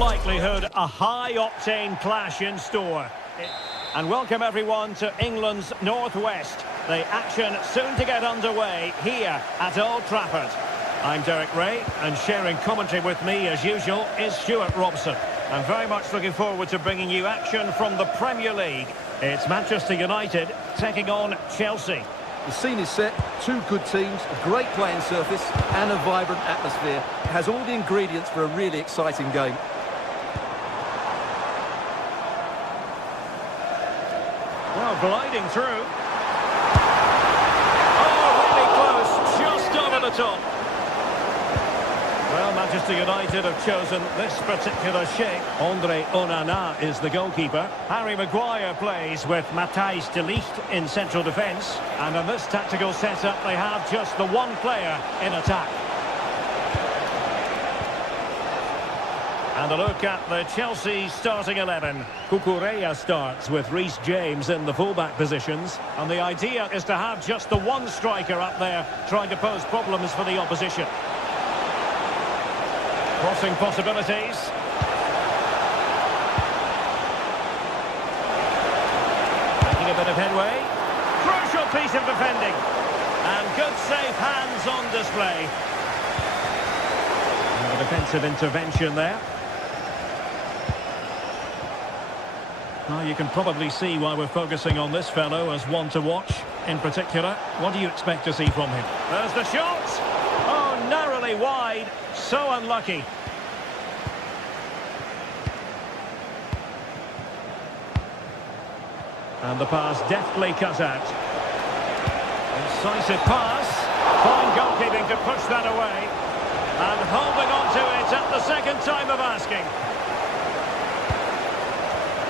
likelihood, a high-octane clash in store. And welcome everyone to England's Northwest. The action soon to get underway here at Old Trafford. I'm Derek Ray, and sharing commentary with me as usual is Stuart Robson. I'm very much looking forward to bringing you action from the Premier League. It's Manchester United taking on Chelsea. The scene is set, two good teams, a great playing surface and a vibrant atmosphere. It has all the ingredients for a really exciting game. Well, gliding through. Oh, really close, just over the top. Well, Manchester United have chosen this particular shape. Andre Onana is the goalkeeper. Harry Maguire plays with Matthijs de Ligt in central defence. And in this tactical setup, they have just the one player in attack. And a look at the Chelsea starting 11. Cucurella starts with Reece James in the fullback positions. And the idea is to have just the one striker up there trying to pose problems for the opposition. Crossing possibilities. Making a bit of headway. Crucial piece of defending. And good safe hands on display. And a defensive intervention there. Well, you can probably see why we're focusing on this fellow as one to watch. In particular, what do you expect to see from him? There's the shot! Oh, narrowly wide. So unlucky. And the pass deftly cut out. Incisive pass. Fine goalkeeping to push that away. And holding on to it at the second time of asking.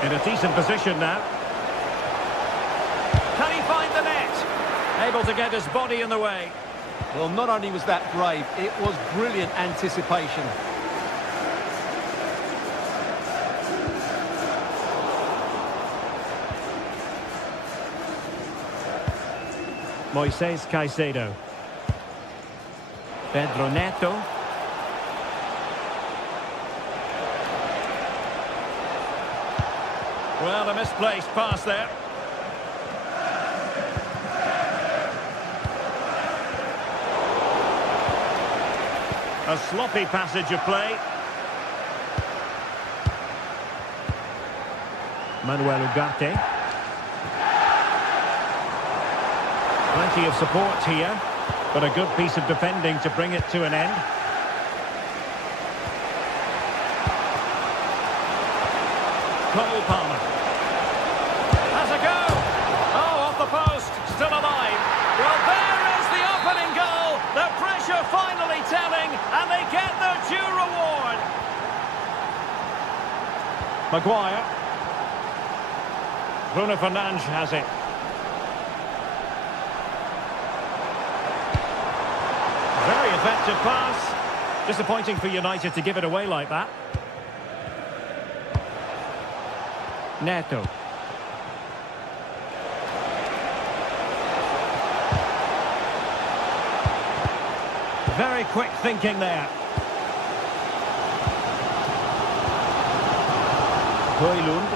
In a decent position now. Can he find the net? Able to get his body in the way. Well, not only was that brave, it was brilliant anticipation. Moises Caicedo. Pedro Neto. Well, a misplaced pass there. A sloppy passage of play. Manuel Ugarte. Plenty of support here, but a good piece of defending to bring it to an end. Cole Palmer. Has a go. Oh, off the post. Still alive. Well, there is the opening goal. The pressure finally telling, and they get their due reward. Maguire. Bruno Fernandes has it. Very effective pass. Disappointing for United to give it away like that. Neto. Very quick thinking there. Højlund.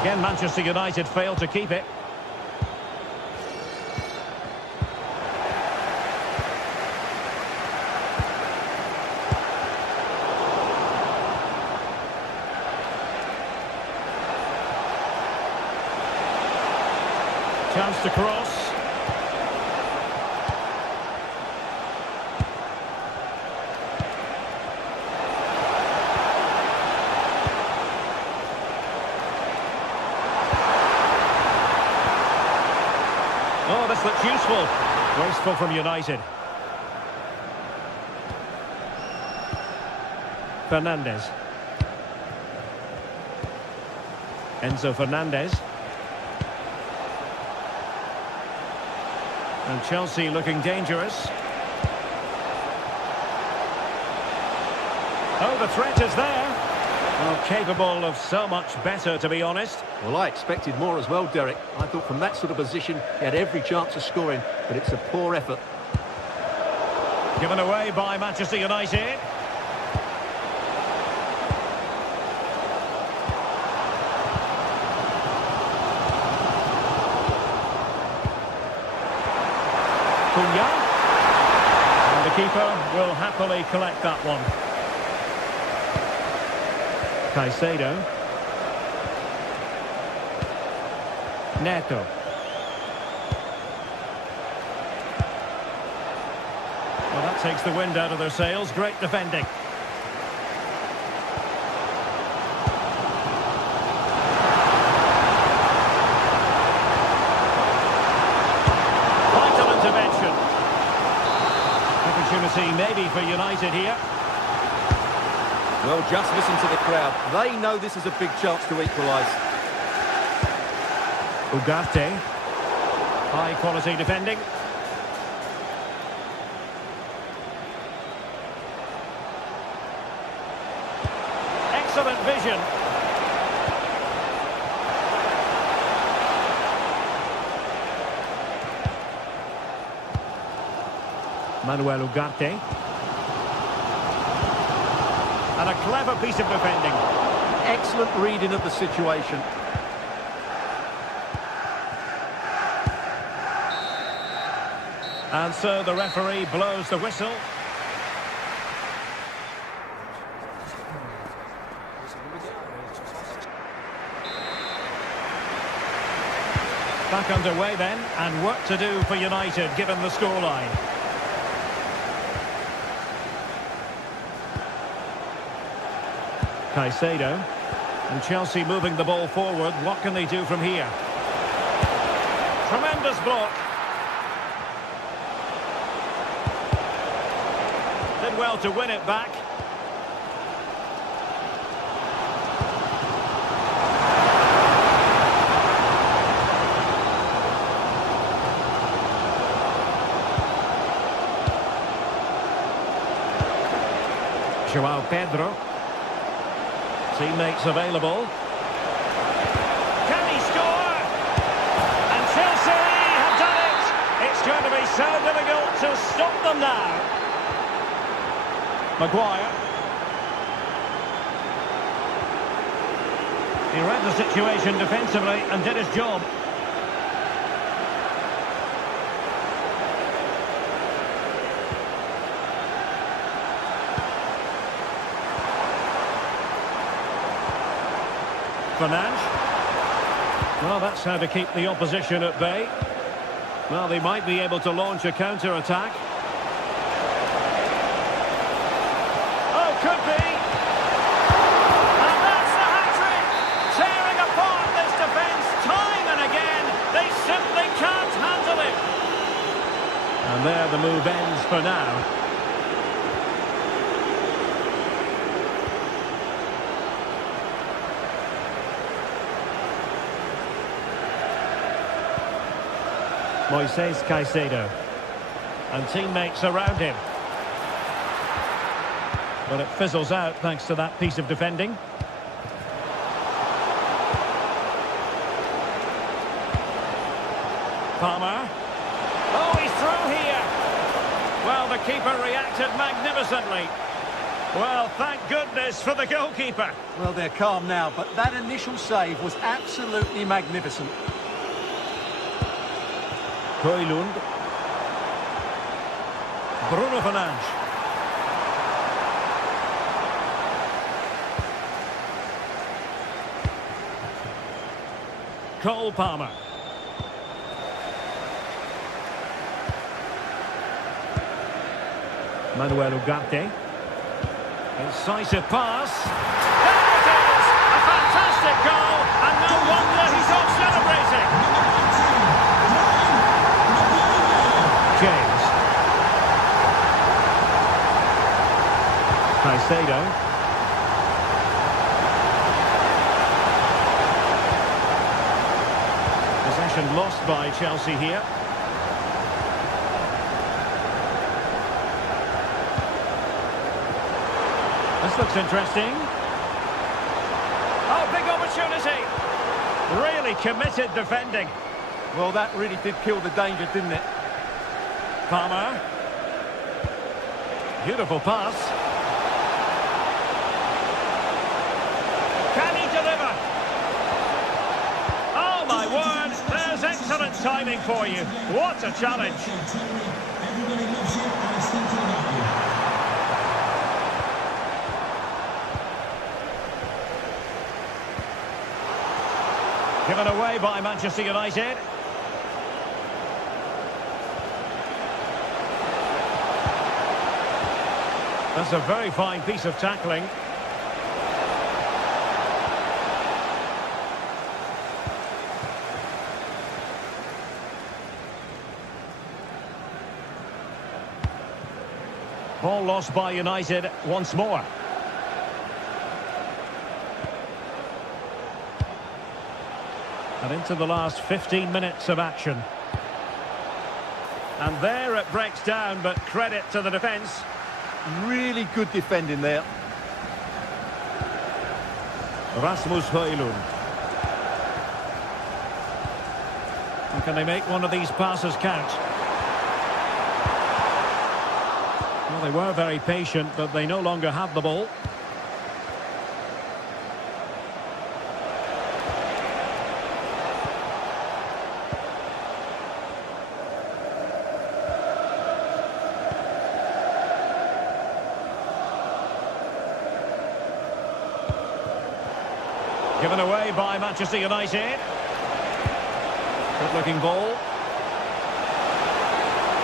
Again, Manchester United failed to keep it. Chance to cross. Oh, this looks useful. Wasteful from United. Fernandes. Enzo Fernandez. And Chelsea looking dangerous. Oh, the threat is there. Well, capable of so much better, to be honest. Well, I expected more as well, Derek. I thought from that sort of position, he had every chance of scoring, but it's a poor effort. Given away by Manchester United. Cunha. And the keeper will happily collect that one. Caicedo. Neto. Well, that takes the wind out of their sails. Great defending. Vital intervention. Opportunity maybe for United here. Well, just listen to the crowd. They know this is a big chance to equalise. Ugarte. High quality defending. Excellent vision. Manuel Ugarte. And a clever piece of defending. Excellent reading of the situation. And so the referee blows the whistle. Back underway then, and work to do for United given the scoreline. Caicedo. And Chelsea moving the ball forward. What can they do from here? Tremendous block. Did well to win it back. João Pedro. Teammates available. Can he score? And Chelsea have done it! It's going to be so difficult to stop them now. Maguire. He read the situation defensively and did his job. Fernandes. Well, that's how to keep the opposition at bay. Well, they might be able to launch a counter-attack. Oh, could be. And that's the hat-trick. Tearing apart this defence time and again. They simply can't handle it. And there the move ends for now. Moises Caicedo. And teammates around him. But it fizzles out thanks to that piece of defending. Palmer. Oh, he's through here. Well, the keeper reacted magnificently. Well, thank goodness for the goalkeeper. Well, they're calm now, but that initial save was absolutely magnificent. Højlund. Bruno Fernandes. Cole Palmer. Manuel Ugarte. Incisive pass. There it is! A fantastic goal, and no wonder he's off celebrating. James. Caicedo. Possession lost by Chelsea here. This looks interesting. Oh, big opportunity. Really committed defending. Well, that really did kill the danger, didn't it? Palmer. Beautiful pass. Can he deliver? Oh, my word. There's excellent timing for you. What a challenge. Everybody loves you and is thinking about you. Given away by Manchester United. That's a very fine piece of tackling. Ball lost by United once more. And into the last 15 minutes of action. And there it breaks down, but credit to the defence. Really good defending there. Rasmus Højlund. And can they make one of these passes count? Well, they were very patient, but they no longer have the ball. Given away by Manchester United. Good-looking ball.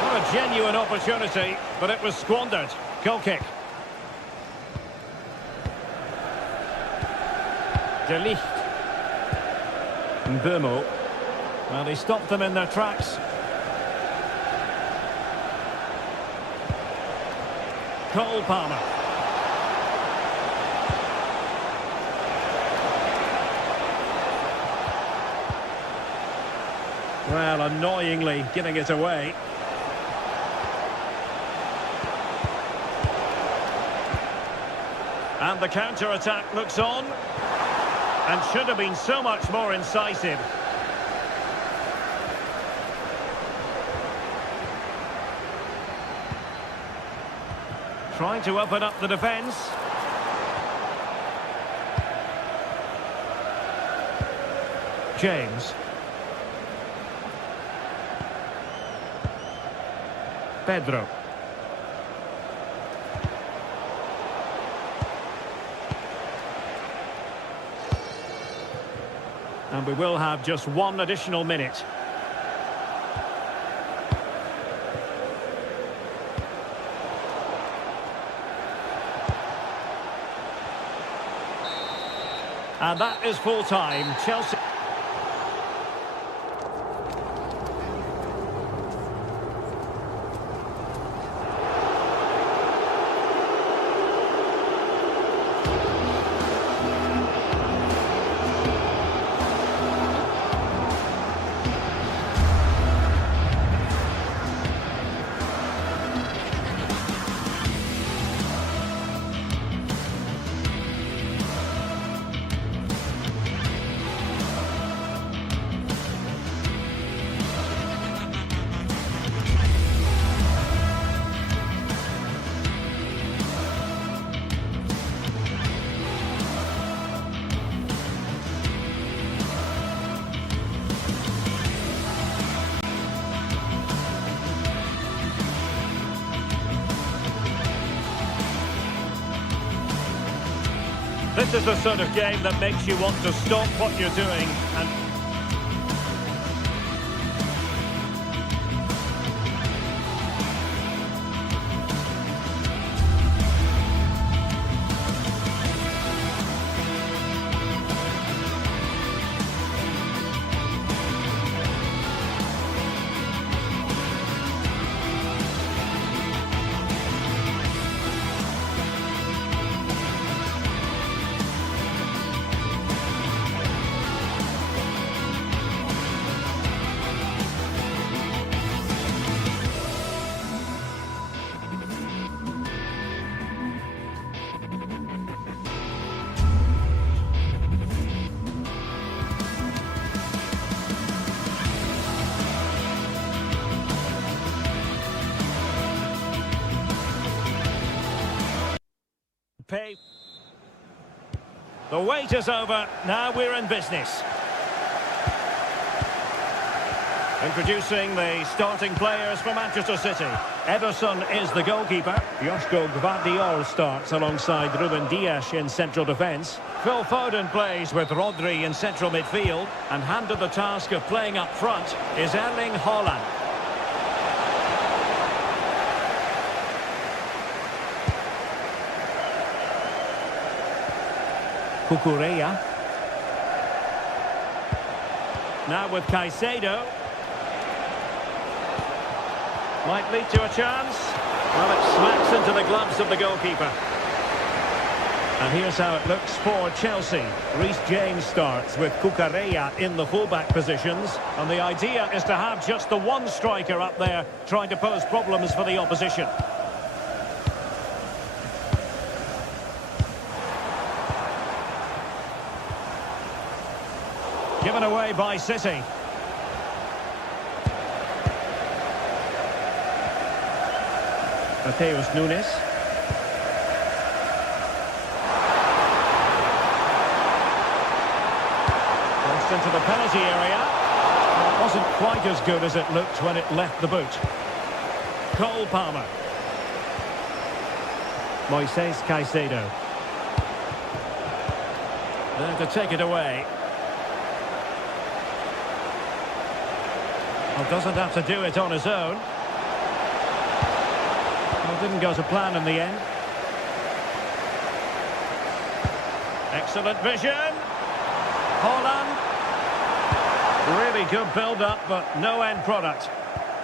Not a genuine opportunity, but it was squandered. Goal kick. De Ligt. Mbeumo. Well, they stopped them in their tracks. Cole Palmer. Well, annoyingly giving it away. And the counter-attack looks on. And should have been so much more incisive. Trying to open up the defence. James. Pedro. And we will have just one additional minute. And that is full time. Chelsea. This is the sort of game that makes you want to stop what you're doing and... Pay. The wait is over. Now we're in business. Introducing the starting players for Manchester City. Ederson is the goalkeeper. Joško Gvardiol starts alongside Ruben Dias in central defence. Phil Foden plays with Rodri in central midfield. And handed the task of playing up front is Erling Haaland. Cucurella. Now with Caicedo. Might lead to a chance. Well, it smacks into the gloves of the goalkeeper. And here's how it looks for Chelsea. Reece James starts with Cucurella in the fullback positions. And the idea is to have just the one striker up there trying to pose problems for the opposition. Given away by City. Mateus Nunes. Crossed into the penalty area. Well, it wasn't quite as good as it looked when it left the boot. Cole Palmer. Moises Caicedo. There to take it away. Well, doesn't have to do it on his own. Well, didn't go to plan in the end. Excellent vision. Haaland. Really good build-up, but no end product.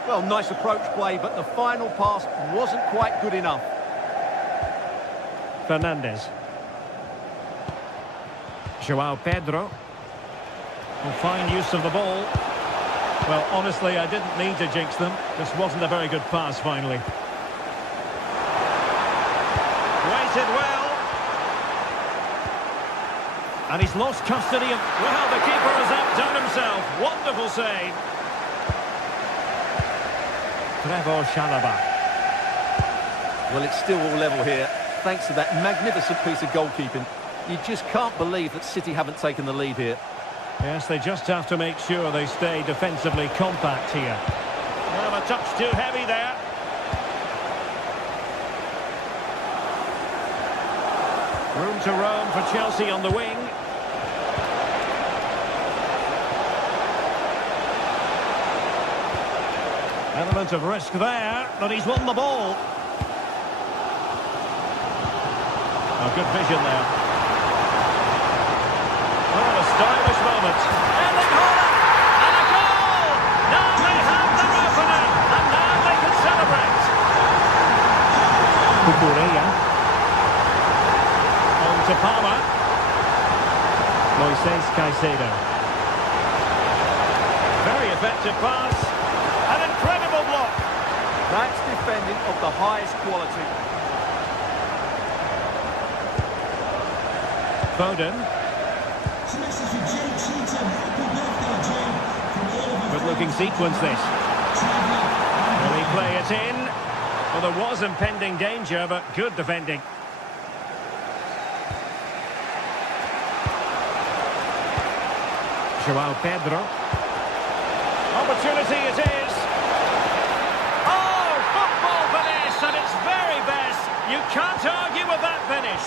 Well, nice approach play, but the final pass wasn't quite good enough. Fernandes. João Pedro. Well, fine use of the ball. Well, honestly, I didn't need to jinx them. This wasn't a very good pass, finally. Waited well. And he's lost custody of... Well, the keeper has outdone himself. Wonderful save. Trevor Chalobah. Well, it's still all level here, thanks to that magnificent piece of goalkeeping. You just can't believe that City haven't taken the lead here. Yes, they just have to make sure they stay defensively compact here. Well, a touch too heavy there. Room to roam for Chelsea on the wing. Element of risk there, but he's won the ball. Oh, good vision there. Oh, a stylish moment. Erling Haaland! And a goal! Now they have their opener, and now they can celebrate. Cucurella. On to Palmer. Moises Caicedo. Very effective pass. An incredible block. That's defending of the highest quality. Foden. Good looking sequence this. Will he play it in? Well, there was impending danger, but good defending. João Pedro. Opportunity it is. Oh, football finish at its very best. You can't argue with that finish.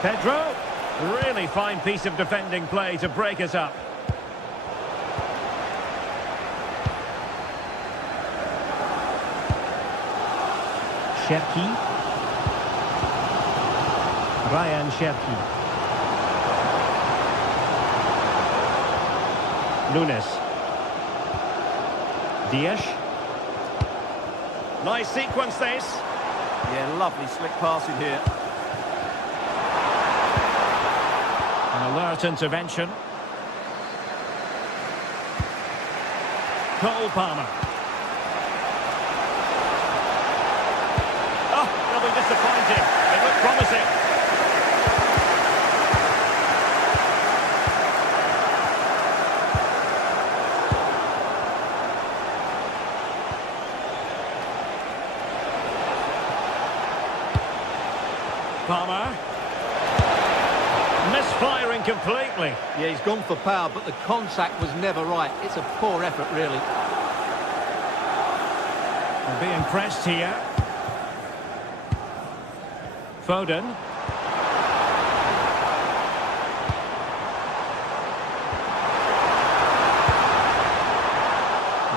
Pedro, really fine piece of defending play to break us up. Cherki. Ryan Cherki. Nunes. Dias. Nice sequence this. Yeah, lovely slick passing here. An alert intervention. Cole Palmer. Oh, they'll be disappointing. They look promising. Palmer. Misfiring completely. Yeah, he's gone for power, but the contact was never right. It's a poor effort, really. They're being pressed here. Foden.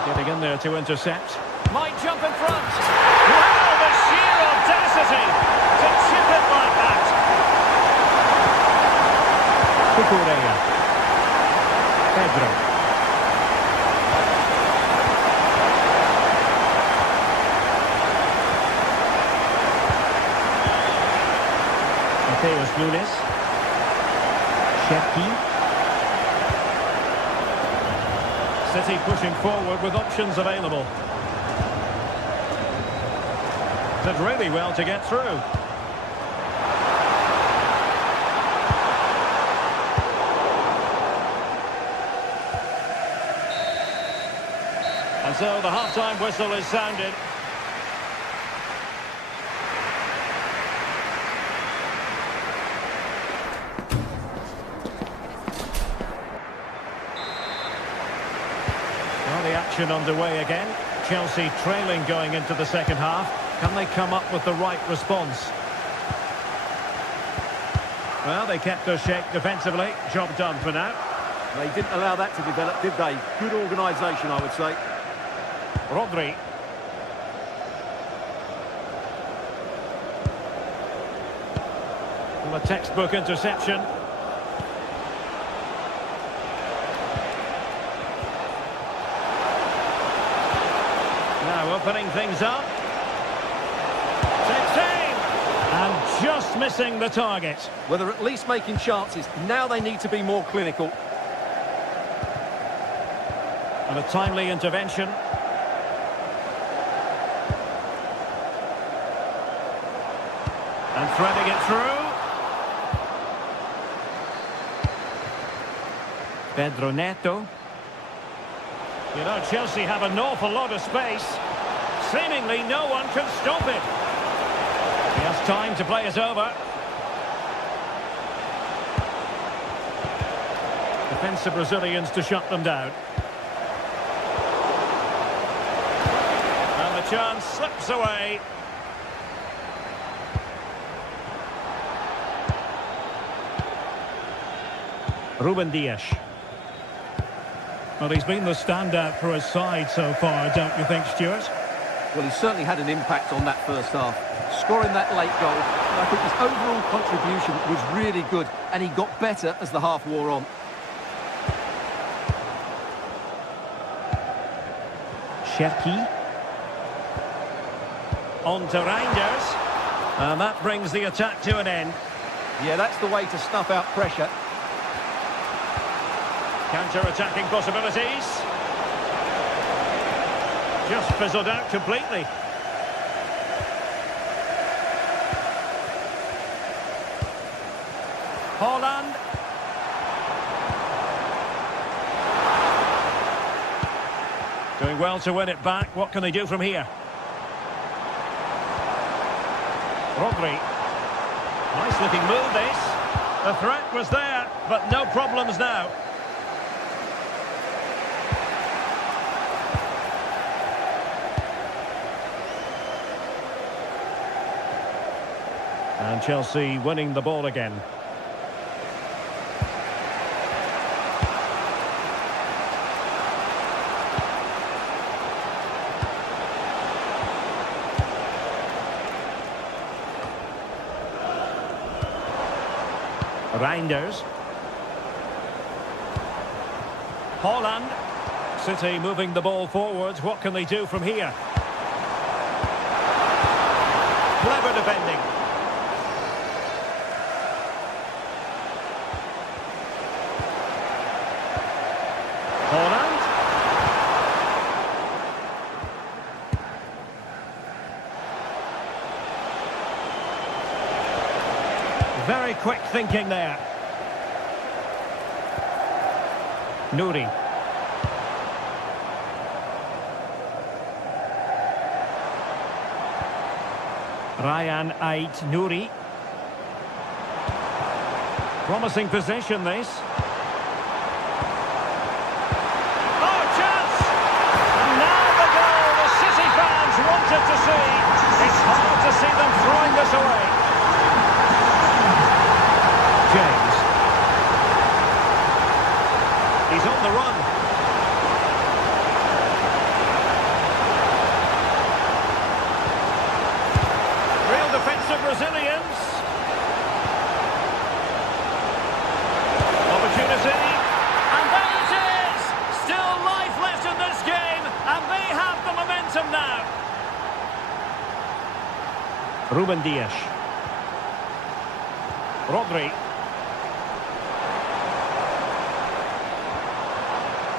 Getting in there to intercept. Might jump in front. Wow, the sheer audacity to chip it like that. Cucurella. Pedro. Mateus Nunes. Shepki. City pushing forward with options available. Did really well to get through. And so the half-time whistle is sounded. Well, the action underway again. Chelsea trailing going into the second half. Can they come up with the right response? Well, they kept their shape defensively. Job done for now. They didn't allow that to develop, did they? Good organisation, I would say. Rodri. Well, a textbook interception. Now opening things up. Takes aim! And just missing the target. Well, they're at least making chances. Now they need to be more clinical. And a timely intervention. And threading it through. Pedro Neto. You know, Chelsea have an awful lot of space. Seemingly no one can stop it. He has time to play it over. Defensive Brazilians to shut them down. And the chance slips away. Ruben Dias. Well, he's been the standout for his side so far, don't you think, Stuart? Well, he certainly had an impact on that first half. Scoring that late goal, I think his overall contribution was really good, and he got better as the half wore on. Shepki. On to Reinders. And that brings the attack to an end. Yeah, that's the way to snuff out pressure. Counter-attacking possibilities. Just fizzled out completely. Haaland. Doing well to win it back. What can they do from here? Rodri. Nice looking move this. The threat was there, but no problems now. And Chelsea winning the ball again. Reinders. Haaland. City moving the ball forwards. What can they do from here? Clever defending. Haaland. Very quick thinking there. Nouri. Ryan Ait Nouri. Promising possession, this. Oh, chance! And now the goal the City fans wanted to see. It's hard to see them throwing this away. James. He's on the run. Real defensive resilience. Opportunity. And there it is! Still life left in this game, and they have the momentum now. Ruben Dias. Rodri.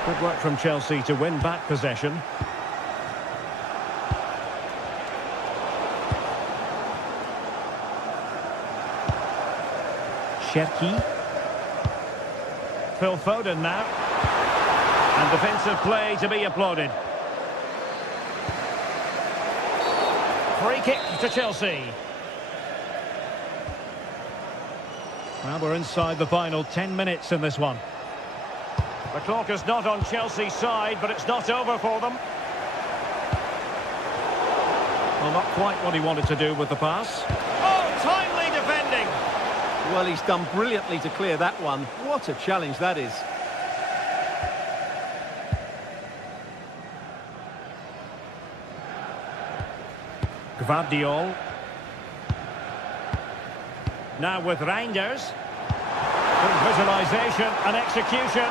Good work from Chelsea to win back possession. Cherki. Phil Foden now. And defensive play to be applauded. Free kick to Chelsea. Well, we're inside the final 10 minutes in this one. The clock is not on Chelsea's side, but it's not over for them. Well, not quite what he wanted to do with the pass. Oh, timely defending! Well, he's done brilliantly to clear that one. What a challenge that is. Gvardiol. Now with Reinders. Good visualisation and execution.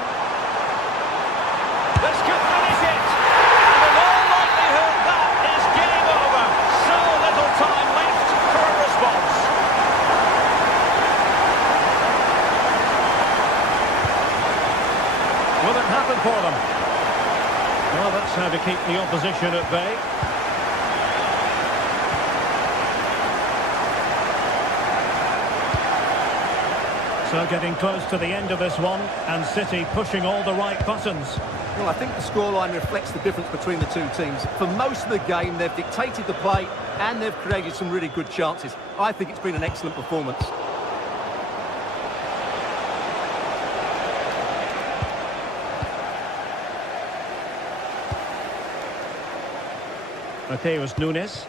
This could finish it. And in all likelihood, that is game over. So little time left for a response. Will it happen for them? Well, that's how to keep the opposition at bay. So getting close to the end of this one, and City pushing all the right buttons. Well, I think the scoreline reflects the difference between the two teams. For most of the game, they've dictated the play, and they've created some really good chances. I think it's been an excellent performance. Mateus Nunes.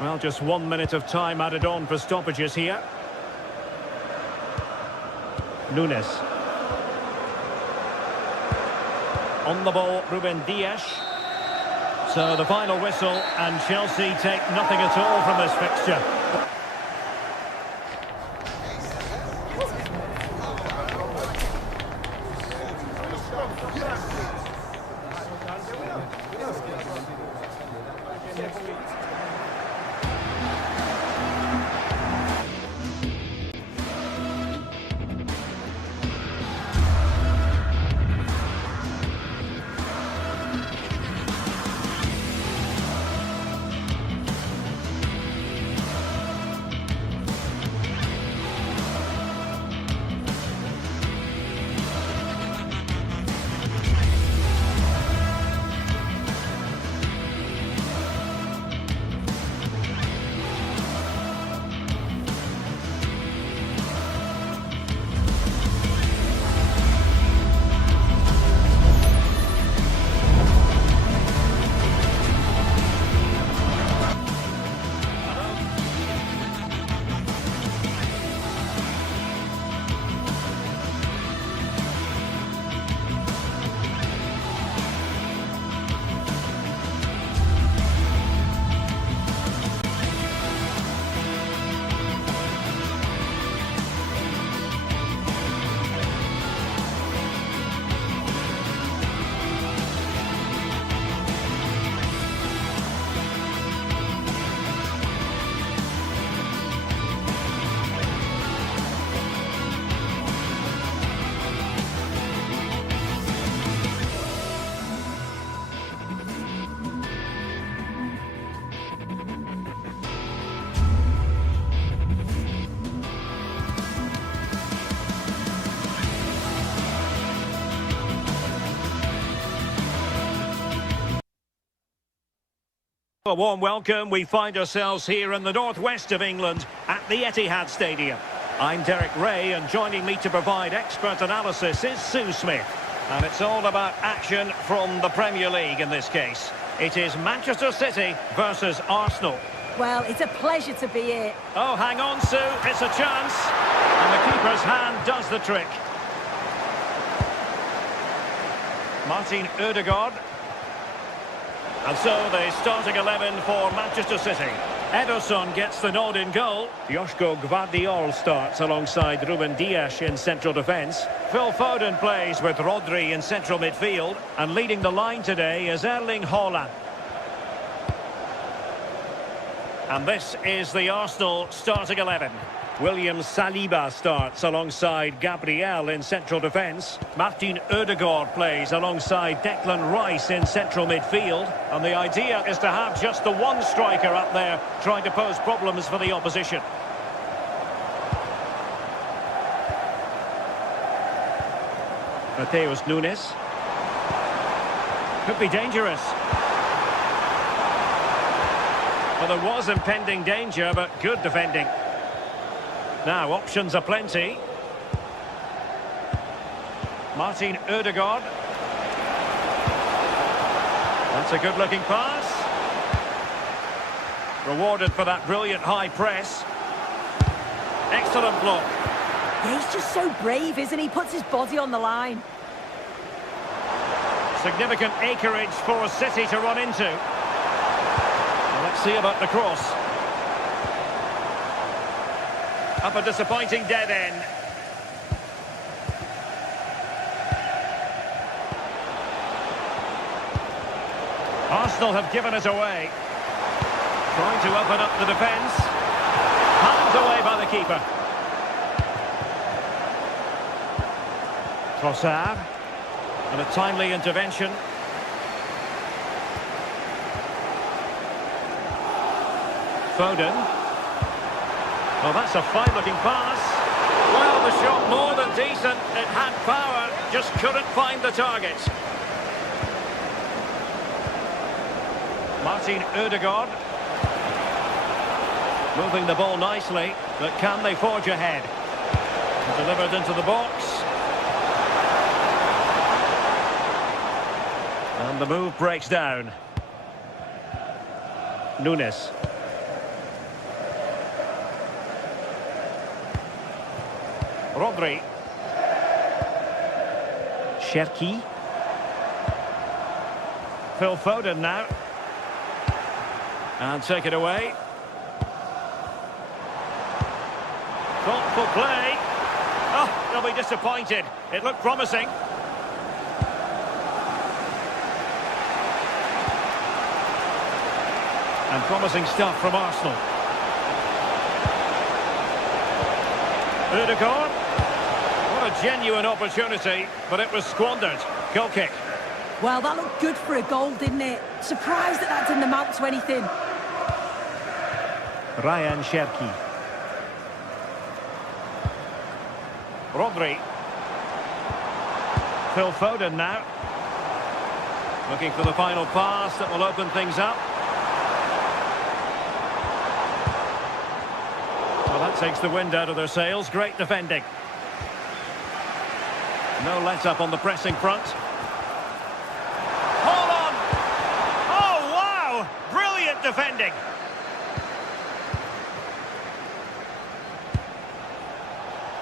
Well, just 1 minute of time added on for stoppages here. Nunes. On the ball, Ruben Dias. So the final whistle, and Chelsea take nothing at all from this fixture. A warm welcome. We find ourselves here in the northwest of England at the Etihad Stadium. I'm Derek Ray, and joining me to provide expert analysis is Sue Smith. And it's all about action from the Premier League in this case. It is Manchester City versus Arsenal. Well, it's a pleasure to be here. Oh, hang on, Sue. It's a chance. And the keeper's hand does the trick. Martin Ødegaard. And so the starting 11 for Manchester City. Ederson gets the nod in goal. Joško Gvardiol starts alongside Ruben Dias in central defence. Phil Foden plays with Rodri in central midfield. And leading the line today is Erling Haaland. And this is the Arsenal starting 11. William Saliba starts alongside Gabriel in central defence. Martin Ødegaard plays alongside Declan Rice in central midfield. And the idea is to have just the one striker up there trying to pose problems for the opposition. Matheus Nunes. Could be dangerous. Well, there was impending danger, but good defending. Now, options are plenty. Martin Ødegaard. That's a good-looking pass. Rewarded for that brilliant high press. Excellent block. Yeah, he's just so brave, isn't he? Puts his body on the line. Significant acreage for City to run into. Well, let's see about the cross. Up a disappointing dead end. Arsenal have given it away. Trying to open up the defence. Hands away by the keeper. Trossard. And a timely intervention. Foden. Well, that's a fine-looking pass. Well, the shot more than decent. It had power, just couldn't find the target. Martin Ødegaard. Moving the ball nicely, but can they forge ahead? Delivered into the box. And the move breaks down. Nunes. Rodri. Cherki. Phil Foden now. And take it away. Thoughtful play. Oh, they'll be disappointed. It looked promising. And promising stuff from Arsenal. Ødegaard. What a genuine opportunity, but it was squandered. Goal kick. Well, that looked good for a goal, didn't it? Surprised that didn't amount to anything. Ryan Cherki. Rodri. Phil Foden now. Looking for the final pass that will open things up. Well, that takes the wind out of their sails. Great defending. No let-up on the pressing front. Hold on! Oh, wow! Brilliant defending.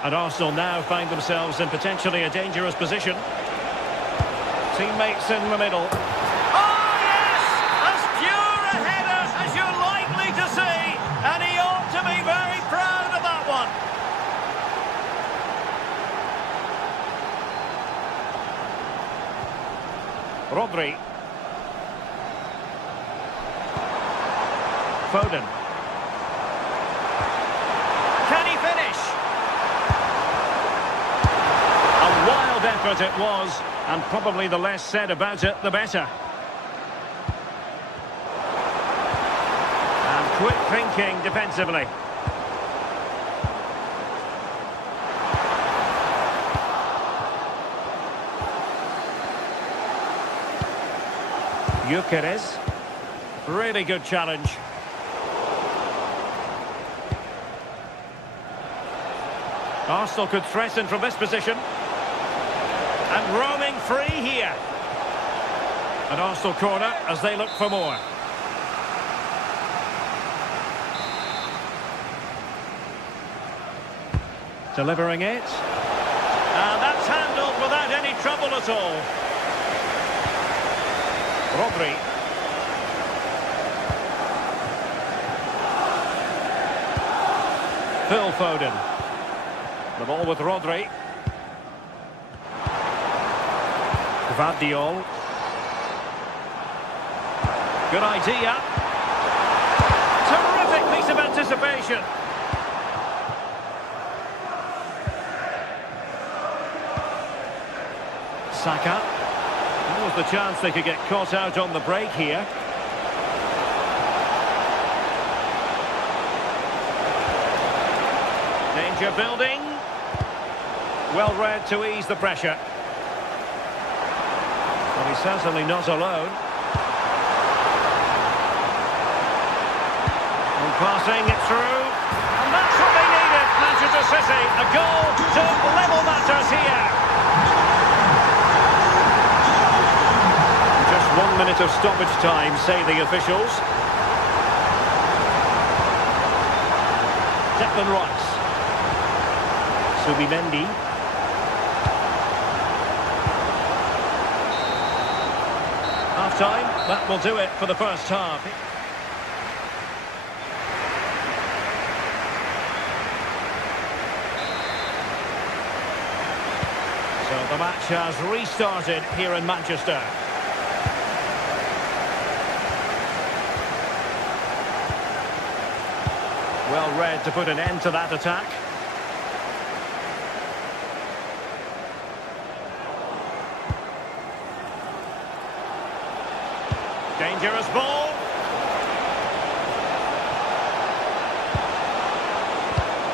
And Arsenal now find themselves in potentially a dangerous position. Teammates in the middle. Oh, yes! As pure a header as you're likely to see. And he ought to be very proud of that one. Rodri. Foden. Can he finish? A wild effort it was, and probably the less said about it, the better. And quick thinking defensively. Gyökeres. Really good challenge. Arsenal could threaten from this position. And roaming free here. An Arsenal corner as they look for more. Delivering it. And that's handled without any trouble at all. Rodri. Phil Foden. The ball with Rodri. Gvardiol. Good idea. Terrific piece of anticipation. Saka. There was the chance they could get caught out on the break here. Danger building. Well read to ease the pressure. Well, he's certainly not alone. And passing it through. And that's what they needed, Manchester City. A goal to level matters here. Just 1 minute of stoppage time, say the officials. Declan Rice. Subimendi. Half-time, that will do it for the first half. So the match has restarted here in Manchester. Well read to put an end to that attack. Dangerous ball.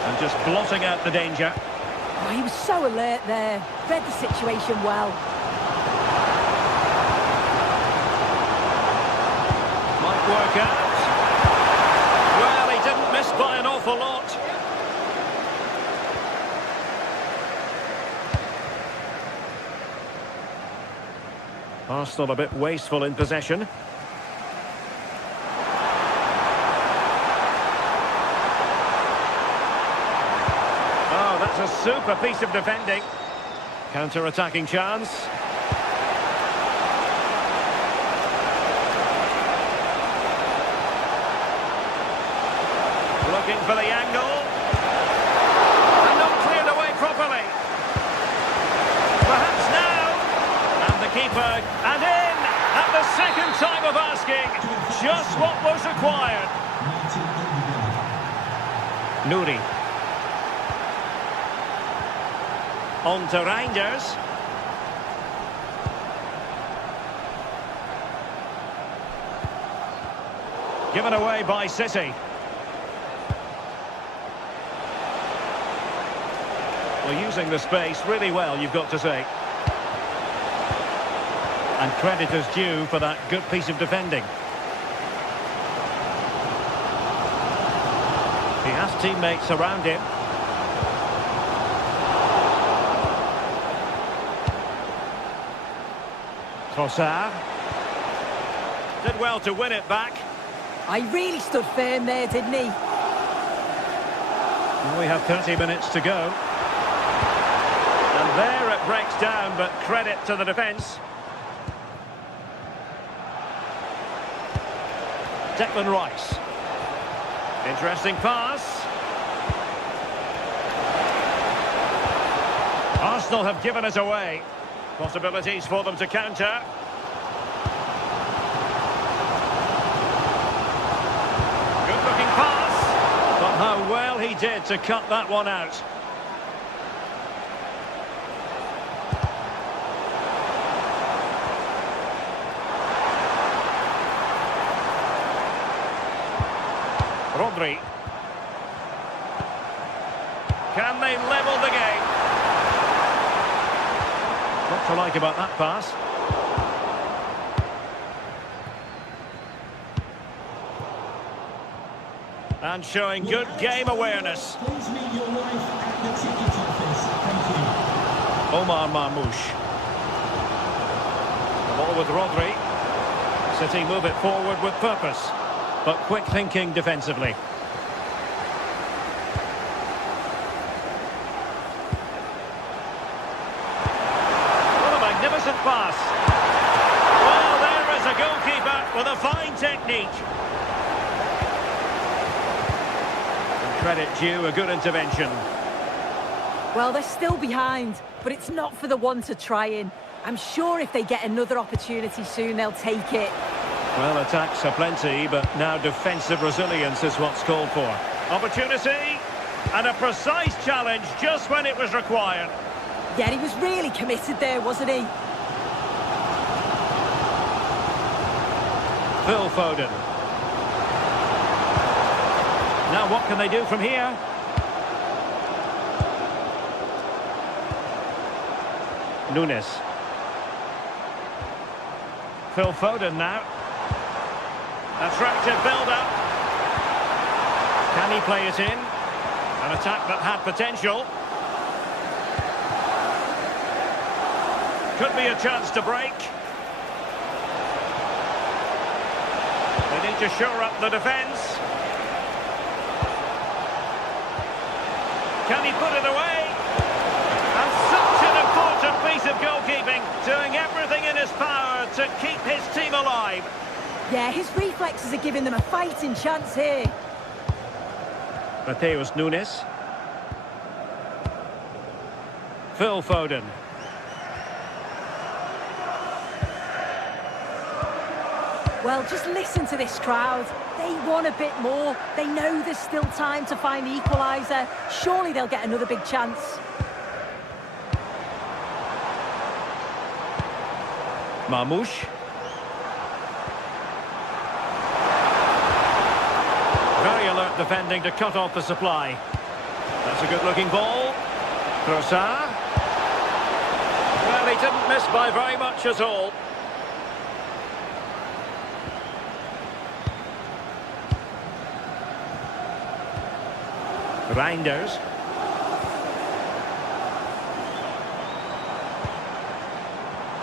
And just blotting out the danger. Oh, he was so alert there. Read the situation well. Might work out. Well, he didn't miss by an awful lot. Arsenal a bit wasteful in possession. Oh, that's a super piece of defending. Counter-attacking chance. Looking for the angle. And not cleared away properly. Perhaps now. And the keeper, and in! At the second time of asking. Just what was required. Nouri. On to Reinders. Given away by City. Well, using the space really well, you've got to say. And credit is due for that good piece of defending. He has teammates around him. Trossard. Did well to win it back. I really stood firm there, didn't he? Well, we have 30 minutes to go. And there it breaks down, but credit to the defence. Declan Rice. Interesting pass. Arsenal have given it away. Possibilities for them to counter. Good looking pass. But how well he did to cut that one out. Rodri. Can they level the game? What to like about that pass? And showing good game awareness. Please meet your wife at the ticket office. Thank you. Omar Marmoush. The ball with Rodri. City move it forward with purpose, but quick thinking defensively. What a magnificent pass. Well, there is a goalkeeper with a fine technique. And credit due, a good intervention. Well, they're still behind, but it's not for the one to try in. I'm sure if they get another opportunity soon, they'll take it. Well, attacks are plenty, but now defensive resilience is what's called for. Opportunity, and a precise challenge just when it was required. Yeah, he was really committed there, wasn't he? Phil Foden. Now what can they do from here? Nunes. Phil Foden now. Attractive build-up. Can he play it in? An attack that had potential. Could be a chance to break. They need to shore up the defence. Can he put it away? And such an important piece of goalkeeping, doing everything in his power to keep his team alive. Yeah, his reflexes are giving them a fighting chance here. Mateus Nunes. Phil Foden. Well, just listen to this crowd. They want a bit more. They know there's still time to find the equaliser. Surely they'll get another big chance. Marmoush. Very alert defending to cut off the supply. That's a good-looking ball. Trossard. Well, he didn't miss by very much at all. Reinders.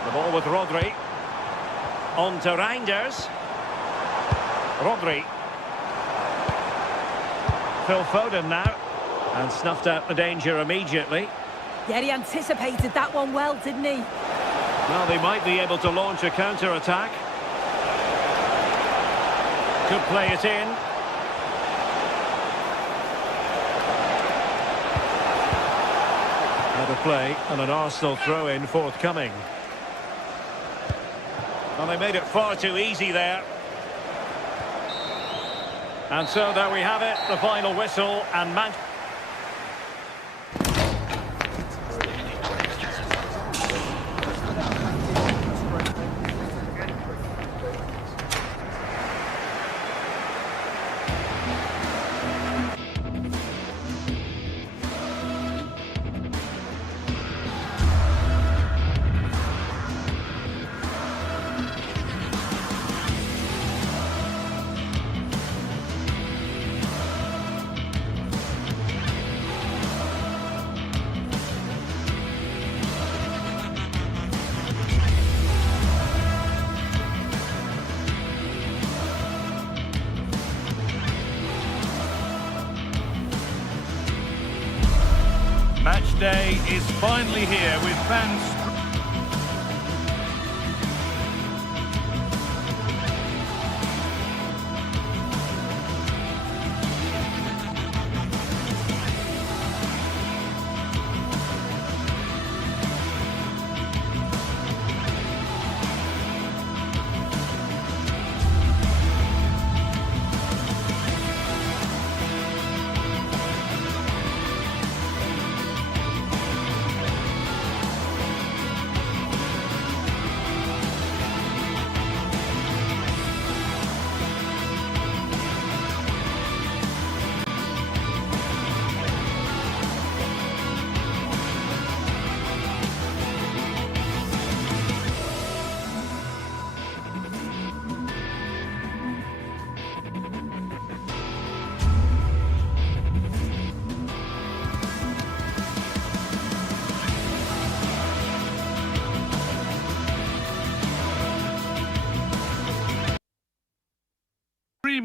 The ball with Rodri. On to Reinders. Rodri. Phil Foden now. And snuffed out the danger immediately. Yeah, he anticipated that one well, didn't he? Well, they might be able to launch a counter-attack. Could play it in. Another play and an Arsenal throw-in forthcoming. Well, they made it far too easy there. And so there we have it, the final whistle, and Match day is finally here with fans.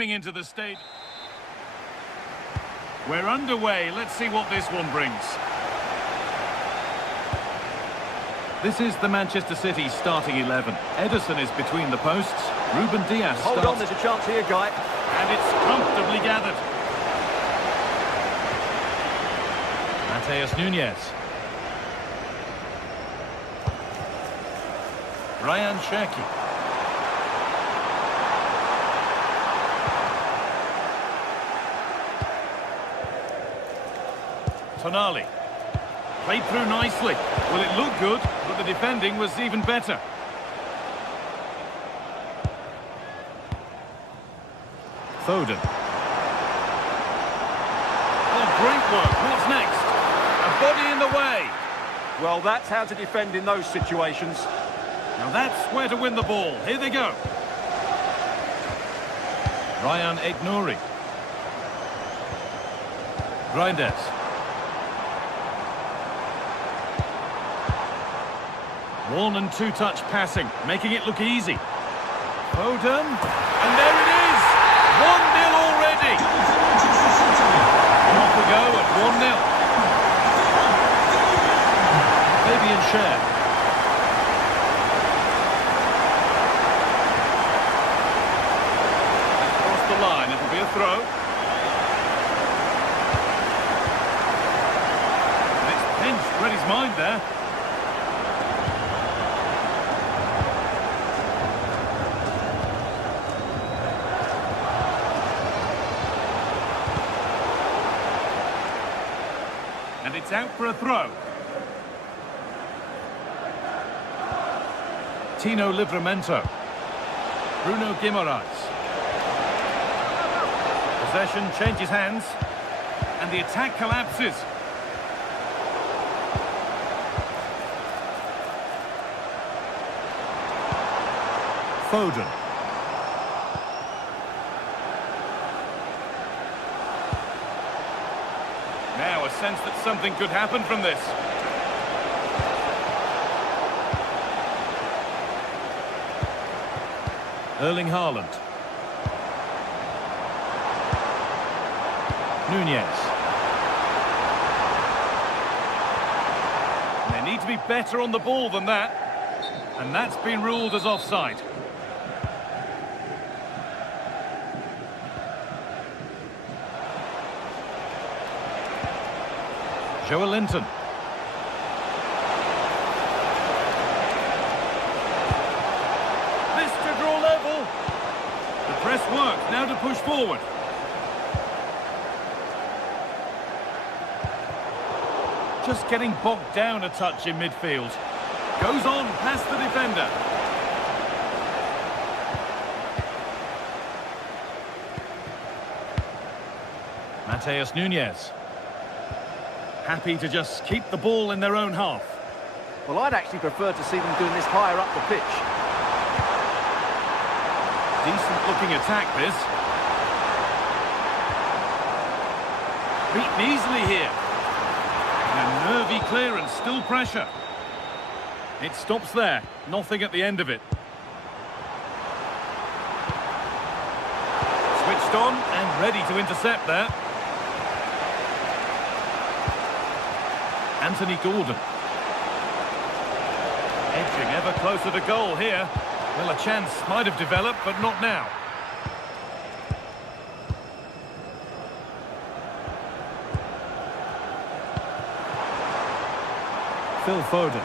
streaming into the stadium. We're underway. Let's see what this one brings. This is the Manchester City starting 11. Ederson is between the posts. Ruben Dias Hold starts. on, there's a chance here, Guy. And it's comfortably gathered. Mateus Nunes. Ryan Cherki. Tonali. Played through nicely. Well, it looked good, but the defending was even better. Foden. Oh, great work. What's next? A body in the way. Well, that's how to defend in those situations. Now that's where to win the ball. Here they go. Ryan Aït-Nouri. Reinders. One and two-touch passing, making it look easy. Foden, and there it is! 1-0 already! Off we go at 1-0. Fabian Schär. Across the line, it'll be a throw. And it's pinched, read his mind there. And it's out for a throw. Tino Livramento. Bruno Guimaraes. Possession changes hands. And the attack collapses. Foden. Now a sense that something could happen from this. Erling Haaland. Nunez. They need to be better on the ball than that. And that's been ruled as offside. Joelinton. This to draw level. The press works, now to push forward. Just getting bogged down a touch in midfield. Goes on past the defender. Mateus Nunes. Happy to just keep the ball in their own half. Well, I'd actually prefer to see them doing this higher up the pitch. Decent-looking attack, this. Beaten easily here. And a nervy clearance, still pressure. It stops there, nothing at the end of it. Switched on and ready to intercept there. Anthony Gordon. Edging ever closer to goal here. Well, a chance might have developed, but not now. Phil Foden.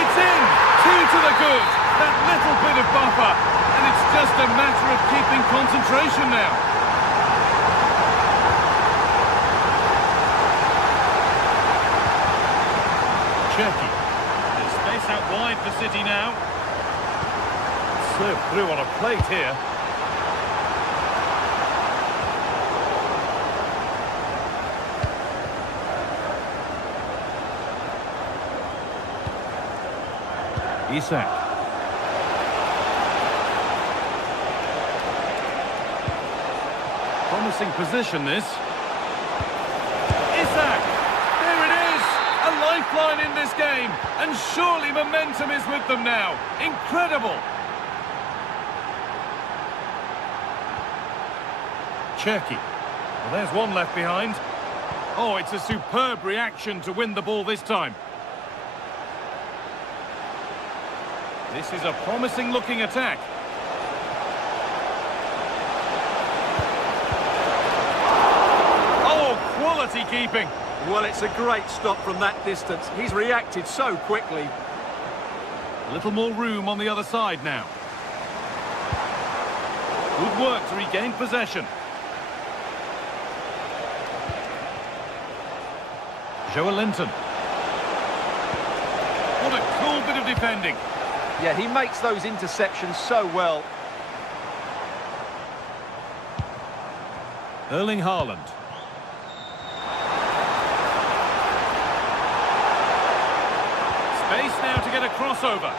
It's in! 2 to the good. That little bit of buffer. And it's just a matter of keeping concentration now. Cherki. There's space out wide for City now. Slipped through on a plate here. Isak. Promising position, this. Isak! There it is! A lifeline scoreline in this game, and surely momentum is with them now. Incredible! Cherki. Well, there's one left behind. Oh, it's a superb reaction to win the ball this time. This is a promising-looking attack. Oh, quality keeping. Well, it's a great stop from that distance. He's reacted so quickly. A little more room on the other side now. Good work to regain possession. Joelinton. What a cool bit of defending. Yeah, he makes those interceptions so well. Erling Haaland. Space now to get a crossover.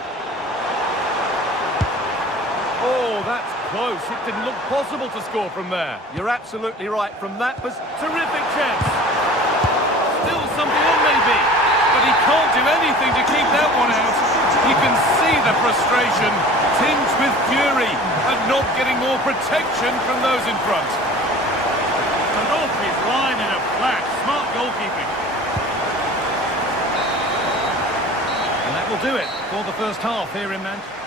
Oh, that's close. It didn't look possible to score from there. You're absolutely right. From that Terrific chance. Still something on maybe. But he can't do anything to keep that one out. You can see the frustration, tinged with fury, at not getting more protection from those in front. And off his line in a flash. Smart goalkeeping. And that will do it for the first half here in Manchester.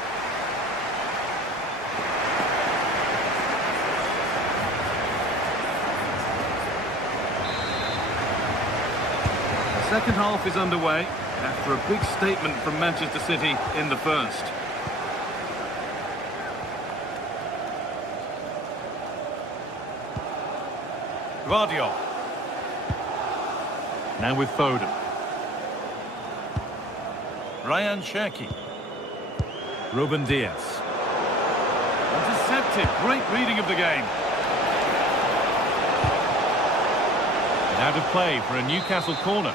The second half is underway after a big statement from Manchester City in the first. Gvardiol. Now with Foden. Ryan Cherki. Ruben Diaz. Intercepted. Great reading of the game. And out of play for a Newcastle corner.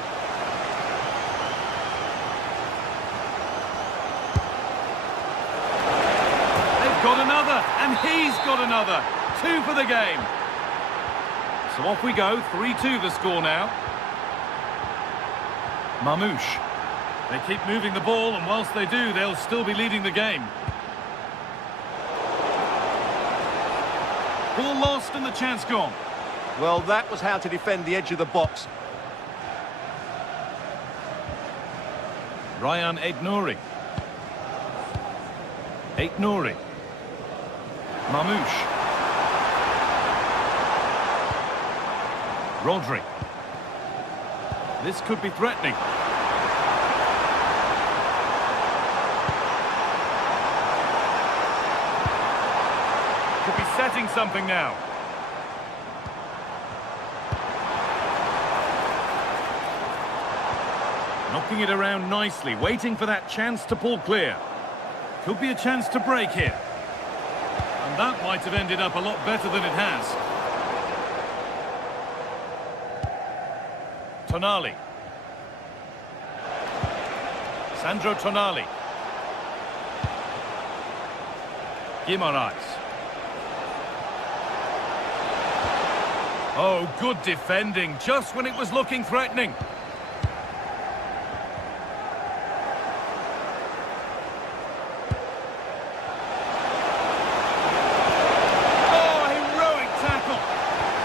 Got another, and he's got another. 2 for the game. So off we go, 3-2 the score now. Mamouche. They keep moving the ball, and whilst they do, they'll still be leading the game. Ball lost and the chance gone. Well, that was how to defend the edge of the box. Ryan Aït-Nouri. Aït-Nouri. Mamouche. Rodri. This could be threatening. Could be setting something now. Knocking it around nicely, waiting for that chance to pull clear. Could be a chance to break here. And that might have ended up a lot better than it has. Tonali. Sandro Tonali. Guimaraes. Oh, good defending, just when it was looking threatening.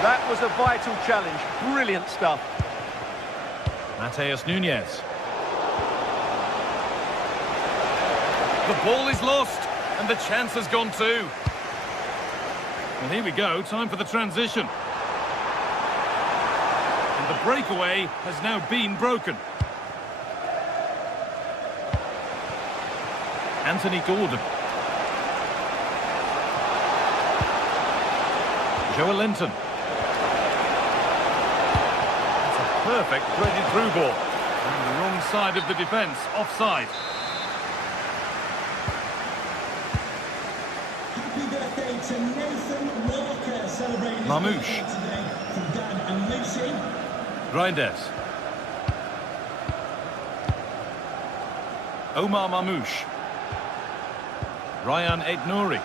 That was a vital challenge. Brilliant stuff. Mateus Nunes. The ball is lost, and the chance has gone too. Well, here we go, time for the transition. And the breakaway has now been broken. Anthony Gordon. Joelinton. Perfect threaded through ball. And the wrong side of the defence, offside. Happy birthday to Nathan Walker, celebrating his Mamouche. birthday today from Dad and Lucy. Reinders. Omar Mamouche. Ryan Aït-Nouri.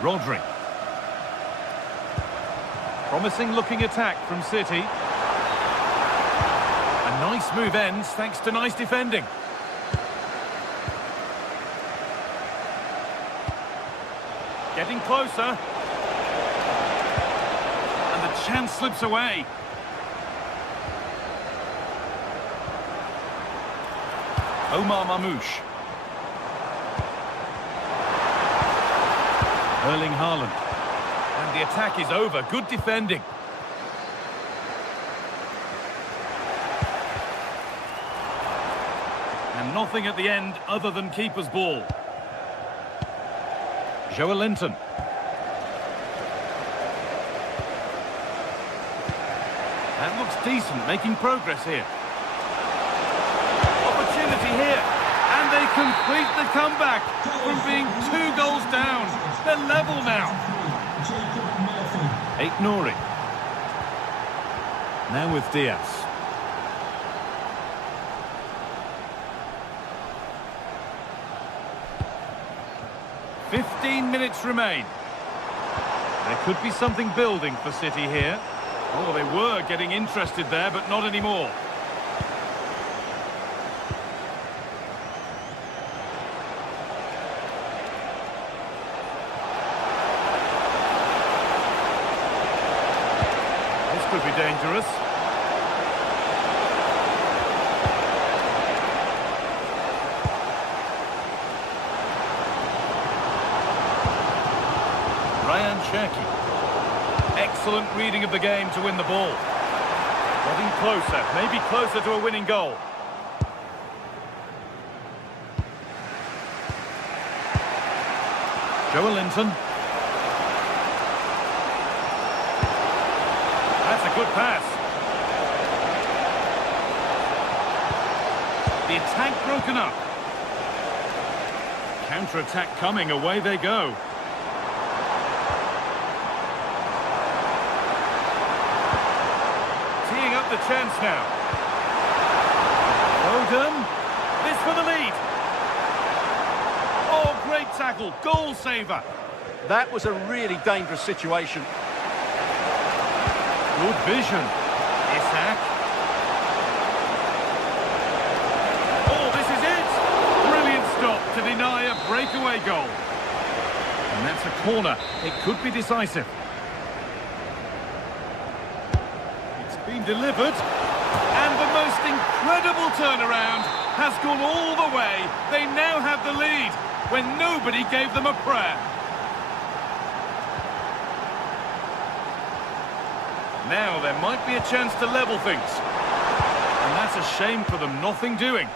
Rodri. Promising looking attack from City. A Nice move ends, thanks to nice defending. Getting closer. And the chance slips away. Omar Mamouche. Erling Haaland. And the attack is over. Good defending. And nothing at the end other than keeper's ball. Joelinton. That looks decent, making progress here. Opportunity here. And they complete the comeback from being 2 goals down. They're level now. Aït-Nouri. Now with Diaz. 15 minutes remain. There could be something building for City here. Oh, they were getting interested there, but not anymore. This could be dangerous. Excellent reading of the game to win the ball. Getting closer, maybe closer to a winning goal. Joelinton. That's a good pass. The attack broken up. Counter-attack coming, away they go. The chance now. Foden. This for the lead. Oh, great tackle. Goal saver. That was a really dangerous situation. Good vision. Isak. Oh, this is it. Brilliant stop to deny a breakaway goal. And that's a corner. It could be decisive. Been delivered, and the most incredible turnaround has gone all the way. They now have the lead when nobody gave them a prayer. Now there might be a chance to level things, and that's a shame for them. Nothing doing.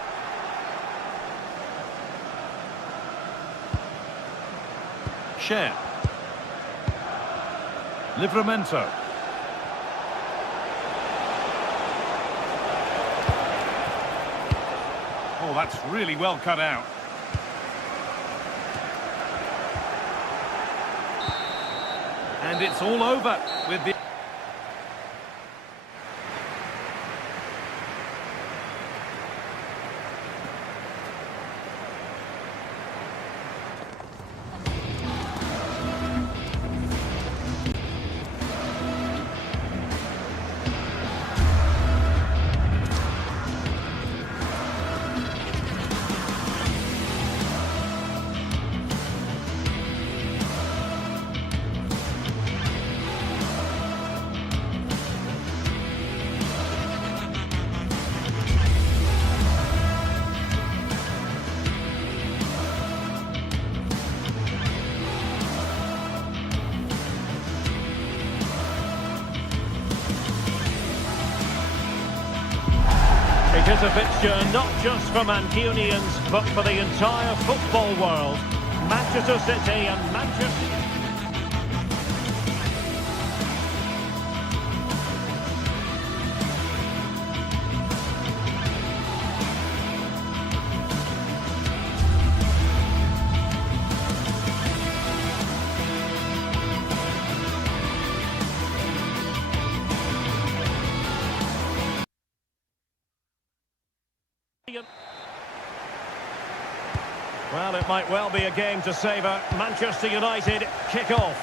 Share. Livramento. Oh, that's really well cut out. And it's all over with the... It is a fixture not just for Mancunians, but for the entire football world. Manchester City and Manchester... Well, it might well be a game to savour. Manchester United kick off.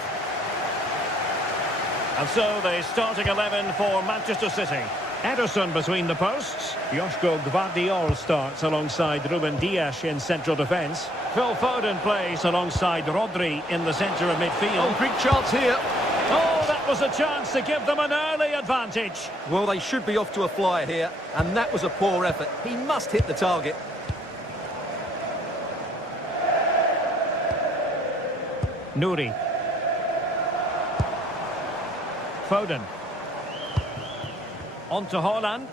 And so the starting 11 for Manchester City. Ederson between the posts. Joško Gvardiol starts alongside Ruben Dias in central defence. Phil Foden plays alongside Rodri in the centre of midfield. Oh, big chance here. Oh, that was a chance to give them an early advantage. Well, they should be off to a flyer here, and that was a poor effort. He must hit the target. Nouri. Foden. On to Haaland.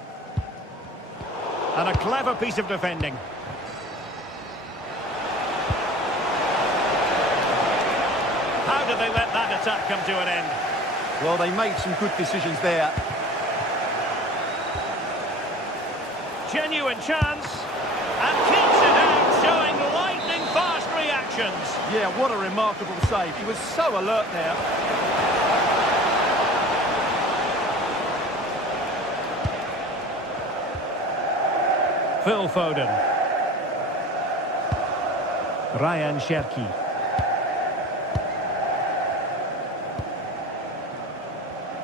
And a clever piece of defending. How did they let that attack come to an end? Well, they made some good decisions there. Genuine chance. And keeps it out, showing lightning fast reactions. Yeah, what a remarkable save. He was so alert there. Phil Foden. Ryan Cherki.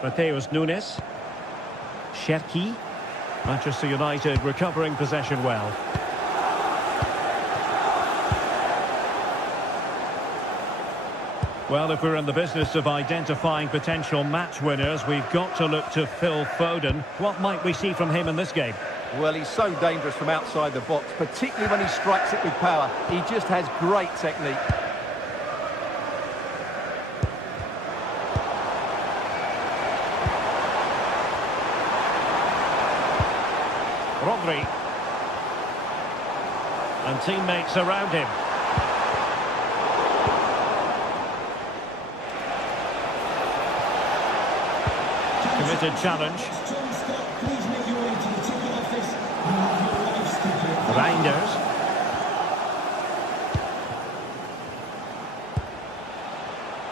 Mateus Nunes. Cherki. Manchester United recovering possession well. Well, if we're in the business of identifying potential match winners, we've got to look to Phil Foden. What might we see from him in this game? Well, he's so dangerous from outside the box, particularly when he strikes it with power. He just has great technique. Rodri. And teammates around him. Committed challenge. Reinders.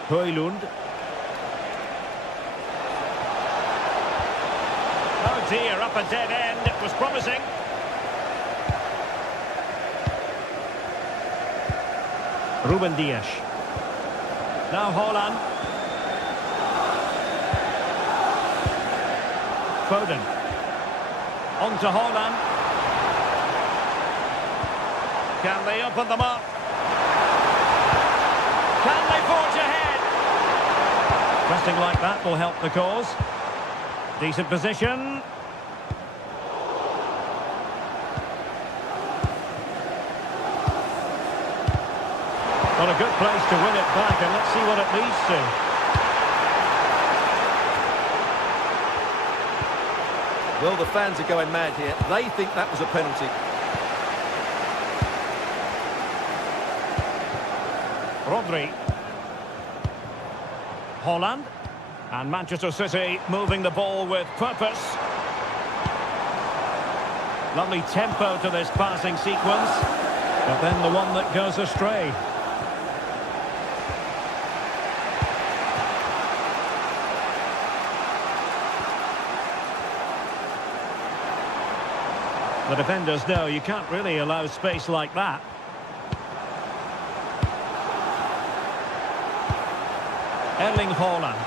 Højlund. Oh dear, up a dead end. It was promising. Ruben Dias. Now Haaland. Foden. On to Haaland. Can they open them up? Can they forge ahead? Pressing like that will help the cause. Decent position. Not a good place to win it back, and let's see what it leads to. Well, the fans are going mad here. They think that was a penalty. Rodri. Haaland. And Manchester City moving the ball with purpose. Lovely tempo to this passing sequence. But then the one that goes astray. The defenders know you can't really allow space like that. Erling Haaland.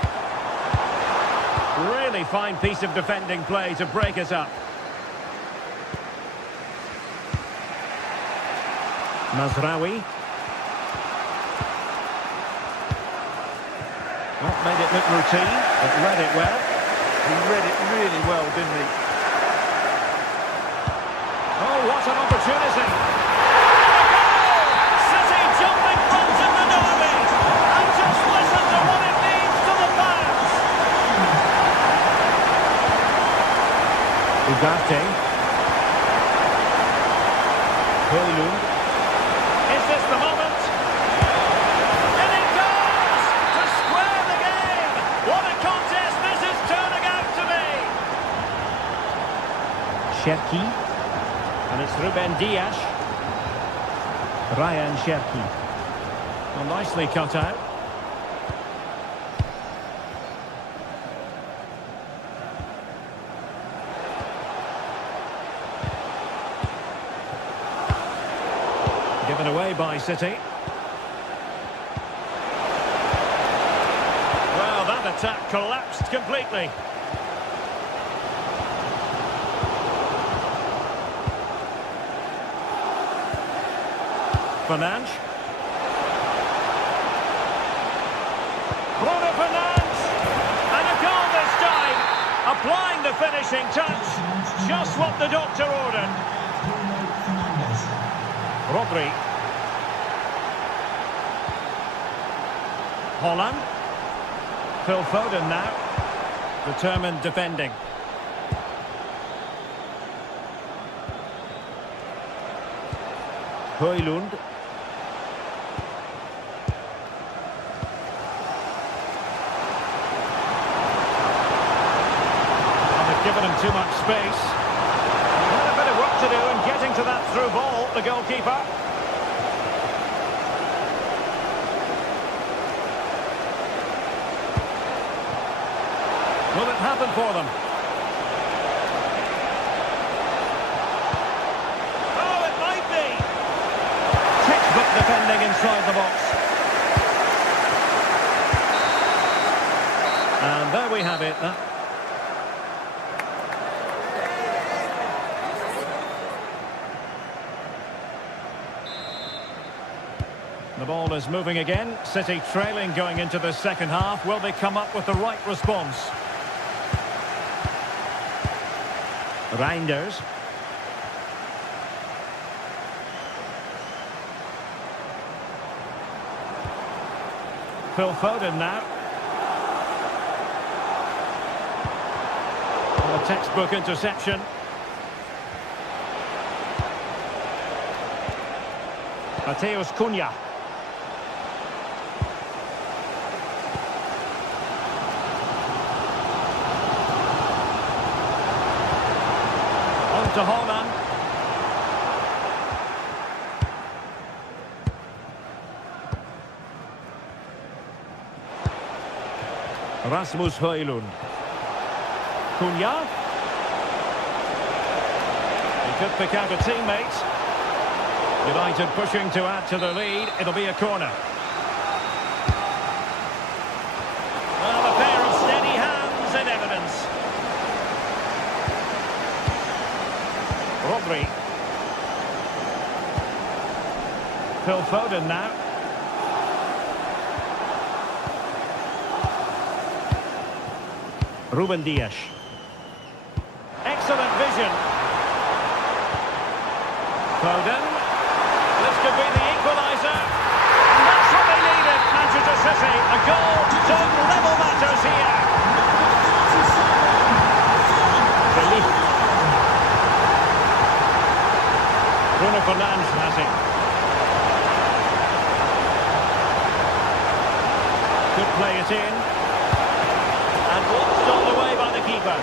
Really fine piece of defending play to break it up. Mazraoui. Not made it look routine, but read it well. He read it really well, didn't he? Oh, what an opportunity! And a goal! City jumping front in the derby! And just listen to what it means to the fans! Ugarte. Højlund. Is this the moment? And it goes! To square the game! What a contest this is turning out to be! Cherki. And it's Ruben Dias. Ryan Cherki. Well, nicely cut out. Given away by City. Well, that attack collapsed completely. Fernandes. Bruno Fernandes! And a goal this time! Applying the finishing touch. Just what the doctor ordered. Rodri. Holland. Phil Foden now. Determined defending. Højlund. Given him too much space. Had a bit of work to do in getting to that through ball, the goalkeeper. Will it happen for them? Oh, it might be. Textbook defending inside the box. And there we have it. The ball is moving again. City trailing going into the second half. Will they come up with the right response? Reinders. Phil Foden now. A textbook interception. Mateus Cunha. To Holland. Rasmus Højlund. Cunha. He could pick out a teammate. United pushing to add to the lead. It'll be a corner. Well, a pair of steady hands in evidence. Rodri. Phil Foden now. Ruben Dias. Excellent vision. Foden. This could be the equaliser. And that's what they needed, Manchester City. A goal don't level matters here. Bruno Fernandes has it. Could play it in. And watched all the way by the keeper.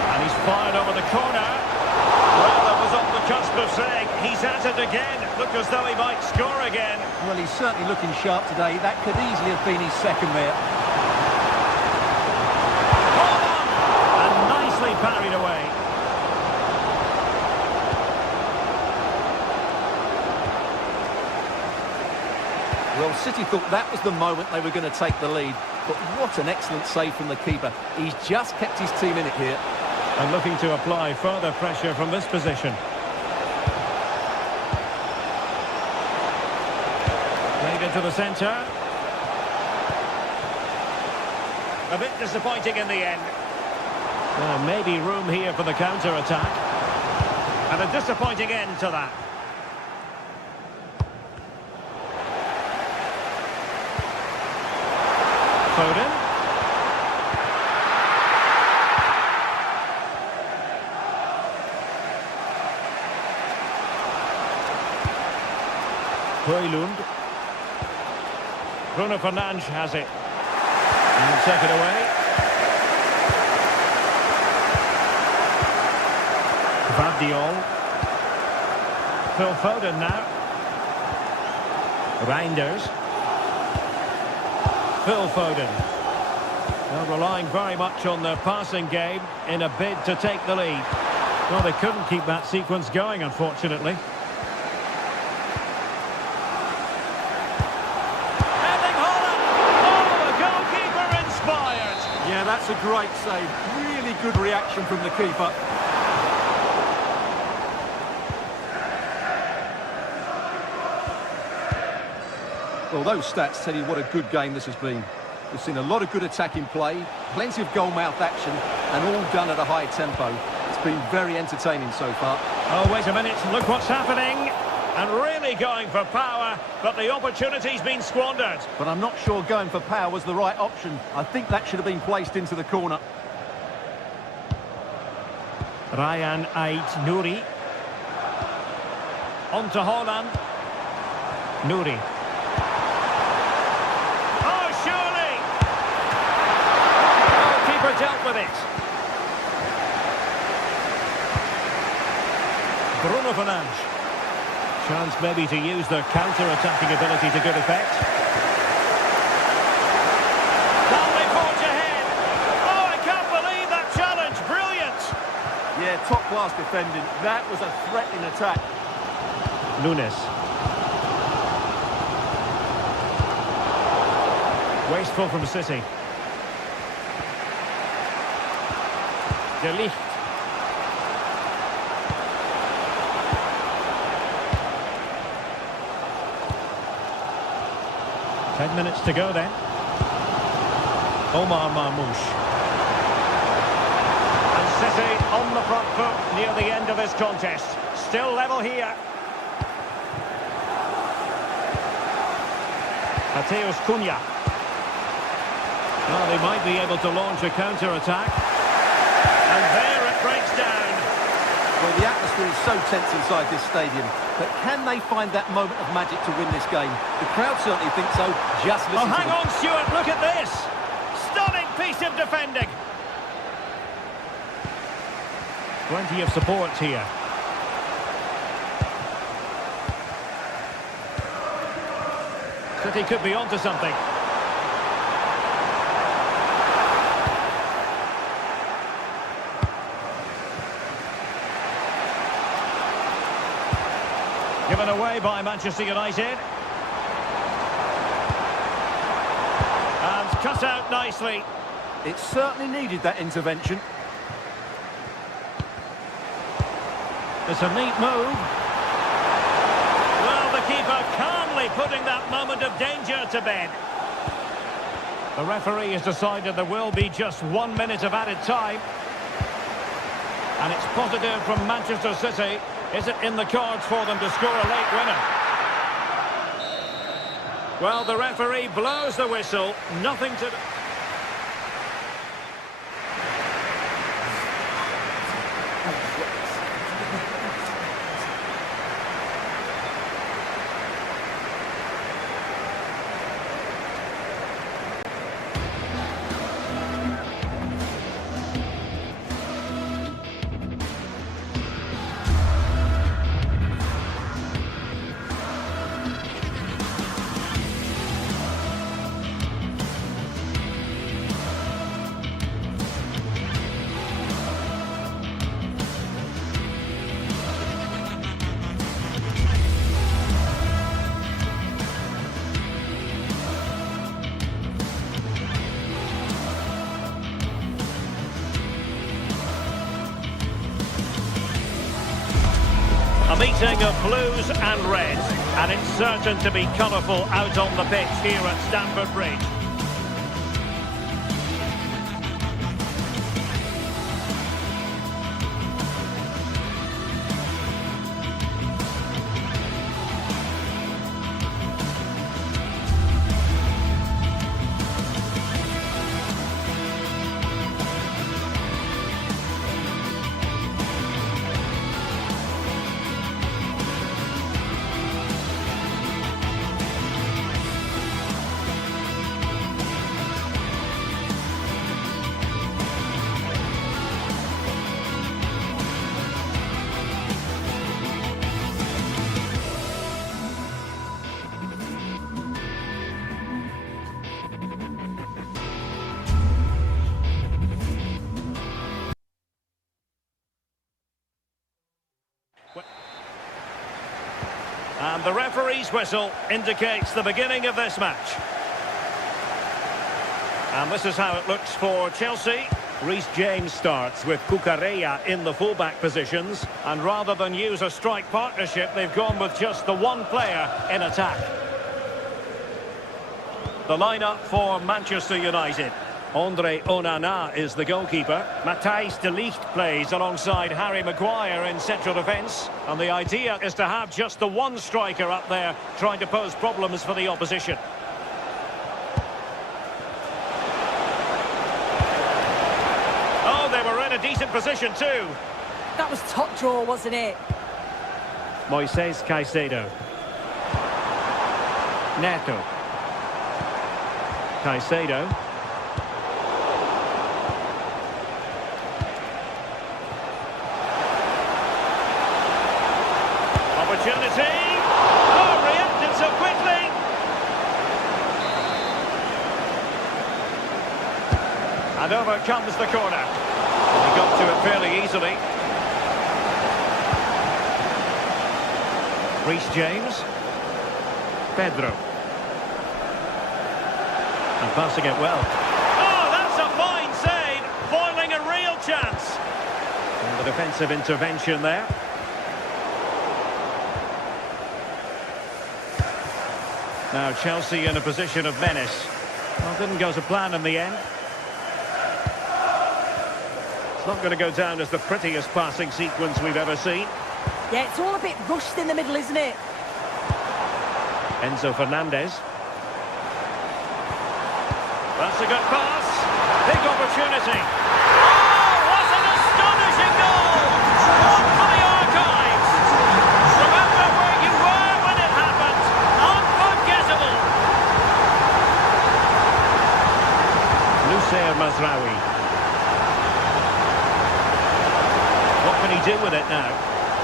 And he's fired over the corner. Well, that was on the cusp of saying he's at it again. Looked as though he might score again. Well, he's certainly looking sharp today. That could easily have been his second there. And nicely parried away. Well, City thought that was the moment they were going to take the lead. But what an excellent save from the keeper. He's just kept his team in it here. And looking to apply further pressure from this position. Played into the centre. A bit disappointing in the end. Well, maybe room here for the counter-attack. And a disappointing end to that. Foden. Højlund. Bruno Fernandes has it. And take it away. Vardiol. Phil Foden now. Reinders. Phil Foden. They're relying very much on their passing game in a bid to take the lead. Well, they couldn't keep that sequence going, unfortunately. Heading Holland! Oh, the goalkeeper inspired! Yeah, that's a great save. Really good reaction from the keeper. Well, those stats tell you what a good game this has been. We've seen a lot of good attacking play, plenty of goal-mouth action, and all done at a high tempo. It's been very entertaining so far. Oh, wait a minute, look what's happening. And really going for power, but the opportunity's been squandered. But I'm not sure going for power was the right option. I think that should have been placed into the corner. Ryan Ait-Nouri. On to Holland. Nouri. Oh, surely! Oh, keeper dealt with it. Bruno Fernandes. Chance maybe to use their counter-attacking ability to good effect. Bally forge ahead. Oh, I can't believe that challenge. Brilliant. Yeah, top-class defending. That was a threatening attack. Nunes. Wasteful from City. De Ligt. 10 minutes to go then. Omar Marmoush. And City on the front foot near the end of this contest. Still level here. Mateus Cunha. Well, they might be able to launch a counter-attack. And there it breaks down. Well, the atmosphere is so tense inside this stadium, but can they find that moment of magic to win this game? The crowd certainly think so. Just listen to them. Hang on, Stuart, look at this. Stunning piece of defending. Plenty of support here. City could be onto something. Given away by Manchester United. And cut out nicely. It certainly needed that intervention. It's a neat move. Well, the keeper calmly putting that moment of danger to bed. The referee has decided there will be just 1 minute of added time. And it's positive from Manchester City. Is it in the cards for them to score a late winner? Well, the referee blows the whistle. Nothing to... A meeting of blues and reds, and it's certain to be colourful out on the pitch here at Stamford Bridge. And the referee's whistle indicates the beginning of this match. And this is how it looks for Chelsea. Reece James starts with Cucurella in the fullback positions. And rather than use a strike partnership, they've gone with just the one player in attack. The lineup for Manchester United. Andre Onana is the goalkeeper. Matthijs de Ligt plays alongside Harry Maguire in central defence. And the idea is to have just the one striker up there trying to pose problems for the opposition. Oh, they were in a decent position too. That was top draw, wasn't it? Moises Caicedo. Neto. Caicedo. Opportunity. Oh, reacted so quickly. And over comes the corner. He got to it fairly easily. Reece James. Pedro. And passing it well. Oh, that's a fine save. Foiling a real chance. And the defensive intervention there. Now Chelsea in a position of menace. Well, didn't go to plan in the end. It's not going to go down as the prettiest passing sequence we've ever seen. Yeah, it's all a bit rushed in the middle, isn't it? Enzo Fernandez. That's a good pass. Big opportunity. Oh, what an astonishing goal! One for the archives. Remember where you were when it happened. Unforgettable. Noussair Mazraoui. What can he do with it now?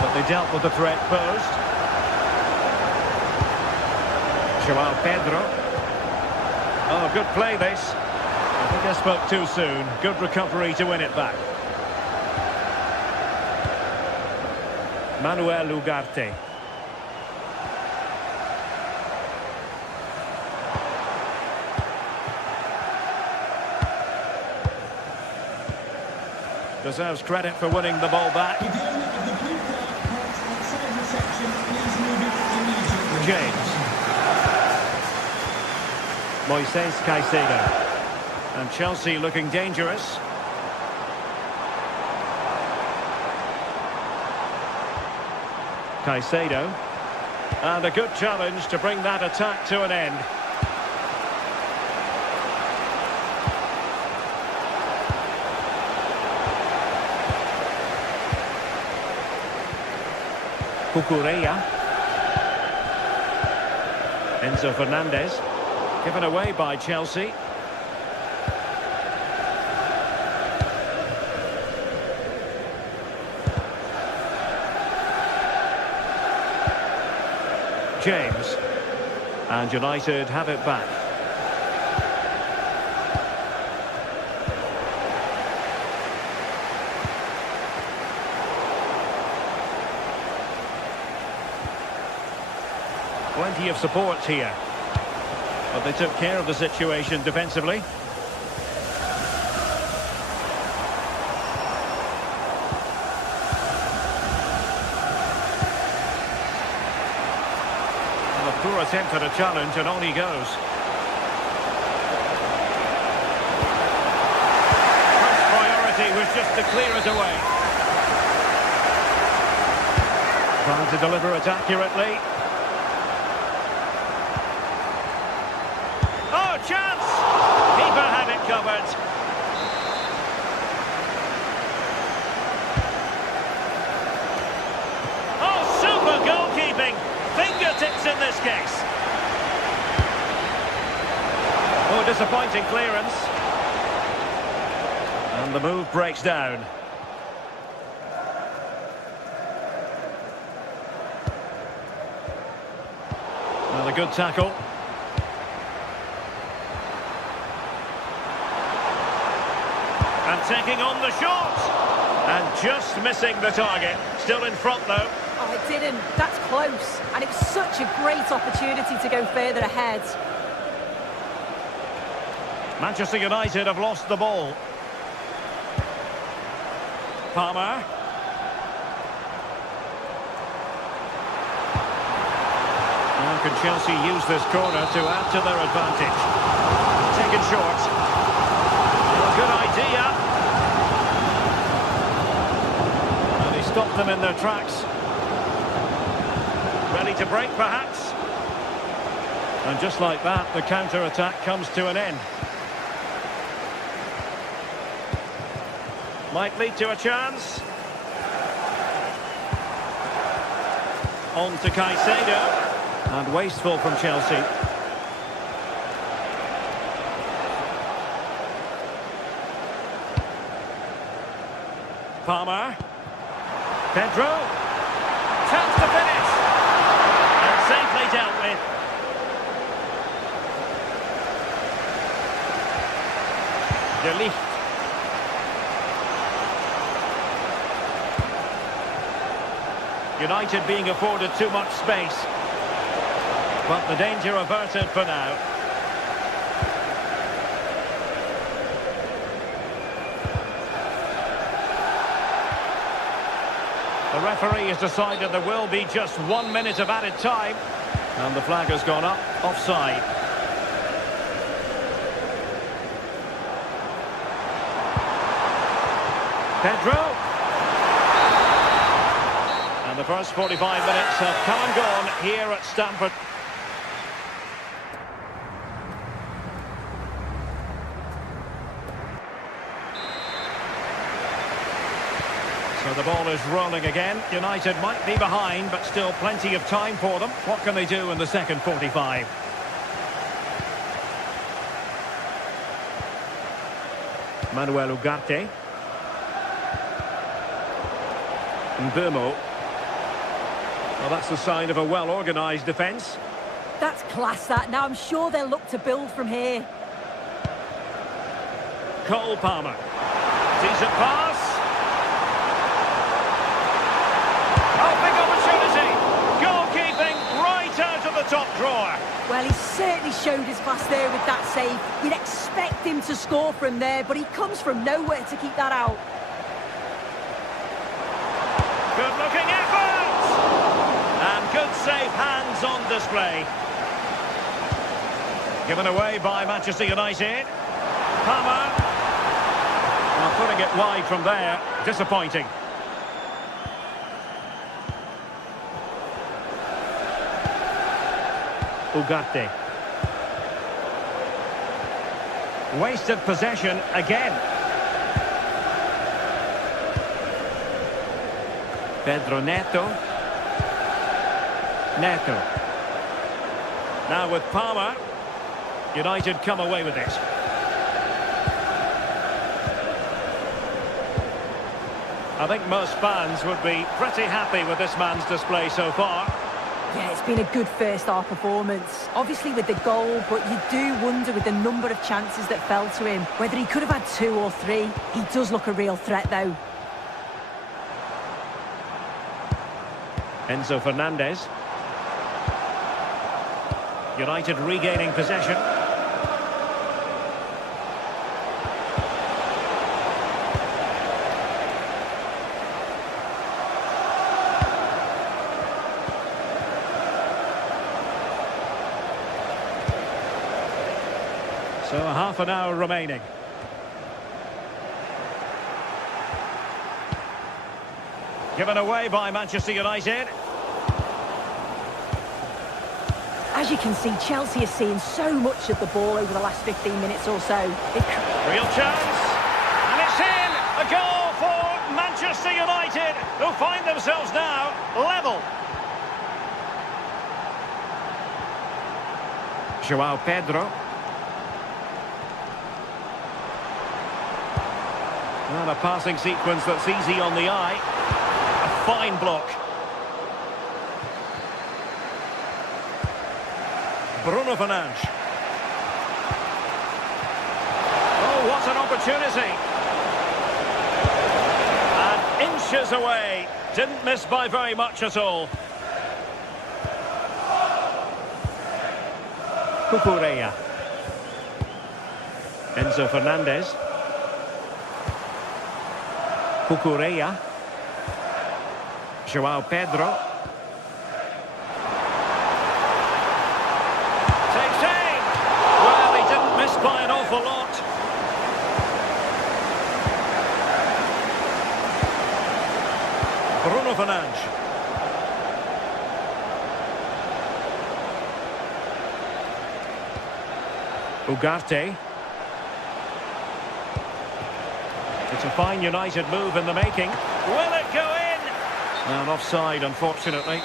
But they dealt with the threat posed. Joao Pedro. Oh, good play this. I think I spoke too soon. Good recovery to win it back. Manuel Ugarte. Deserves credit for winning the ball back. James. Moises Caicedo. And Chelsea looking dangerous. Caicedo. And a good challenge to bring that attack to an end. Cucurella. Enzo Fernandez. Given away by Chelsea. James. And United have it back. Plenty of support here. But they took care of the situation defensively. And a poor attempt at a challenge, and on he goes. First priority was just to clear it away. Trying to deliver it accurately. Chance! Keeper had it covered. Oh, super goalkeeping! Fingertips in this case. Oh, disappointing clearance. And the move breaks down. Well, a good tackle. And taking on the shot. And just missing the target. Still in front, though. Oh, it didn't. That's close. And it was such a great opportunity to go further ahead. Manchester United have lost the ball. Palmer. And Can Chelsea use this corner to add to their advantage? Taken short. A good idea. And he stopped them in their tracks. Ready to break, perhaps. And just like that, the counter-attack comes to an end. Might lead to a chance. On to Caicedo. And wasteful from Chelsea. Palmer. Pedro. Chance to finish. And safely dealt with. De Ligt. United being afforded too much space. But the danger averted for now. The referee has decided there will be just 1 minute of added time. And the flag has gone up, offside. Pedro. And the first 45 minutes have come and gone here at Stamford. So the ball is rolling again. United might be behind, but still plenty of time for them. What can they do in the second 45? Manuel Ugarte. Mbeumo. Well, that's the sign of a well-organised defence. That's class, that. Now I'm sure they'll look to build from here. Cole Palmer. Decent pass. Oh, big opportunity. Goalkeeping right out of the top drawer. Well, he certainly showed his class there with that save. You'd expect him to score from there, but he comes from nowhere to keep that out. Good-looking effort! And good safe hands on display. Given away by Manchester United. Palmer. Well, putting it wide from there. Disappointing. Ugarte. Wasted possession again. Pedro Neto. Neto. Now with Palmer. United come away with it. I think most fans would be pretty happy with this man's display so far. Yeah, it's been a good first half performance. Obviously with the goal, but you do wonder with the number of chances that fell to him, whether he could have had 2 or 3. He does look a real threat though. Enzo Fernandez. United regaining possession. So half an hour remaining. Given away by Manchester United. As you can see, Chelsea is seeing so much of the ball over the last 15 minutes or so. Real chance. And it's in. A goal for Manchester United, who find themselves now level. João Pedro. And a passing sequence that's easy on the eye. A fine block. Bruno Fernandes. Oh, what an opportunity. And inches away. Didn't miss by very much at all. Cucurella. Enzo Fernandez. Cucurella. João Pedro. Fernandes. Ugarte. It's a fine United move in the making. Will it go in? And offside, unfortunately.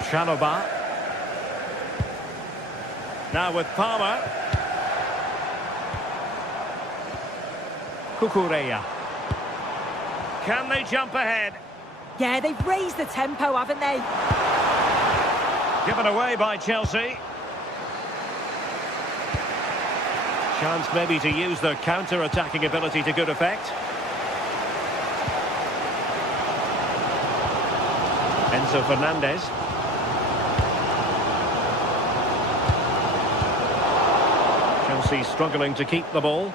Chalobah. Now with Palmer. Cucurella. Can they jump ahead? Yeah, they've raised the tempo, haven't they? Given away by Chelsea. Chance maybe to use their counter-attacking ability to good effect. Enzo Fernandez. Chelsea struggling to keep the ball.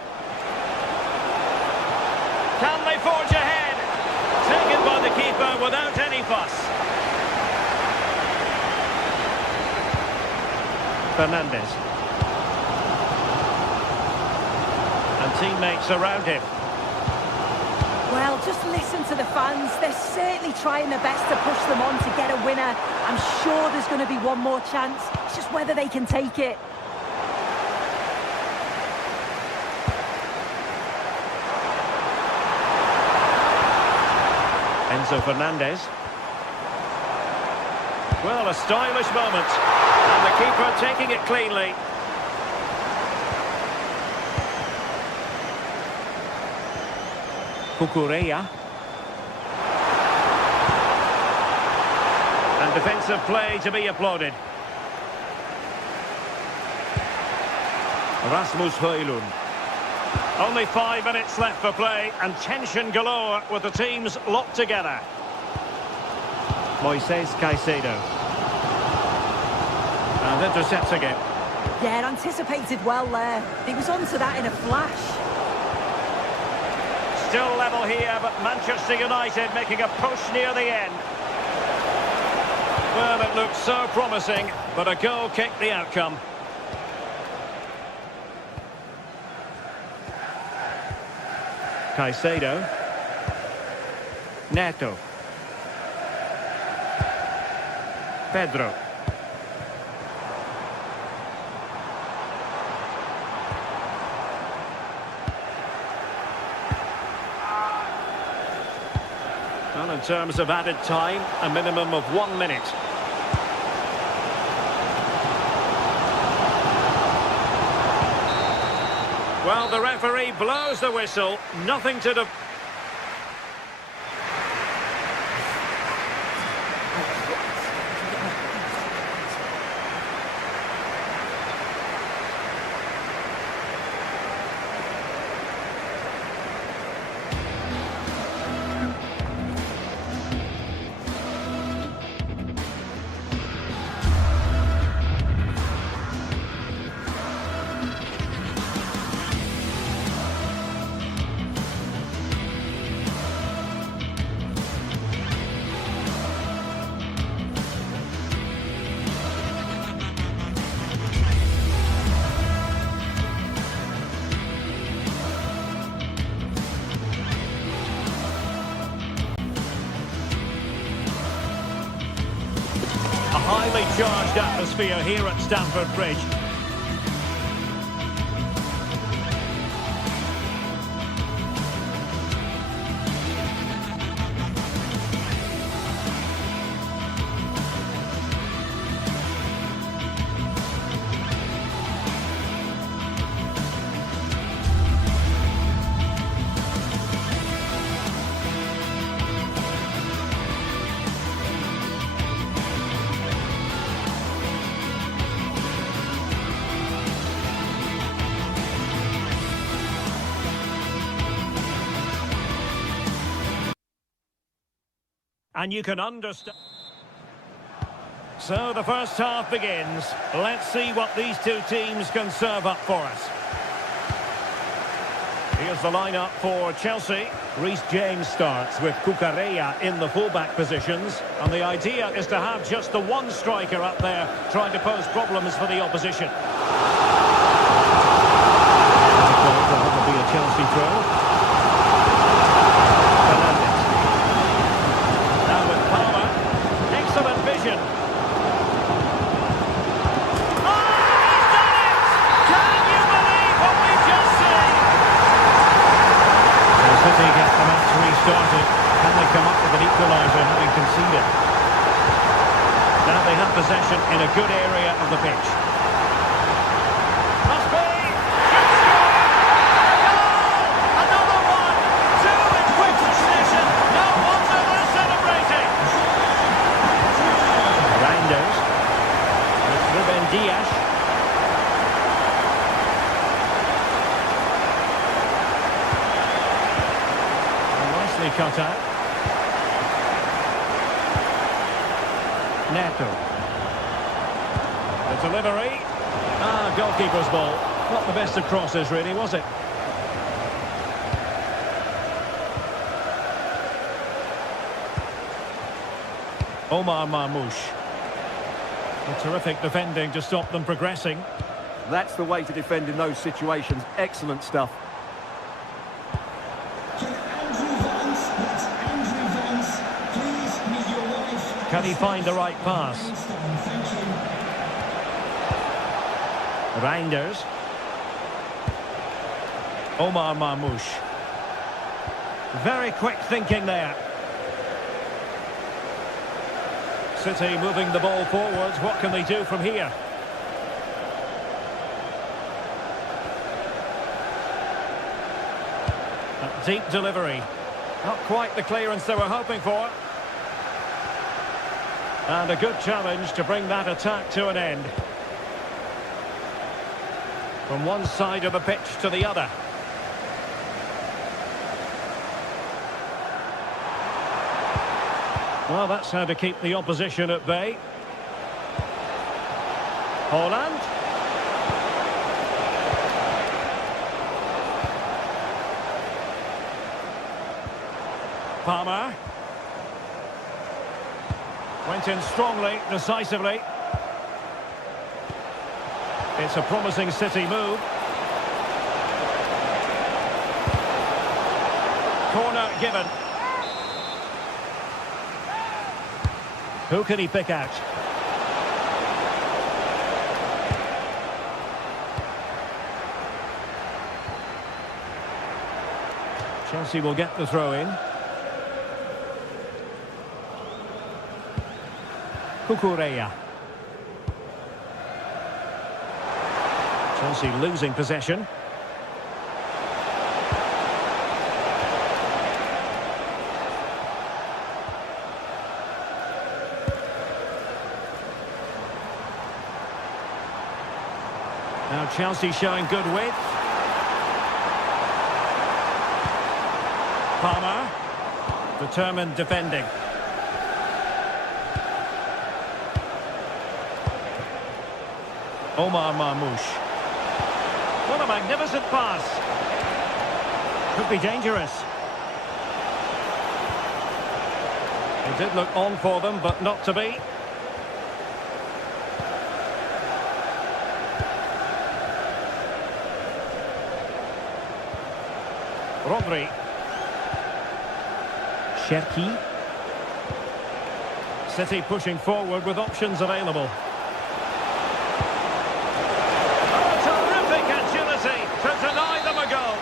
Can they forge ahead? Taken by the keeper without any fuss. Fernandez. And teammates around him. Well, just listen to the fans. They're certainly trying their best to push them on to get a winner. I'm sure there's going to be one more chance. It's just whether they can take it. Enzo Fernandez. Well, a stylish moment. And the keeper taking it cleanly. Cucurella. And defensive play to be applauded. Rasmus Højlund. Only 5 minutes left for play and tension galore with the teams locked together. Moises Caicedo. And intercepts again. Yeah, anticipated well there. He was onto that in a flash. Still level here, but Manchester United making a push near the end. Well, it looked so promising, but a goal kicked the outcome. Caicedo. Neto. Pedro. Well, in terms of added time, a minimum of 1 minute. Well, the referee blows the whistle. Nothing to do. Highly charged atmosphere here at Stamford Bridge. And you can understand. So the first half begins. Let's see what these two teams can serve up for us. Here's the lineup for Chelsea. Reece James starts with Cucurella in the fullback positions. And the idea is to have just the one striker up there trying to pose problems for the opposition. Chelsea throw. Fernandes. Now with Palmer. Excellent vision. Oh, he's done it! Can you believe what we've just seen? So City get the match restarted. Can they come up with an equaliser having conceded? Now they have possession in a good area of the pitch. Must be! Should score! Goal! Another one! Two in quick succession! No wonder they're celebrating! Reinders. It's Ruben Dias. Nicely cut out. Neto. The delivery. Goalkeeper's ball. Not the best of crosses, really, was it? Omar Marmoush. A terrific defending to stop them progressing. That's the way to defend in those situations. Excellent stuff. Can he find the right pass? Reinders. Omar Marmoush. Very quick thinking there. City moving the ball forwards. What can they do from here? A deep delivery. Not quite the clearance they were hoping for. And a good challenge to bring that attack to an end. From one side of the pitch to the other. Well, that's how to keep the opposition at bay. Haaland. Palmer. Went in strongly, decisively. It's a promising City move. Corner given. Who can he pick out? Chelsea will get the throw in. Cucurella. Chelsea losing possession. Now Chelsea showing good width. Palmer. Determined defending. Omar Marmoush. What a magnificent pass. Could be dangerous. It did look on for them, but not to be. Rodri. Cherki. City pushing forward with options available. To deny them a goal.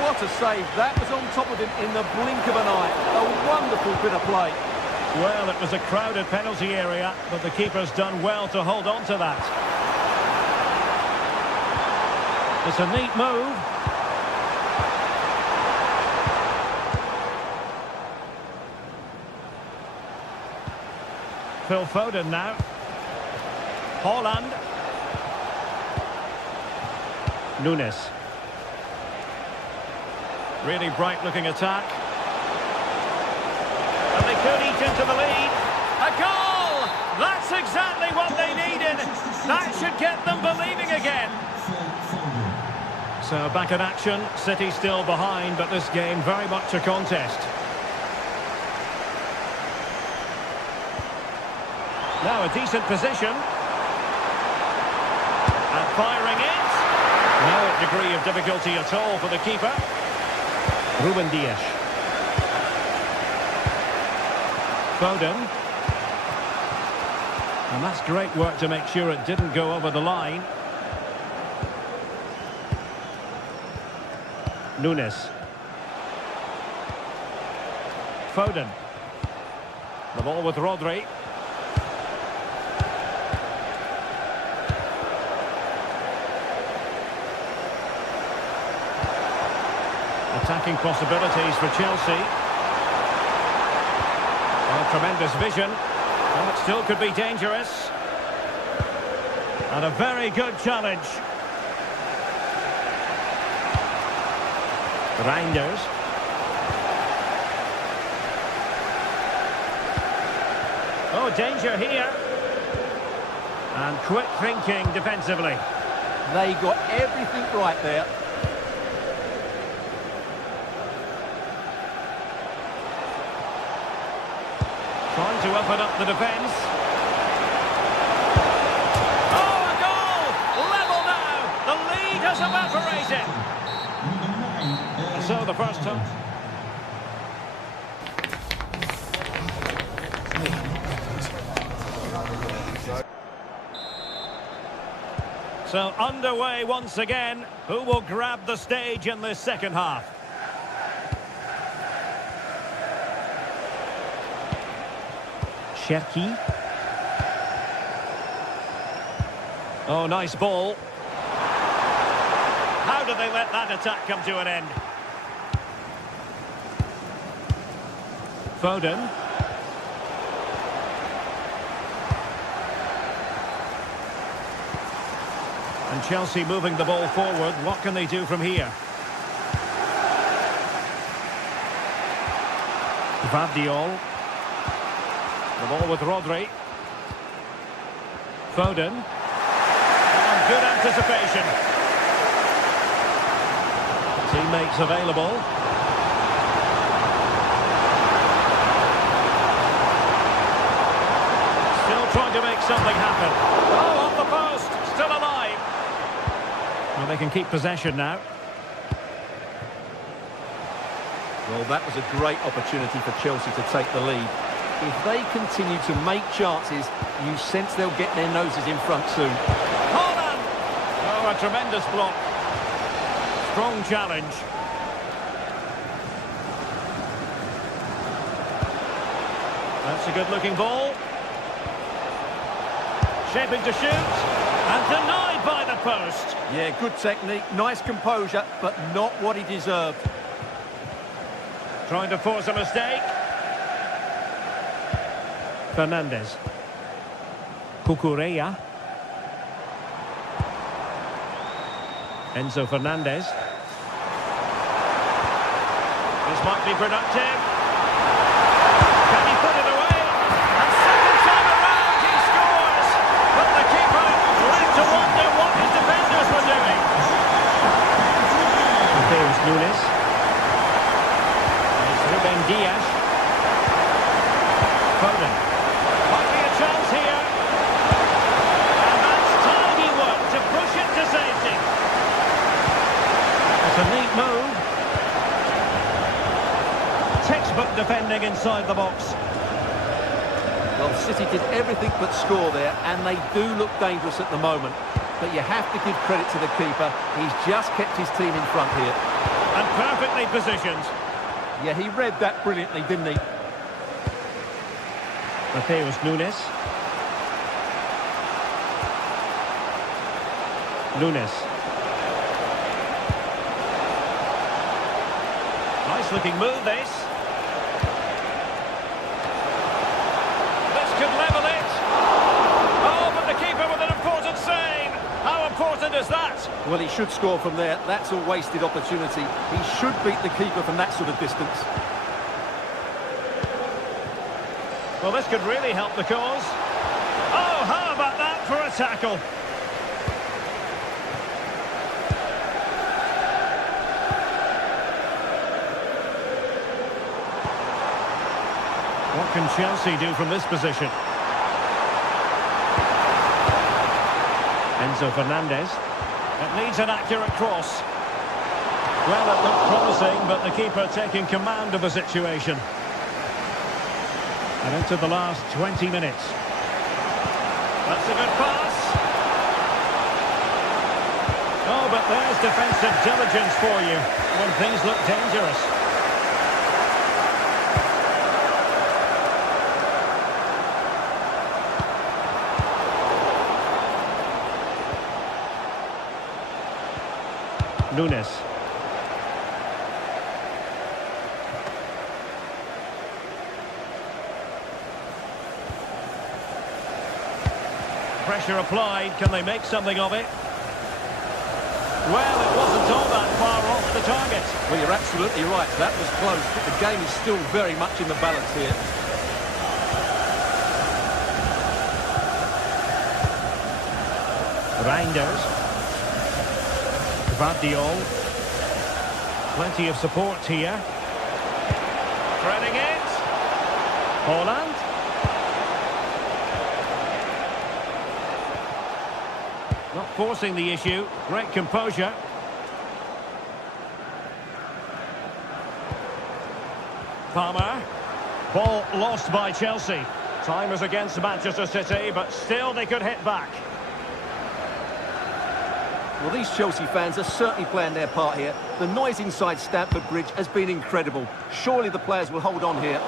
What a save. That was on top of him in the blink of an eye. A wonderful bit of play. Well, it was a crowded penalty area, but the keeper's done well to hold on to that. It's a neat move. Phil Foden now. Haaland. Nunes. Really bright looking attack. And they could eat into the lead. A goal! That's exactly what they needed. That should get them believing again. So back in action. City still behind, but this game very much a contest. Now a decent position. And firing it. No degree of difficulty at all for the keeper. Ruben Dias. Foden. And that's great work to make sure it didn't go over the line. Nunes. Foden. The ball with Rodri. Attacking possibilities for Chelsea. Oh, tremendous vision. Oh, it still could be dangerous. And a very good challenge. Reinders. Oh, danger here. And quick thinking defensively. They got everything right there. Trying to open up the defence. Oh, a goal! Level now! The lead has evaporated. And so the first time. So underway once again. Who will grab the stage in this second half? Cherki. Oh, nice ball. How did they let that attack come to an end? Foden. And Chelsea moving the ball forward. What can they do from here? Vardiol. The ball with Rodri. Foden. And good anticipation. Teammates available. Still trying to make something happen. Oh, off the post. Still alive. Well, they can keep possession now. Well, that was a great opportunity for Chelsea to take the lead. If they continue to make chances, you sense they'll get their noses in front soon. Holland! Oh, a tremendous block. Strong challenge. That's a good-looking ball. Shaping to shoot. And denied by the post. Yeah, good technique, nice composure, but not what he deserved. Trying to force a mistake. Fernandes. Cucurella. Enzo Fernandez. This might be productive. Can he put it away? And second time around he scores. But the keeper left to wonder what his defenders were doing. There's Nunes. It's Ruben Dias. Foden. Might be a chance here. And that's tidy work to push it to safety. It's a neat move. Textbook defending inside the box. Well, City did everything but score there, and they do look dangerous at the moment. But you have to give credit to the keeper. He's just kept his team in front here. And perfectly positioned. Yeah, he read that brilliantly, didn't he? Mateus Nunes. Nunes. Nice looking move, this. This could level it. Oh, but the keeper with an important save. How important is that? Well, he should score from there. That's a wasted opportunity. He should beat the keeper from that sort of distance. Well, this could really help the cause. Oh, how about that for a tackle? What can Chelsea do from this position? Enzo Fernandez. It needs an accurate cross. Well, it looked promising, but the keeper taking command of the situation. And into the last 20 minutes. That's a good pass. Oh, but there's defensive diligence for you when things look dangerous. Nunes. Pressure applied. Can they make something of it? Well, it wasn't all that far off the target. Well, you're absolutely right. That was close, but the game is still very much in the balance here. Reinders. Gvardiol. Plenty of support here. Threading it. Holland. Not forcing the issue. Great composure. Palmer. Ball lost by Chelsea. Time is against Manchester City, but still they could hit back. Well, these Chelsea fans are certainly playing their part here. The noise inside Stamford Bridge has been incredible. Surely the players will hold on here.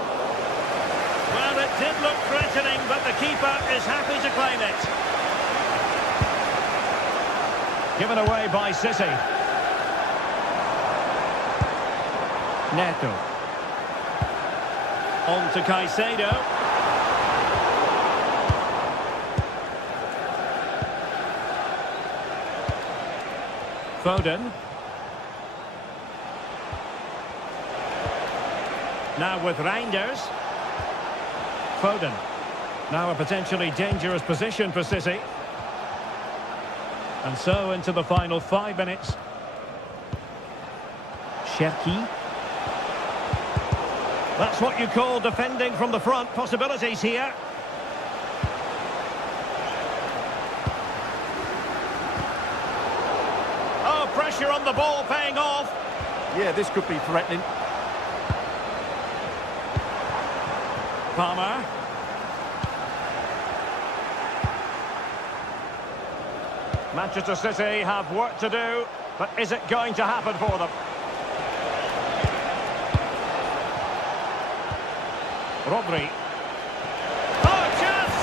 Well, it did look threatening, but the keeper is happy to claim it. Given away by City. Neto. On to Caicedo. Foden. Now with Reinders. Foden. Now a potentially dangerous position for City. And so into the final 5 minutes. Cherki. That's what you call defending from the front. Possibilities here. Oh, pressure on the ball paying off. Yeah, this could be threatening. Palmer. Manchester City have work to do, but is it going to happen for them? Rodri. Oh, chance!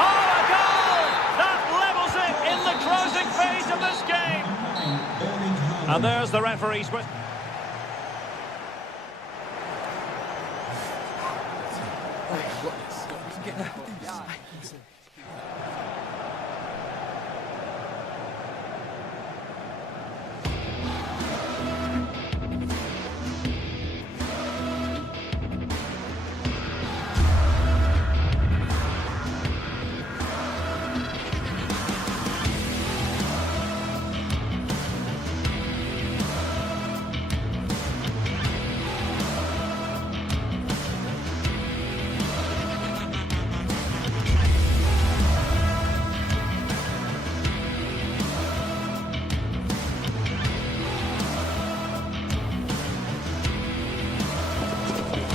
Oh, a goal! That levels it in the closing phase of this game. And there's the referee's...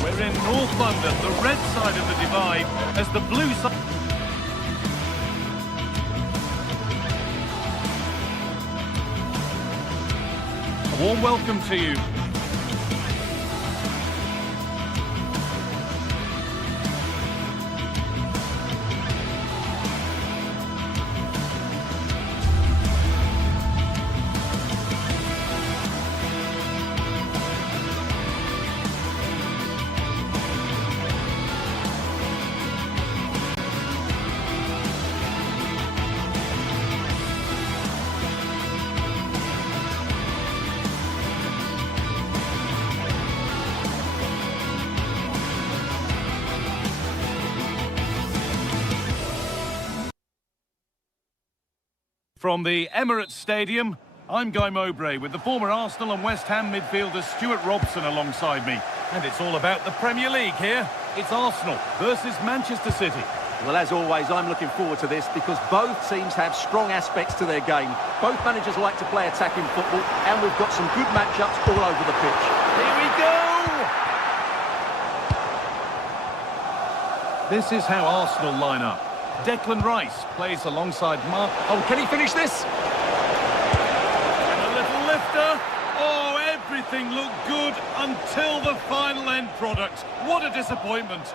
We're in North London, the red side of the divide, as the blue side... A warm welcome to you. From the Emirates Stadium, I'm Guy Mowbray with the former Arsenal and West Ham midfielder Stuart Robson alongside me. And it's all about the Premier League here. It's Arsenal versus Manchester City. Well, as always, I'm looking forward to this because both teams have strong aspects to their game. Both managers like to play attacking football, and we've got some good matchups all over the pitch. Here we go! This is how Arsenal line up. Declan Rice plays alongside Mark. Oh, can he finish this? And a little lifter. Oh, everything looked good until the final end product. What a disappointment.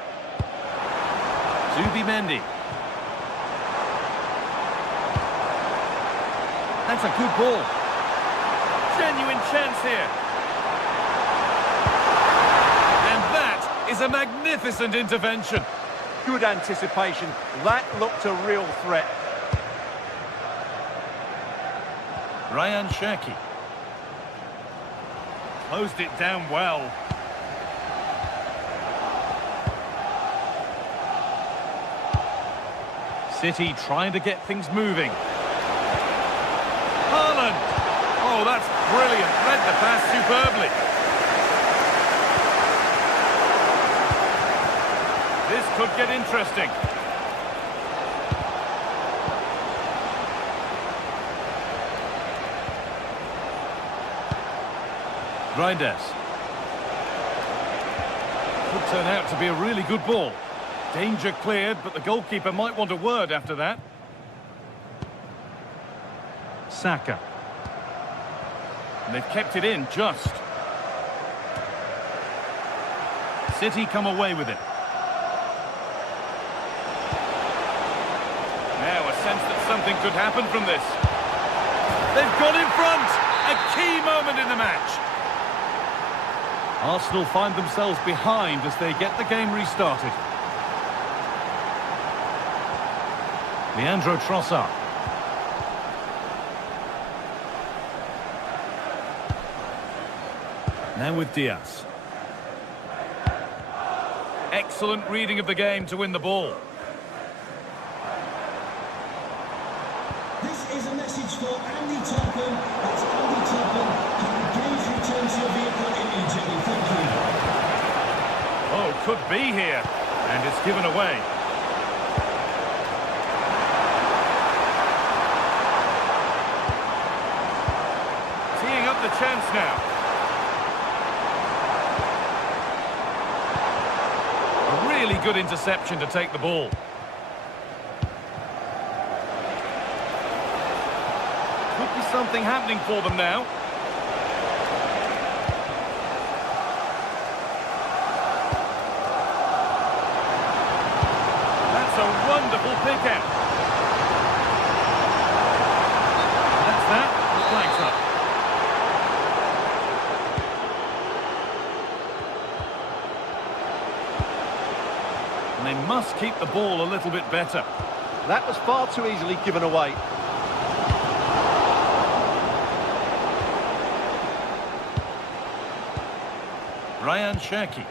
Zubimendi. That's a good ball. Genuine chance here. And that is a magnificent intervention. Good anticipation. That looked a real threat. Ryan Cherki. Closed it down well. City trying to get things moving. Haaland! Oh, that's brilliant. Read the pass superbly. This could get interesting. Reinders. Could turn out to be a really good ball. Danger cleared, but the goalkeeper might want a word after that. Saka. And they've kept it in just. City come away with it. Now a sense that something could happen from this. They've got in front! A key moment in the match. Arsenal find themselves behind as they get the game restarted. Leandro Trossard. Now with Diaz. Excellent reading of the game to win the ball. This is a message for Andy Topham. That's Andy Topham. Please return to your vehicle immediately. Thank you. Oh, could be here. And it's given away. Teeing up the chance now. A really good interception to take the ball. Could be something happening for them now. That's a wonderful pick out. That's that. The flag's up. And they must keep the ball a little bit better. That was far too easily given away. Ryan Cherki.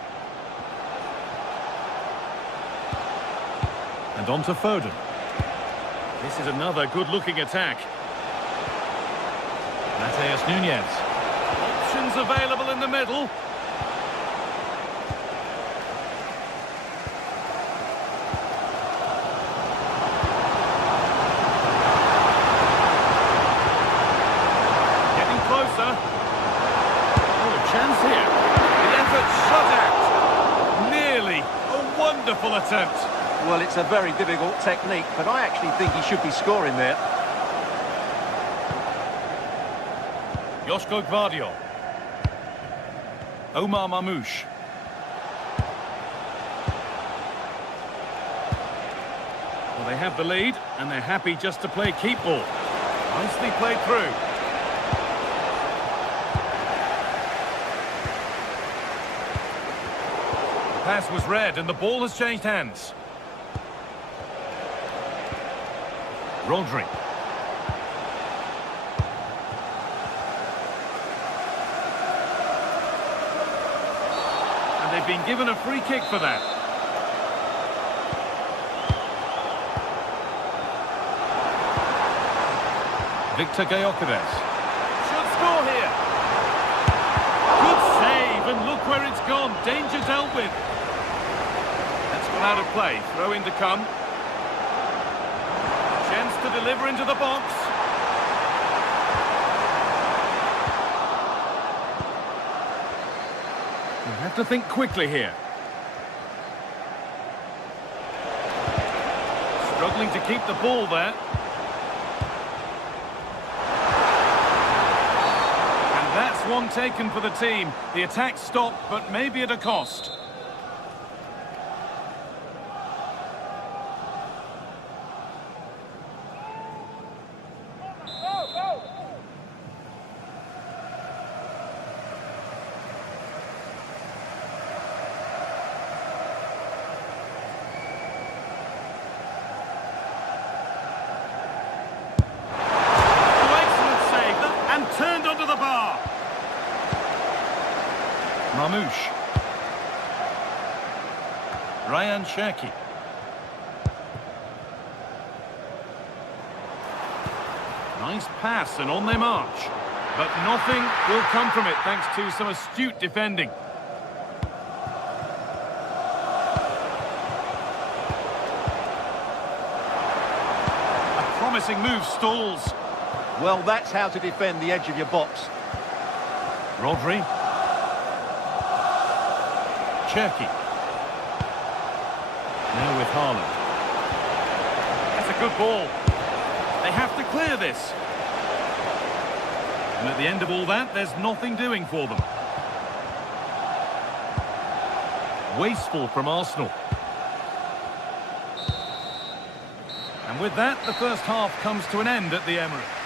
And on to Foden. This is another good-looking attack. Mateus Nunes. Options available in the middle. Getting closer. Oh, a chance here. The effort shut out. Nearly. A wonderful attempt. Well, it's a very difficult technique, but I actually think he should be scoring there. Joško Gvardiol. Omar Mamouche. Well, they have the lead, and they're happy just to play keep ball. Nicely played through. The pass was read, and the ball has changed hands. Rodri. And they've been given a free kick for that. Victor Gyökeres. Should score here. Good save, and look where it's gone. Danger dealt with. That's gone out of play. Throw in to come. to deliver into the box. You have to think quickly here. Struggling to keep the ball there. And that's one taken for the team. The attack stopped, but maybe at a cost. Turned onto the bar. Mamouche. Ryan Cherki. Nice pass and on their march. But nothing will come from it thanks to some astute defending. A promising move stalls. Well, that's how to defend the edge of your box. Rodri. Cherki. Now with Haaland. That's a good ball. They have to clear this. And at the end of all that, there's nothing doing for them. Wasteful from Arsenal. And with that, the first half comes to an end at the Emirates.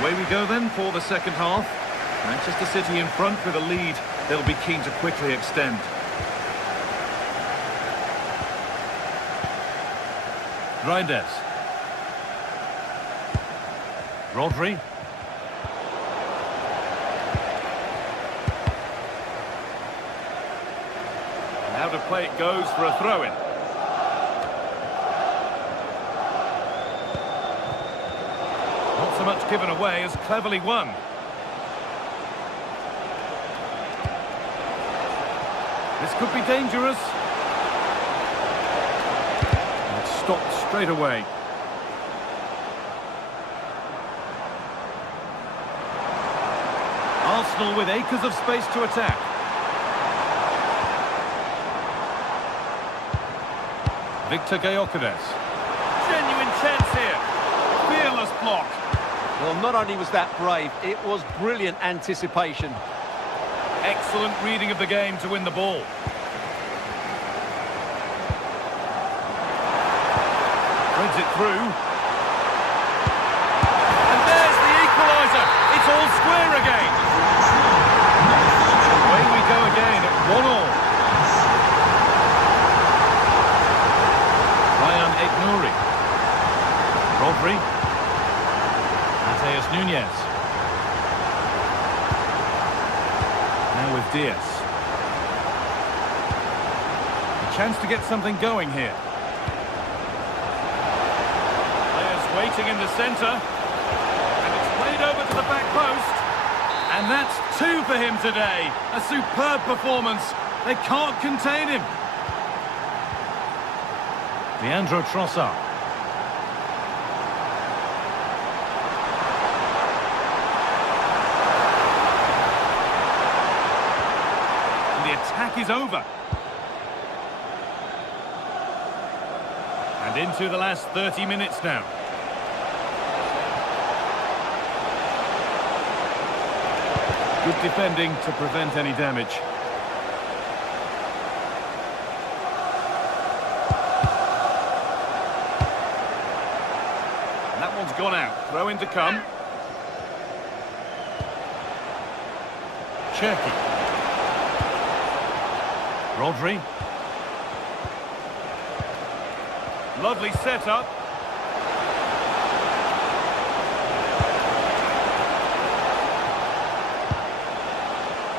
Away we go then for the second half. Manchester City in front with a lead they'll be keen to quickly extend. Reinders. Rodri. And out of play it goes for a throw-in. Not so much given away as cleverly won. This could be dangerous. And it's stopped straight away. Arsenal with acres of space to attack. Victor Gyökeres. Genuine chance here. Fearless block. Well, not only was that brave, it was brilliant anticipation. Excellent reading of the game to win the ball. Threads it through. And there's the equaliser. It's all square again. Away we go again at 1-1. Ryan Aït-Nouri. Rodri. Matheus Nunes. Now with Diaz. A chance to get something going here. Players waiting in the centre. And it's played over to the back post. And that's 2 for him today. A superb performance. They can't contain him. Leandro Trossard. And the attack is over. And into the last 30 minutes now. Good defending to prevent any damage. And that one's gone out. Throw in to come. Cherki. Rodri. Lovely setup.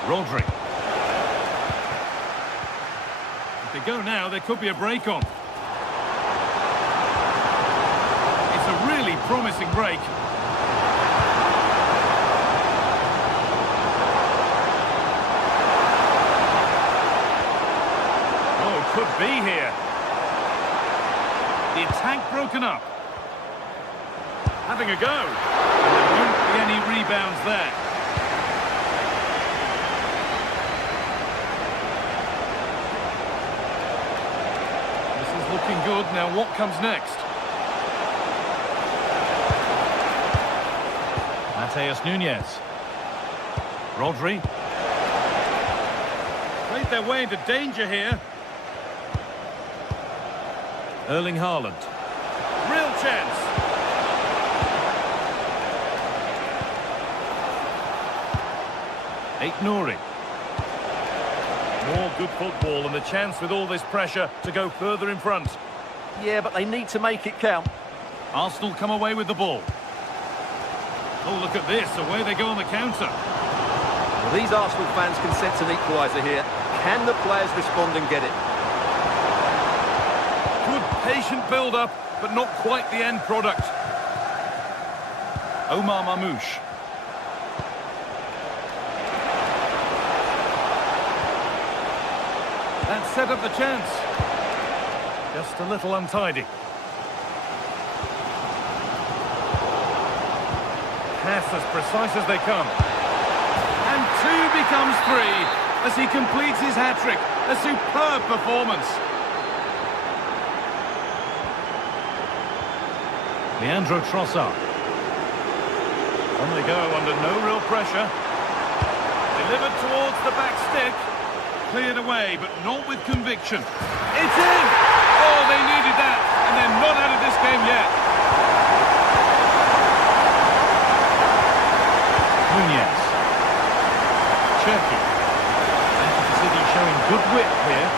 Rodri. If they go now, there could be a break on. It's a really promising break. be here. The attack broken up. Having a go. And there won't be any rebounds there. This is looking good. Now what comes next? Mateus Nunes. Rodri. Played their way into danger here. Erling Haaland. Real chance. Nouri. More good football and the chance with all this pressure to go further in front. Yeah, but they need to make it count. Arsenal come away with the ball. Oh, look at this. Away they go on the counter. Well, these Arsenal fans can sense an equaliser here. Can the players respond and get it? Good patient build-up, but not quite the end product. Omar Mamouche. That set up the chance. Just a little untidy. Pass as precise as they come. And 2 becomes 3 as he completes his hat-trick. A superb performance. Leandro Trossard. On they go under no real pressure. Delivered towards the back stick. Cleared away, but not with conviction. It's in! Oh, they needed that, and they're not out of this game yet. Nunez. Cherky. Manchester City showing good width here.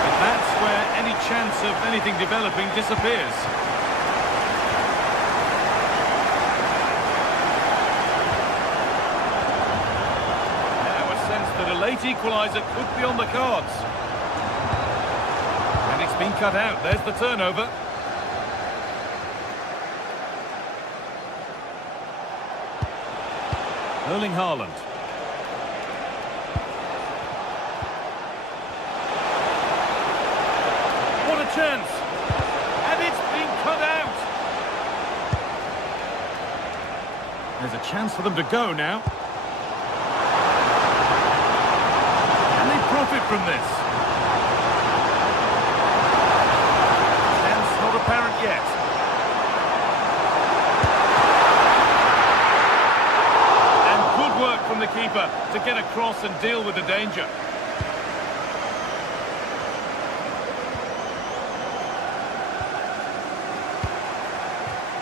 But that's where any chance of anything developing disappears. That a late equaliser could be on the cards. And it's been cut out. There's the turnover. Erling Haaland. What a chance! And it's been cut out! There's a chance for them to go now. Profit from this. Chance not apparent yet. And good work from the keeper to get across and deal with the danger.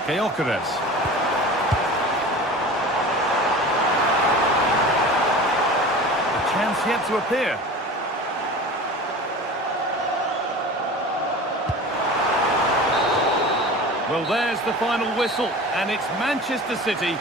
Gyökeres. Chance yet to appear. Well, there's the final whistle, and it's Manchester City.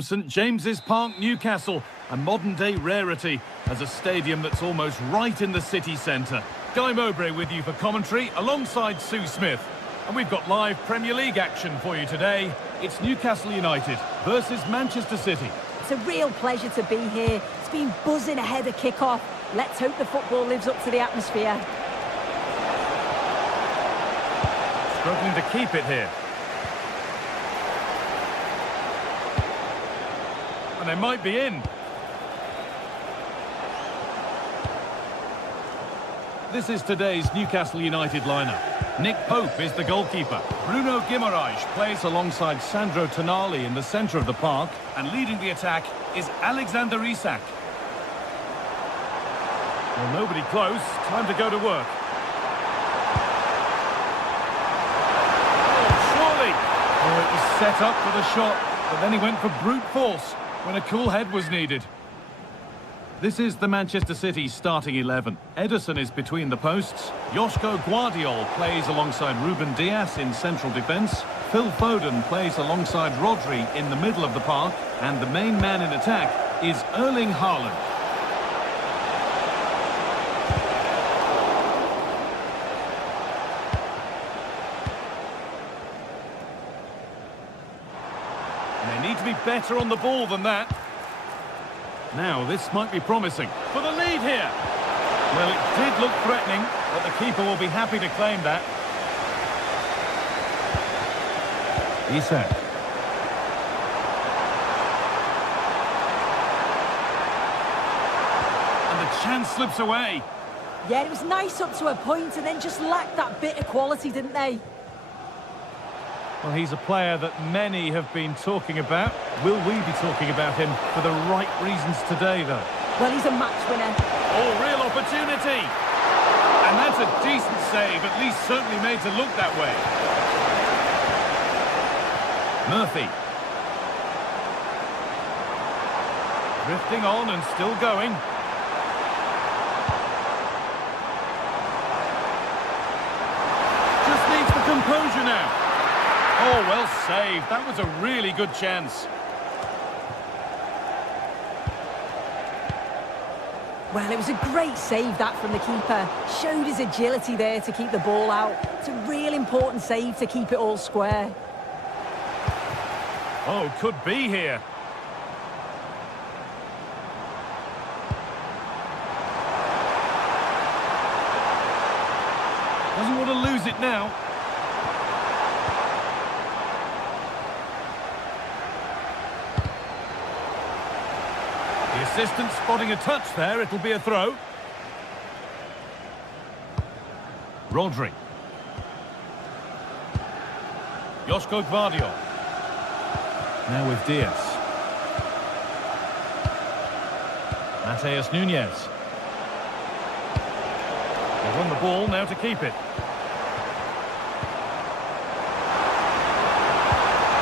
St James's Park, Newcastle, a modern-day rarity as a stadium that's almost right in the city centre. Guy Mowbray with you for commentary alongside Sue Smith. And we've got live Premier League action for you today. It's Newcastle United versus Manchester City. It's a real pleasure to be here. It's been buzzing ahead of kick-off. Let's hope the football lives up to the atmosphere. Struggling to keep it here. And they might be in. This is today's Newcastle United lineup. Nick Pope is the goalkeeper. Bruno Guimaraes plays alongside Sandro Tonali in the centre of the park. And leading the attack is Alexander Isak. Well, nobody close. Time to go to work. Oh, surely! Oh, it was set up for the shot, but then he went for brute force when a cool head was needed. This is the Manchester City starting 11. Ederson is between the posts. Joško Guardiol plays alongside Ruben Dias in central defence. Phil Foden plays alongside Rodri in the middle of the park. And the main man in attack is Erling Haaland. And they need to be better on the ball than that. Now, this might be promising. For the lead here! Well, it did look threatening, but the keeper will be happy to claim that. Isak. And the chance slips away. Yeah, it was nice up to a point and then just lacked that bit of quality, didn't they? Well, he's a player that many have been talking about. Will we be talking about him for the right reasons today, though? Well, he's a match winner. Oh, real opportunity! And that's a decent save, at least certainly made to look that way. Murphy. Drifting on and still going. Just needs the composure now. Oh, well saved. That was a really good chance. Well, it was a great save, that, from the keeper. Showed his agility there to keep the ball out. It's a real important save to keep it all square. Oh, could be here. Doesn't want to lose it now. The assistant spotting a touch there. It'll be a throw. Rodri. Joško Guardiol. Now with Diaz. Mateus Nunes. They won the ball, now to keep it.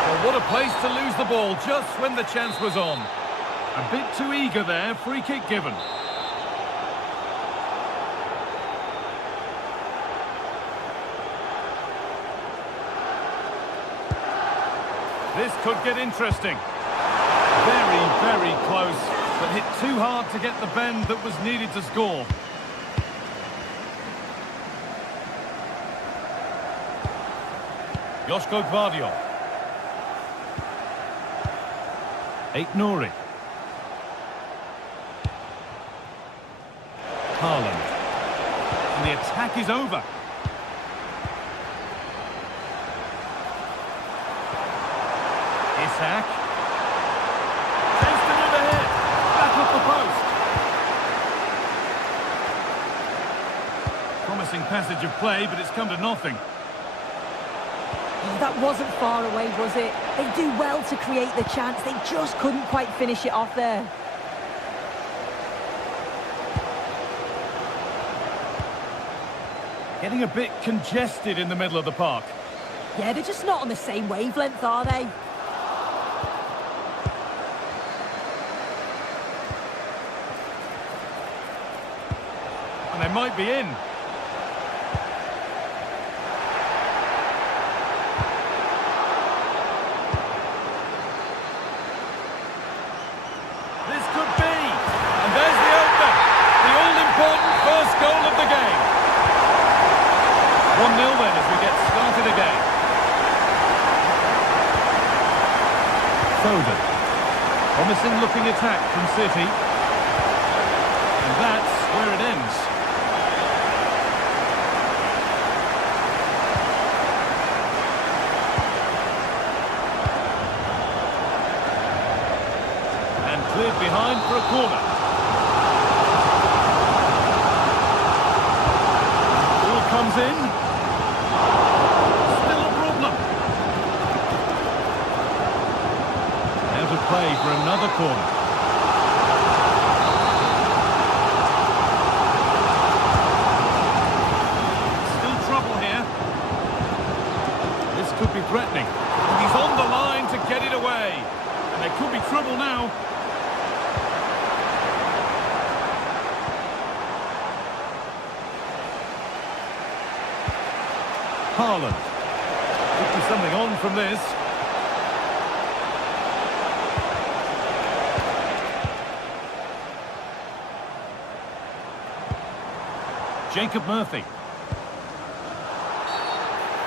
Well, what a place to lose the ball just when the chance was on. A bit too eager there, free kick given. This could get interesting. Very, very close, but hit too hard to get the bend that was needed to score. Joško Guardiol. Aït-Nouri. Haaland. And the attack is over. Isak. Chance to move ahead. Back up the post. Promising passage of play, but it's come to nothing. Oh, that wasn't far away, was it? They do well to create the chance. They just couldn't quite finish it off there. Getting a bit congested in the middle of the park. Yeah, they're just not on the same wavelength, are they? And they might be in. This could be. And there's the opener. The all-important first goal of the game. 1-0 then as we get started again. Foden. Promising looking attack from City. And that's where it ends. corner. Ball comes in. Still a problem. Out of play for another corner. Could be threatening, and he's on the line to get it away, and there could be trouble now. Haaland, could be something on from this. Jacob Murphy,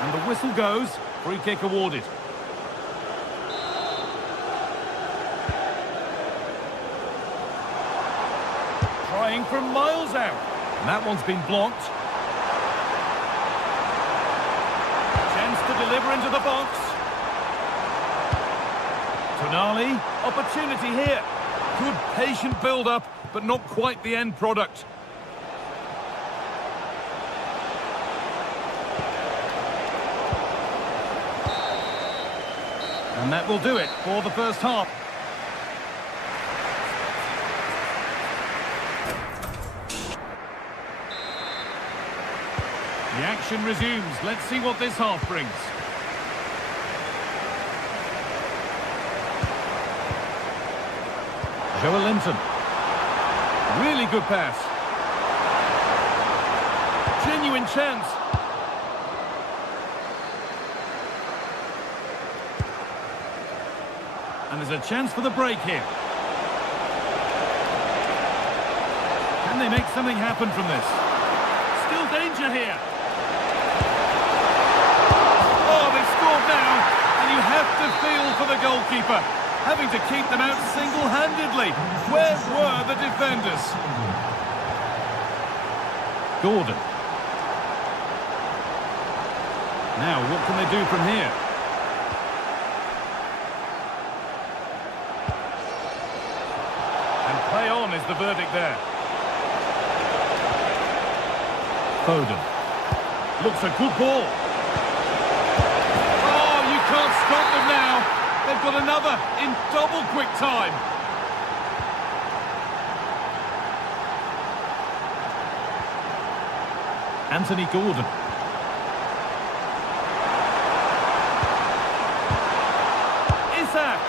and the whistle goes. Free kick awarded. Trying from miles out. And that one's been blocked. Chance to deliver into the box. Tonali, opportunity here. Good patient build-up, but not quite the end product. And that will do it for the first half. The action resumes. Let's see what this half brings. Joelinton. Really good pass. Genuine chance. And there's a chance for the break here. Can they make something happen from this? Still danger here. Oh, they've scored now. And you have to feel for the goalkeeper, having to keep them out single-handedly. Where were the defenders? Gordon. Now, what can they do from here? Play on is the verdict there. Foden. Looks a good ball. Oh, you can't stop them now. They've got another in double quick time. Anthony Gordon. Isak.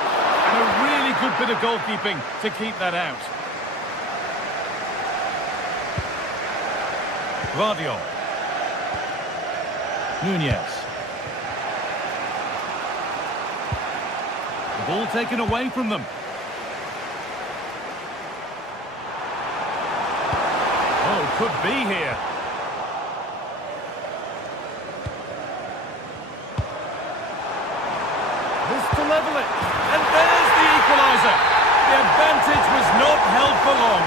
And a really good bit of goalkeeping to keep that out. Guardiola. Nunez. The ball taken away from them. Oh, could be here. This to level it. And there's the equaliser. The advantage was not held for long.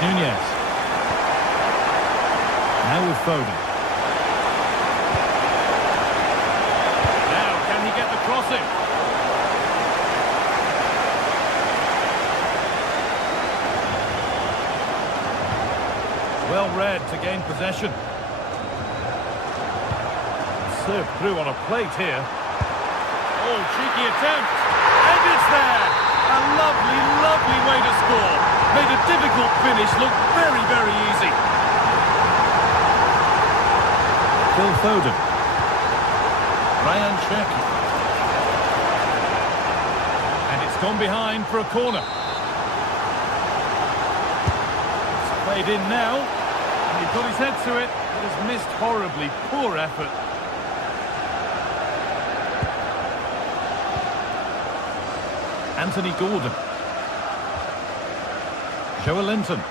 Nunez. Now with Foden. Now, can he get the crossing? Well read to gain possession. Served through on a plate here. Oh, cheeky attempt. And it's there. A lovely, lovely way to score. Made a difficult finish look very, very easy. Phil Foden. Ryan Cherki. And it's gone behind for a corner. It's played in now. And he's got his head to it. But has missed horribly. Poor effort. Anthony Gordon. Joelinton.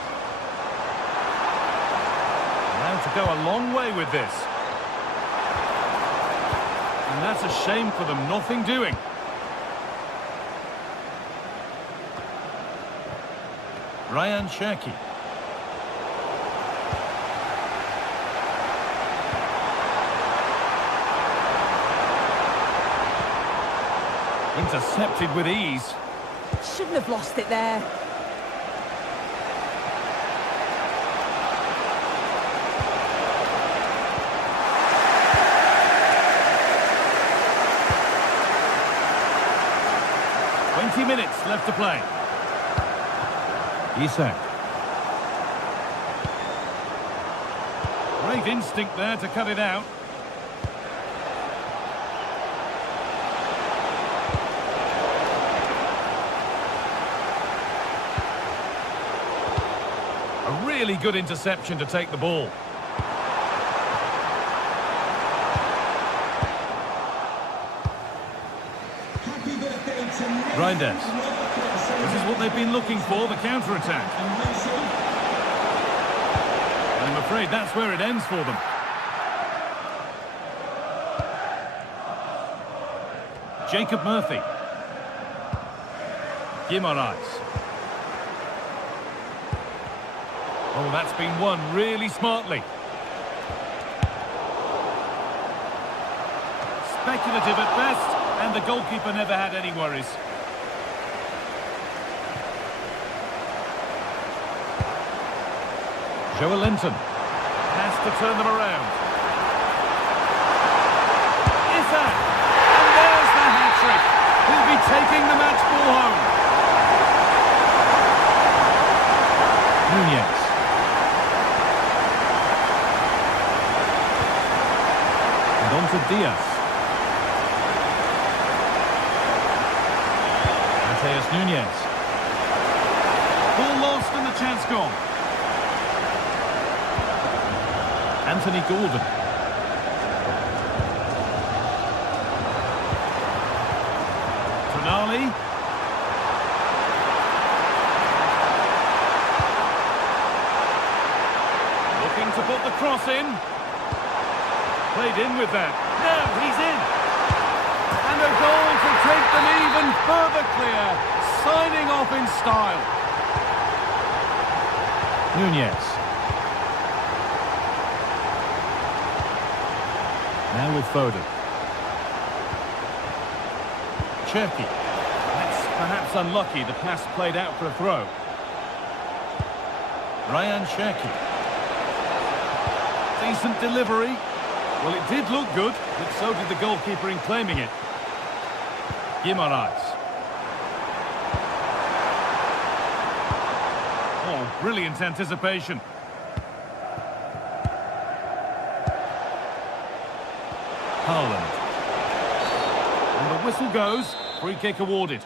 Now to go a long way with this. And that's a shame for them, nothing doing. Ryan Cherki. Intercepted with ease. Shouldn't have lost it there. Minutes left to play. Isak. Great instinct there to cut it out. A really good interception to take the ball. Reinders. This is what they've been looking for, the counter-attack. I'm afraid that's where it ends for them. Jacob Murphy. Guimaraes. Oh, that's been won really smartly. Speculative at best. And the goalkeeper never had any worries. Joe Linton has to turn them around. Isak! And there's the hat-trick. He'll be taking the match ball home. Nunez. And on to Diaz. Nunez. Ball lost and the chance gone. Anthony Gordon. Tonali. Looking to put the cross in. Played in with that. Now he's in. And a goal to take them even further clear. Signing off in style. Nunez. Now with Foden. Cherki. That's perhaps unlucky. The pass played out for a throw. Ryan Cherki. Decent delivery. Well, it did look good, but so did the goalkeeper in claiming it. Guimaraes. Oh, brilliant anticipation. Haaland. And the whistle goes. Free kick awarded.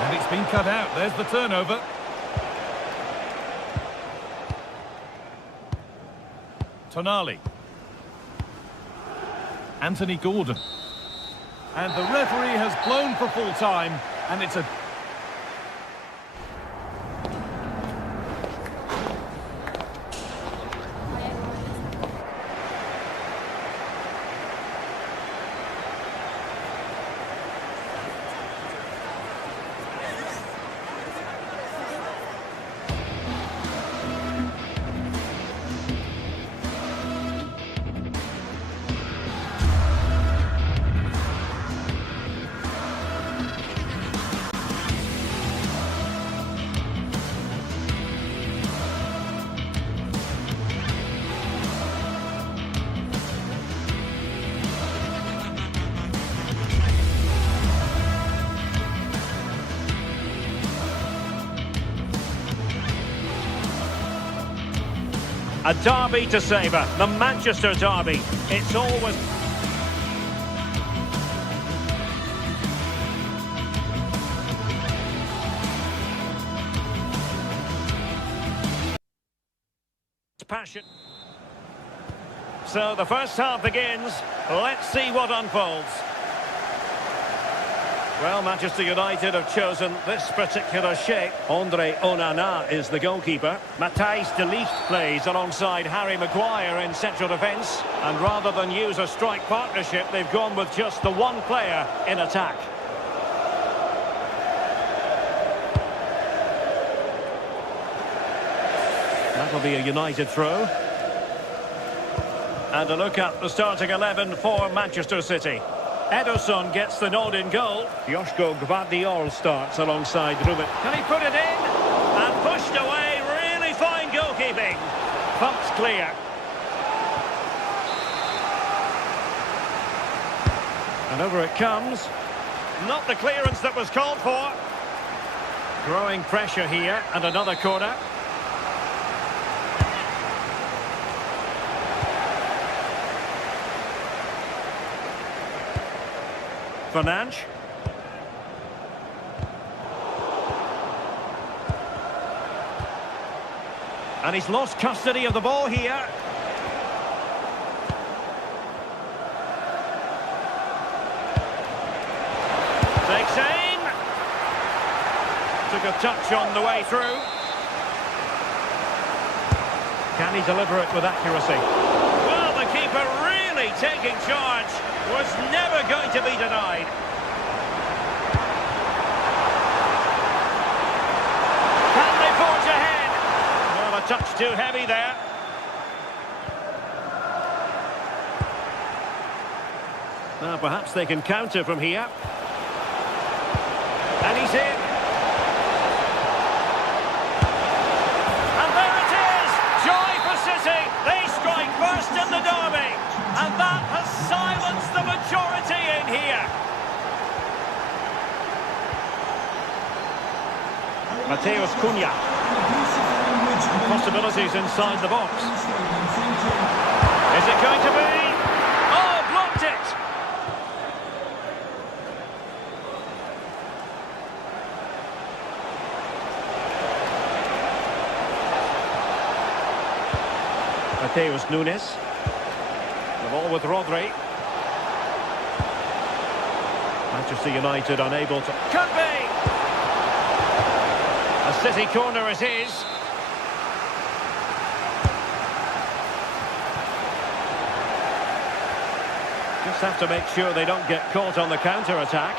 And it's been cut out. There's the turnover. Tonali. Anthony Gordon. And the referee has blown for full time, and it's a... A derby to savour, the Manchester derby. It's always... passion. So the first half begins. Let's see what unfolds. Well, Manchester United have chosen this particular shape. Andre Onana is the goalkeeper. Matthijs de Ligt plays alongside Harry Maguire in central defence. And rather than use a strike partnership, they've gone with just the one player in attack. That'll be a United throw. And a look at the starting 11 for Manchester City. Ederson gets the nod in goal. Joško Gvardiol starts alongside Ruben. Can he put it in? And pushed away. Really fine goalkeeping. Pumped clear. And over it comes. Not the clearance that was called for. Growing pressure here, and another corner. Fernandes. And he's lost custody of the ball here. Takes aim. Took a touch on the way through. Can he deliver it with accuracy? Well, the keeper really taking charge. Was never going to be denied. Can they forge ahead? Well, a touch too heavy there. Now perhaps they can counter from here. And he's in. And there it is! Joy for City! They strike first in the derby! And that has silenced the majority in here. Mateus Cunha. Possibilities inside the box. Is it going to be? Oh, blocked it! Mateus Nunes. The ball with Rodri. Manchester United unable to... Could be! A City corner it is. Just have to make sure they don't get caught on the counter-attack.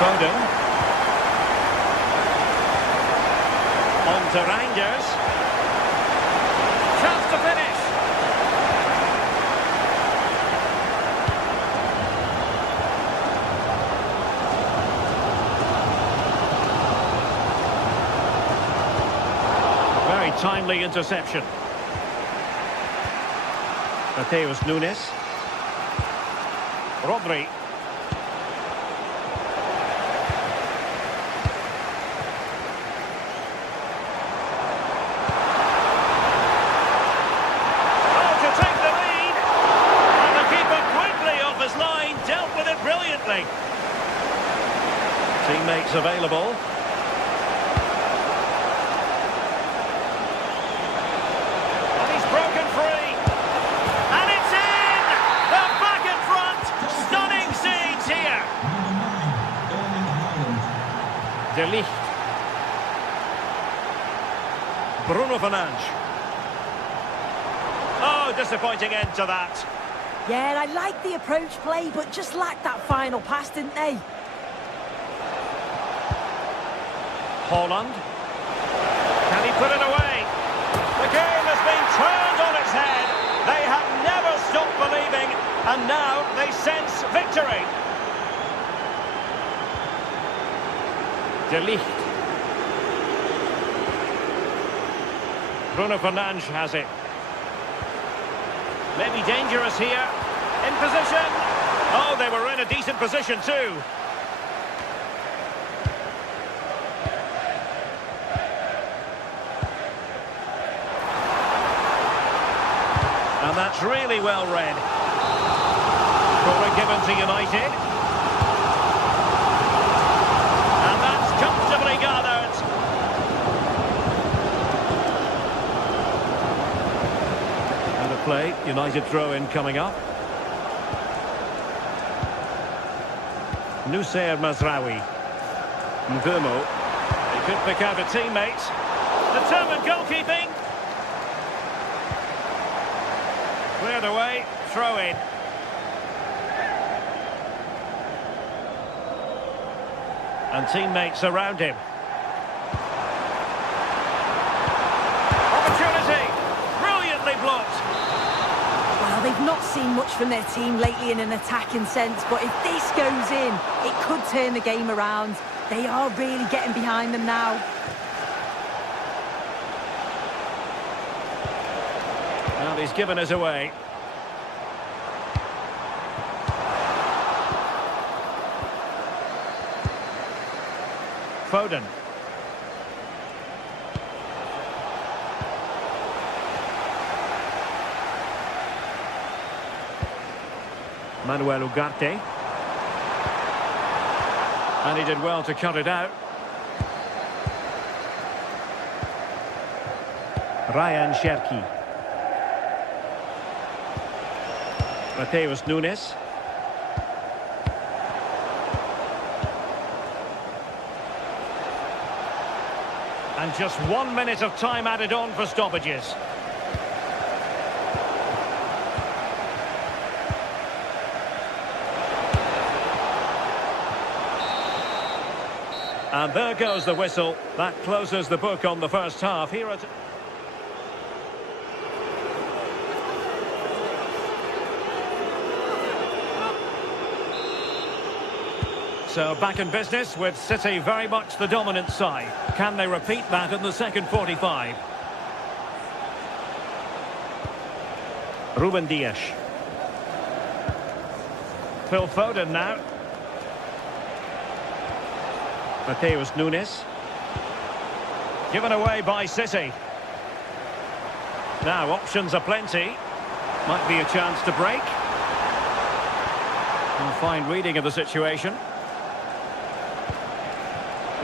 Foden. On to Rangers. Chance to finish. Very timely interception. Mateus Nunes. Rodri. Teammates available. And he's broken free. And it's in! They're back in front! Stunning scenes here. De Ligt. Bruno Fernandes. Oh, disappointing end to that. Yeah, I like the approach play, but just lacked that final pass, didn't they? Haaland. Can he put it away? The game has been turned on its head. They have never stopped believing, and now they sense victory. De Ligt. Bruno Fernandes has it. Maybe dangerous here. In position. Oh, they were in a decent position too. And that's really well read. Corner given to United. And that's comfortably gathered. And a play, United throw-in coming up. Nusayr Mazraoui. Mvumo. He could pick out a teammate. Determined goalkeeping. Cleared away, throw in. And teammates around him. Opportunity! Brilliantly blocked. Well, they've not seen much from their team lately in an attacking sense, but if this goes in, it could turn the game around. They are really getting behind them now. Well, he's given us away. Foden. Manuel Ugarte. And he did well to cut it out. Ryan Cherki. Mateus Nunes. And just 1 minute of time added on for stoppages. And there goes the whistle. That closes the book on the first half. Here at... So back in business with City very much the dominant side. Can they repeat that in the second 45? Ruben Dias. Phil Foden now. Mateus Nunes. Given away by City. Now options are plenty. Might be a chance to break. A fine reading of the situation.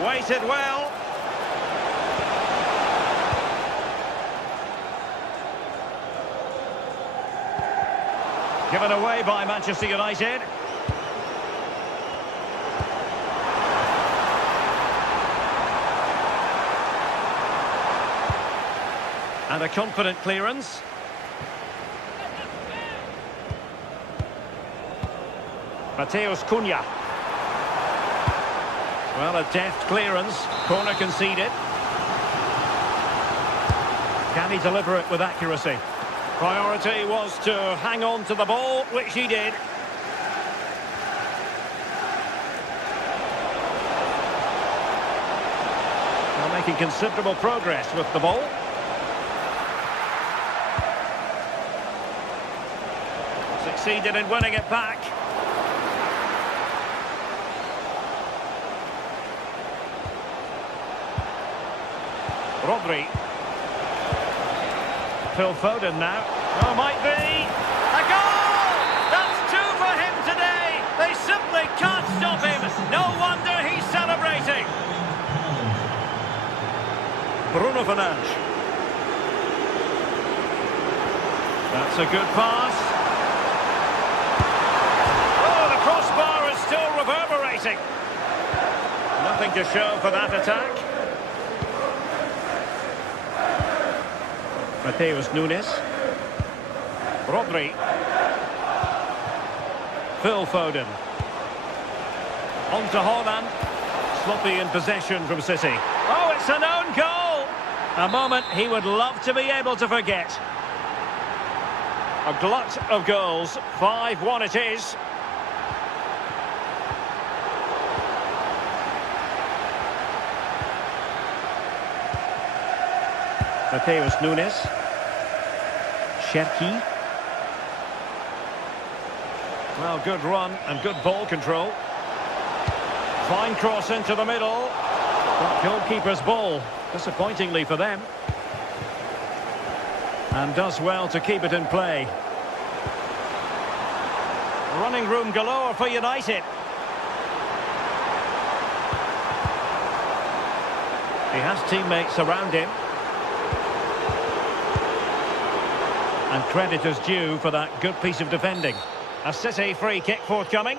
Waited well. Given away by Manchester United. And a confident clearance. Mateus Cunha. Well, a deft clearance. Corner conceded. Can he deliver it with accuracy? Priority was to hang on to the ball, which he did. Well, making considerable progress with the ball. Succeeded in winning it back. Rodri. Phil Foden now. Oh, might be. A goal! That's two for him today. They simply can't stop him. No wonder he's celebrating. Bruno Fernandes. That's a good pass. Oh, the crossbar is still reverberating. Nothing to show for that attack. Mateus Nunes. Rodri. Phil Foden. On to Haaland. Sloppy in possession from City. Oh, it's an own goal! A moment he would love to be able to forget. A glut of goals. 5-1 it is. Mateus Nunes. Cherki. Well, good run and good ball control. Fine cross into the middle. But goalkeeper's ball, disappointingly for them. And does well to keep it in play. Running room galore for United. He has teammates around him. And credit is due for that good piece of defending. A City free kick forthcoming.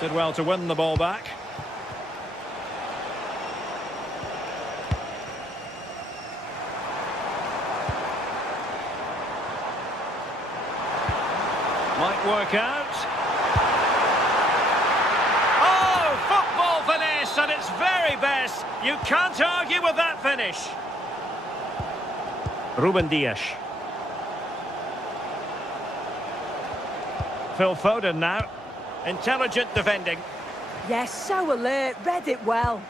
Did well to win the ball back. Might work out. Oh, football finish at its very best. You can't argue with that finish. Ruben Dias. Phil Foden now. Intelligent defending. Yes, so alert, read it well.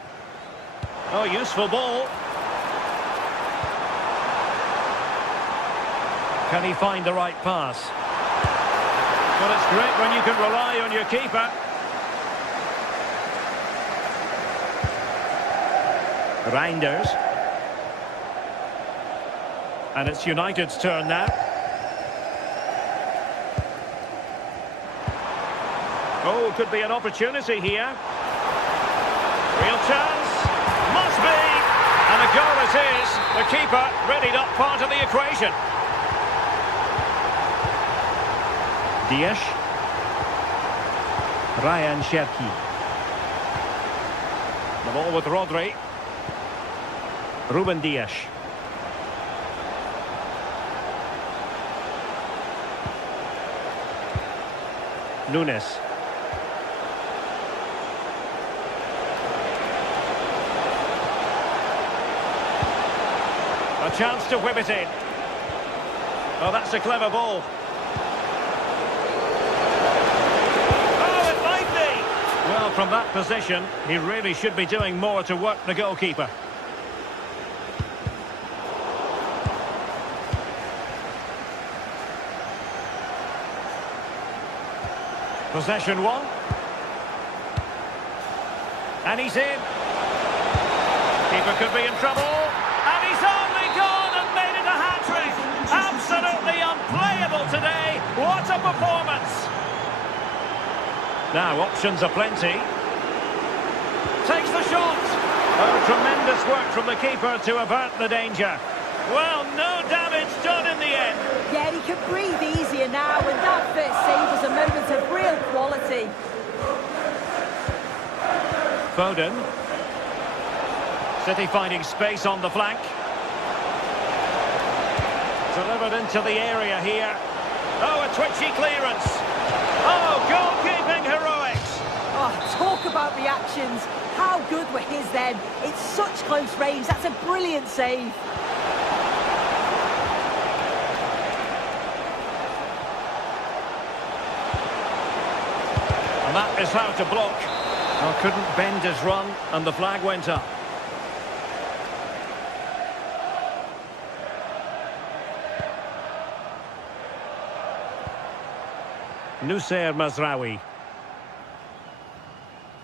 Oh, useful ball. Can he find the right pass? Well, it's great when you can rely on your keeper. Reinders. And it's United's turn now. Oh, could be an opportunity here. Real chance. Must be. And a goal it is. The keeper really not part of the equation. Dias. Ryan Cherki. The ball with Rodri. Ruben Dias. Nunes. A chance to whip it in. Oh, that's a clever ball. Oh, it might be. Well, from that position, he really should be doing more to work the goalkeeper. Possession one. And he's in. Keeper could be in trouble. And he's only gone and made it a hat-trick. Absolutely unplayable today. What a performance. Now, options are plenty. Takes the shot. Oh, tremendous work from the keeper to avert the danger. Well, no damage done in the end. Yeah, he can breathe easier now, and that first save was a moment of real quality. Foden. City finding space on the flank. Delivered into the area here. Oh, a twitchy clearance. Oh, goalkeeping heroics. Oh, talk about reactions. How good were his then? It's such close range. That's a brilliant save. And that is how to block. Well, couldn't bend his run, and the flag went up. Noussair Mazraoui.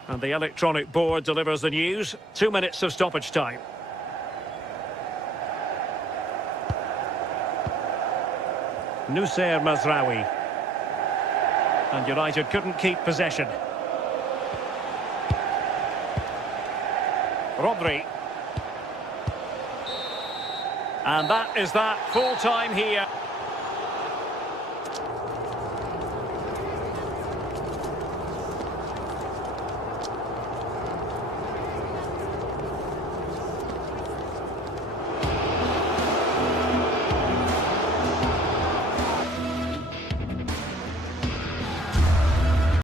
And the electronic board delivers the news. 2 minutes of stoppage time. Noussair Mazraoui. And United couldn't keep possession. Rodri. And that is that. Full time here.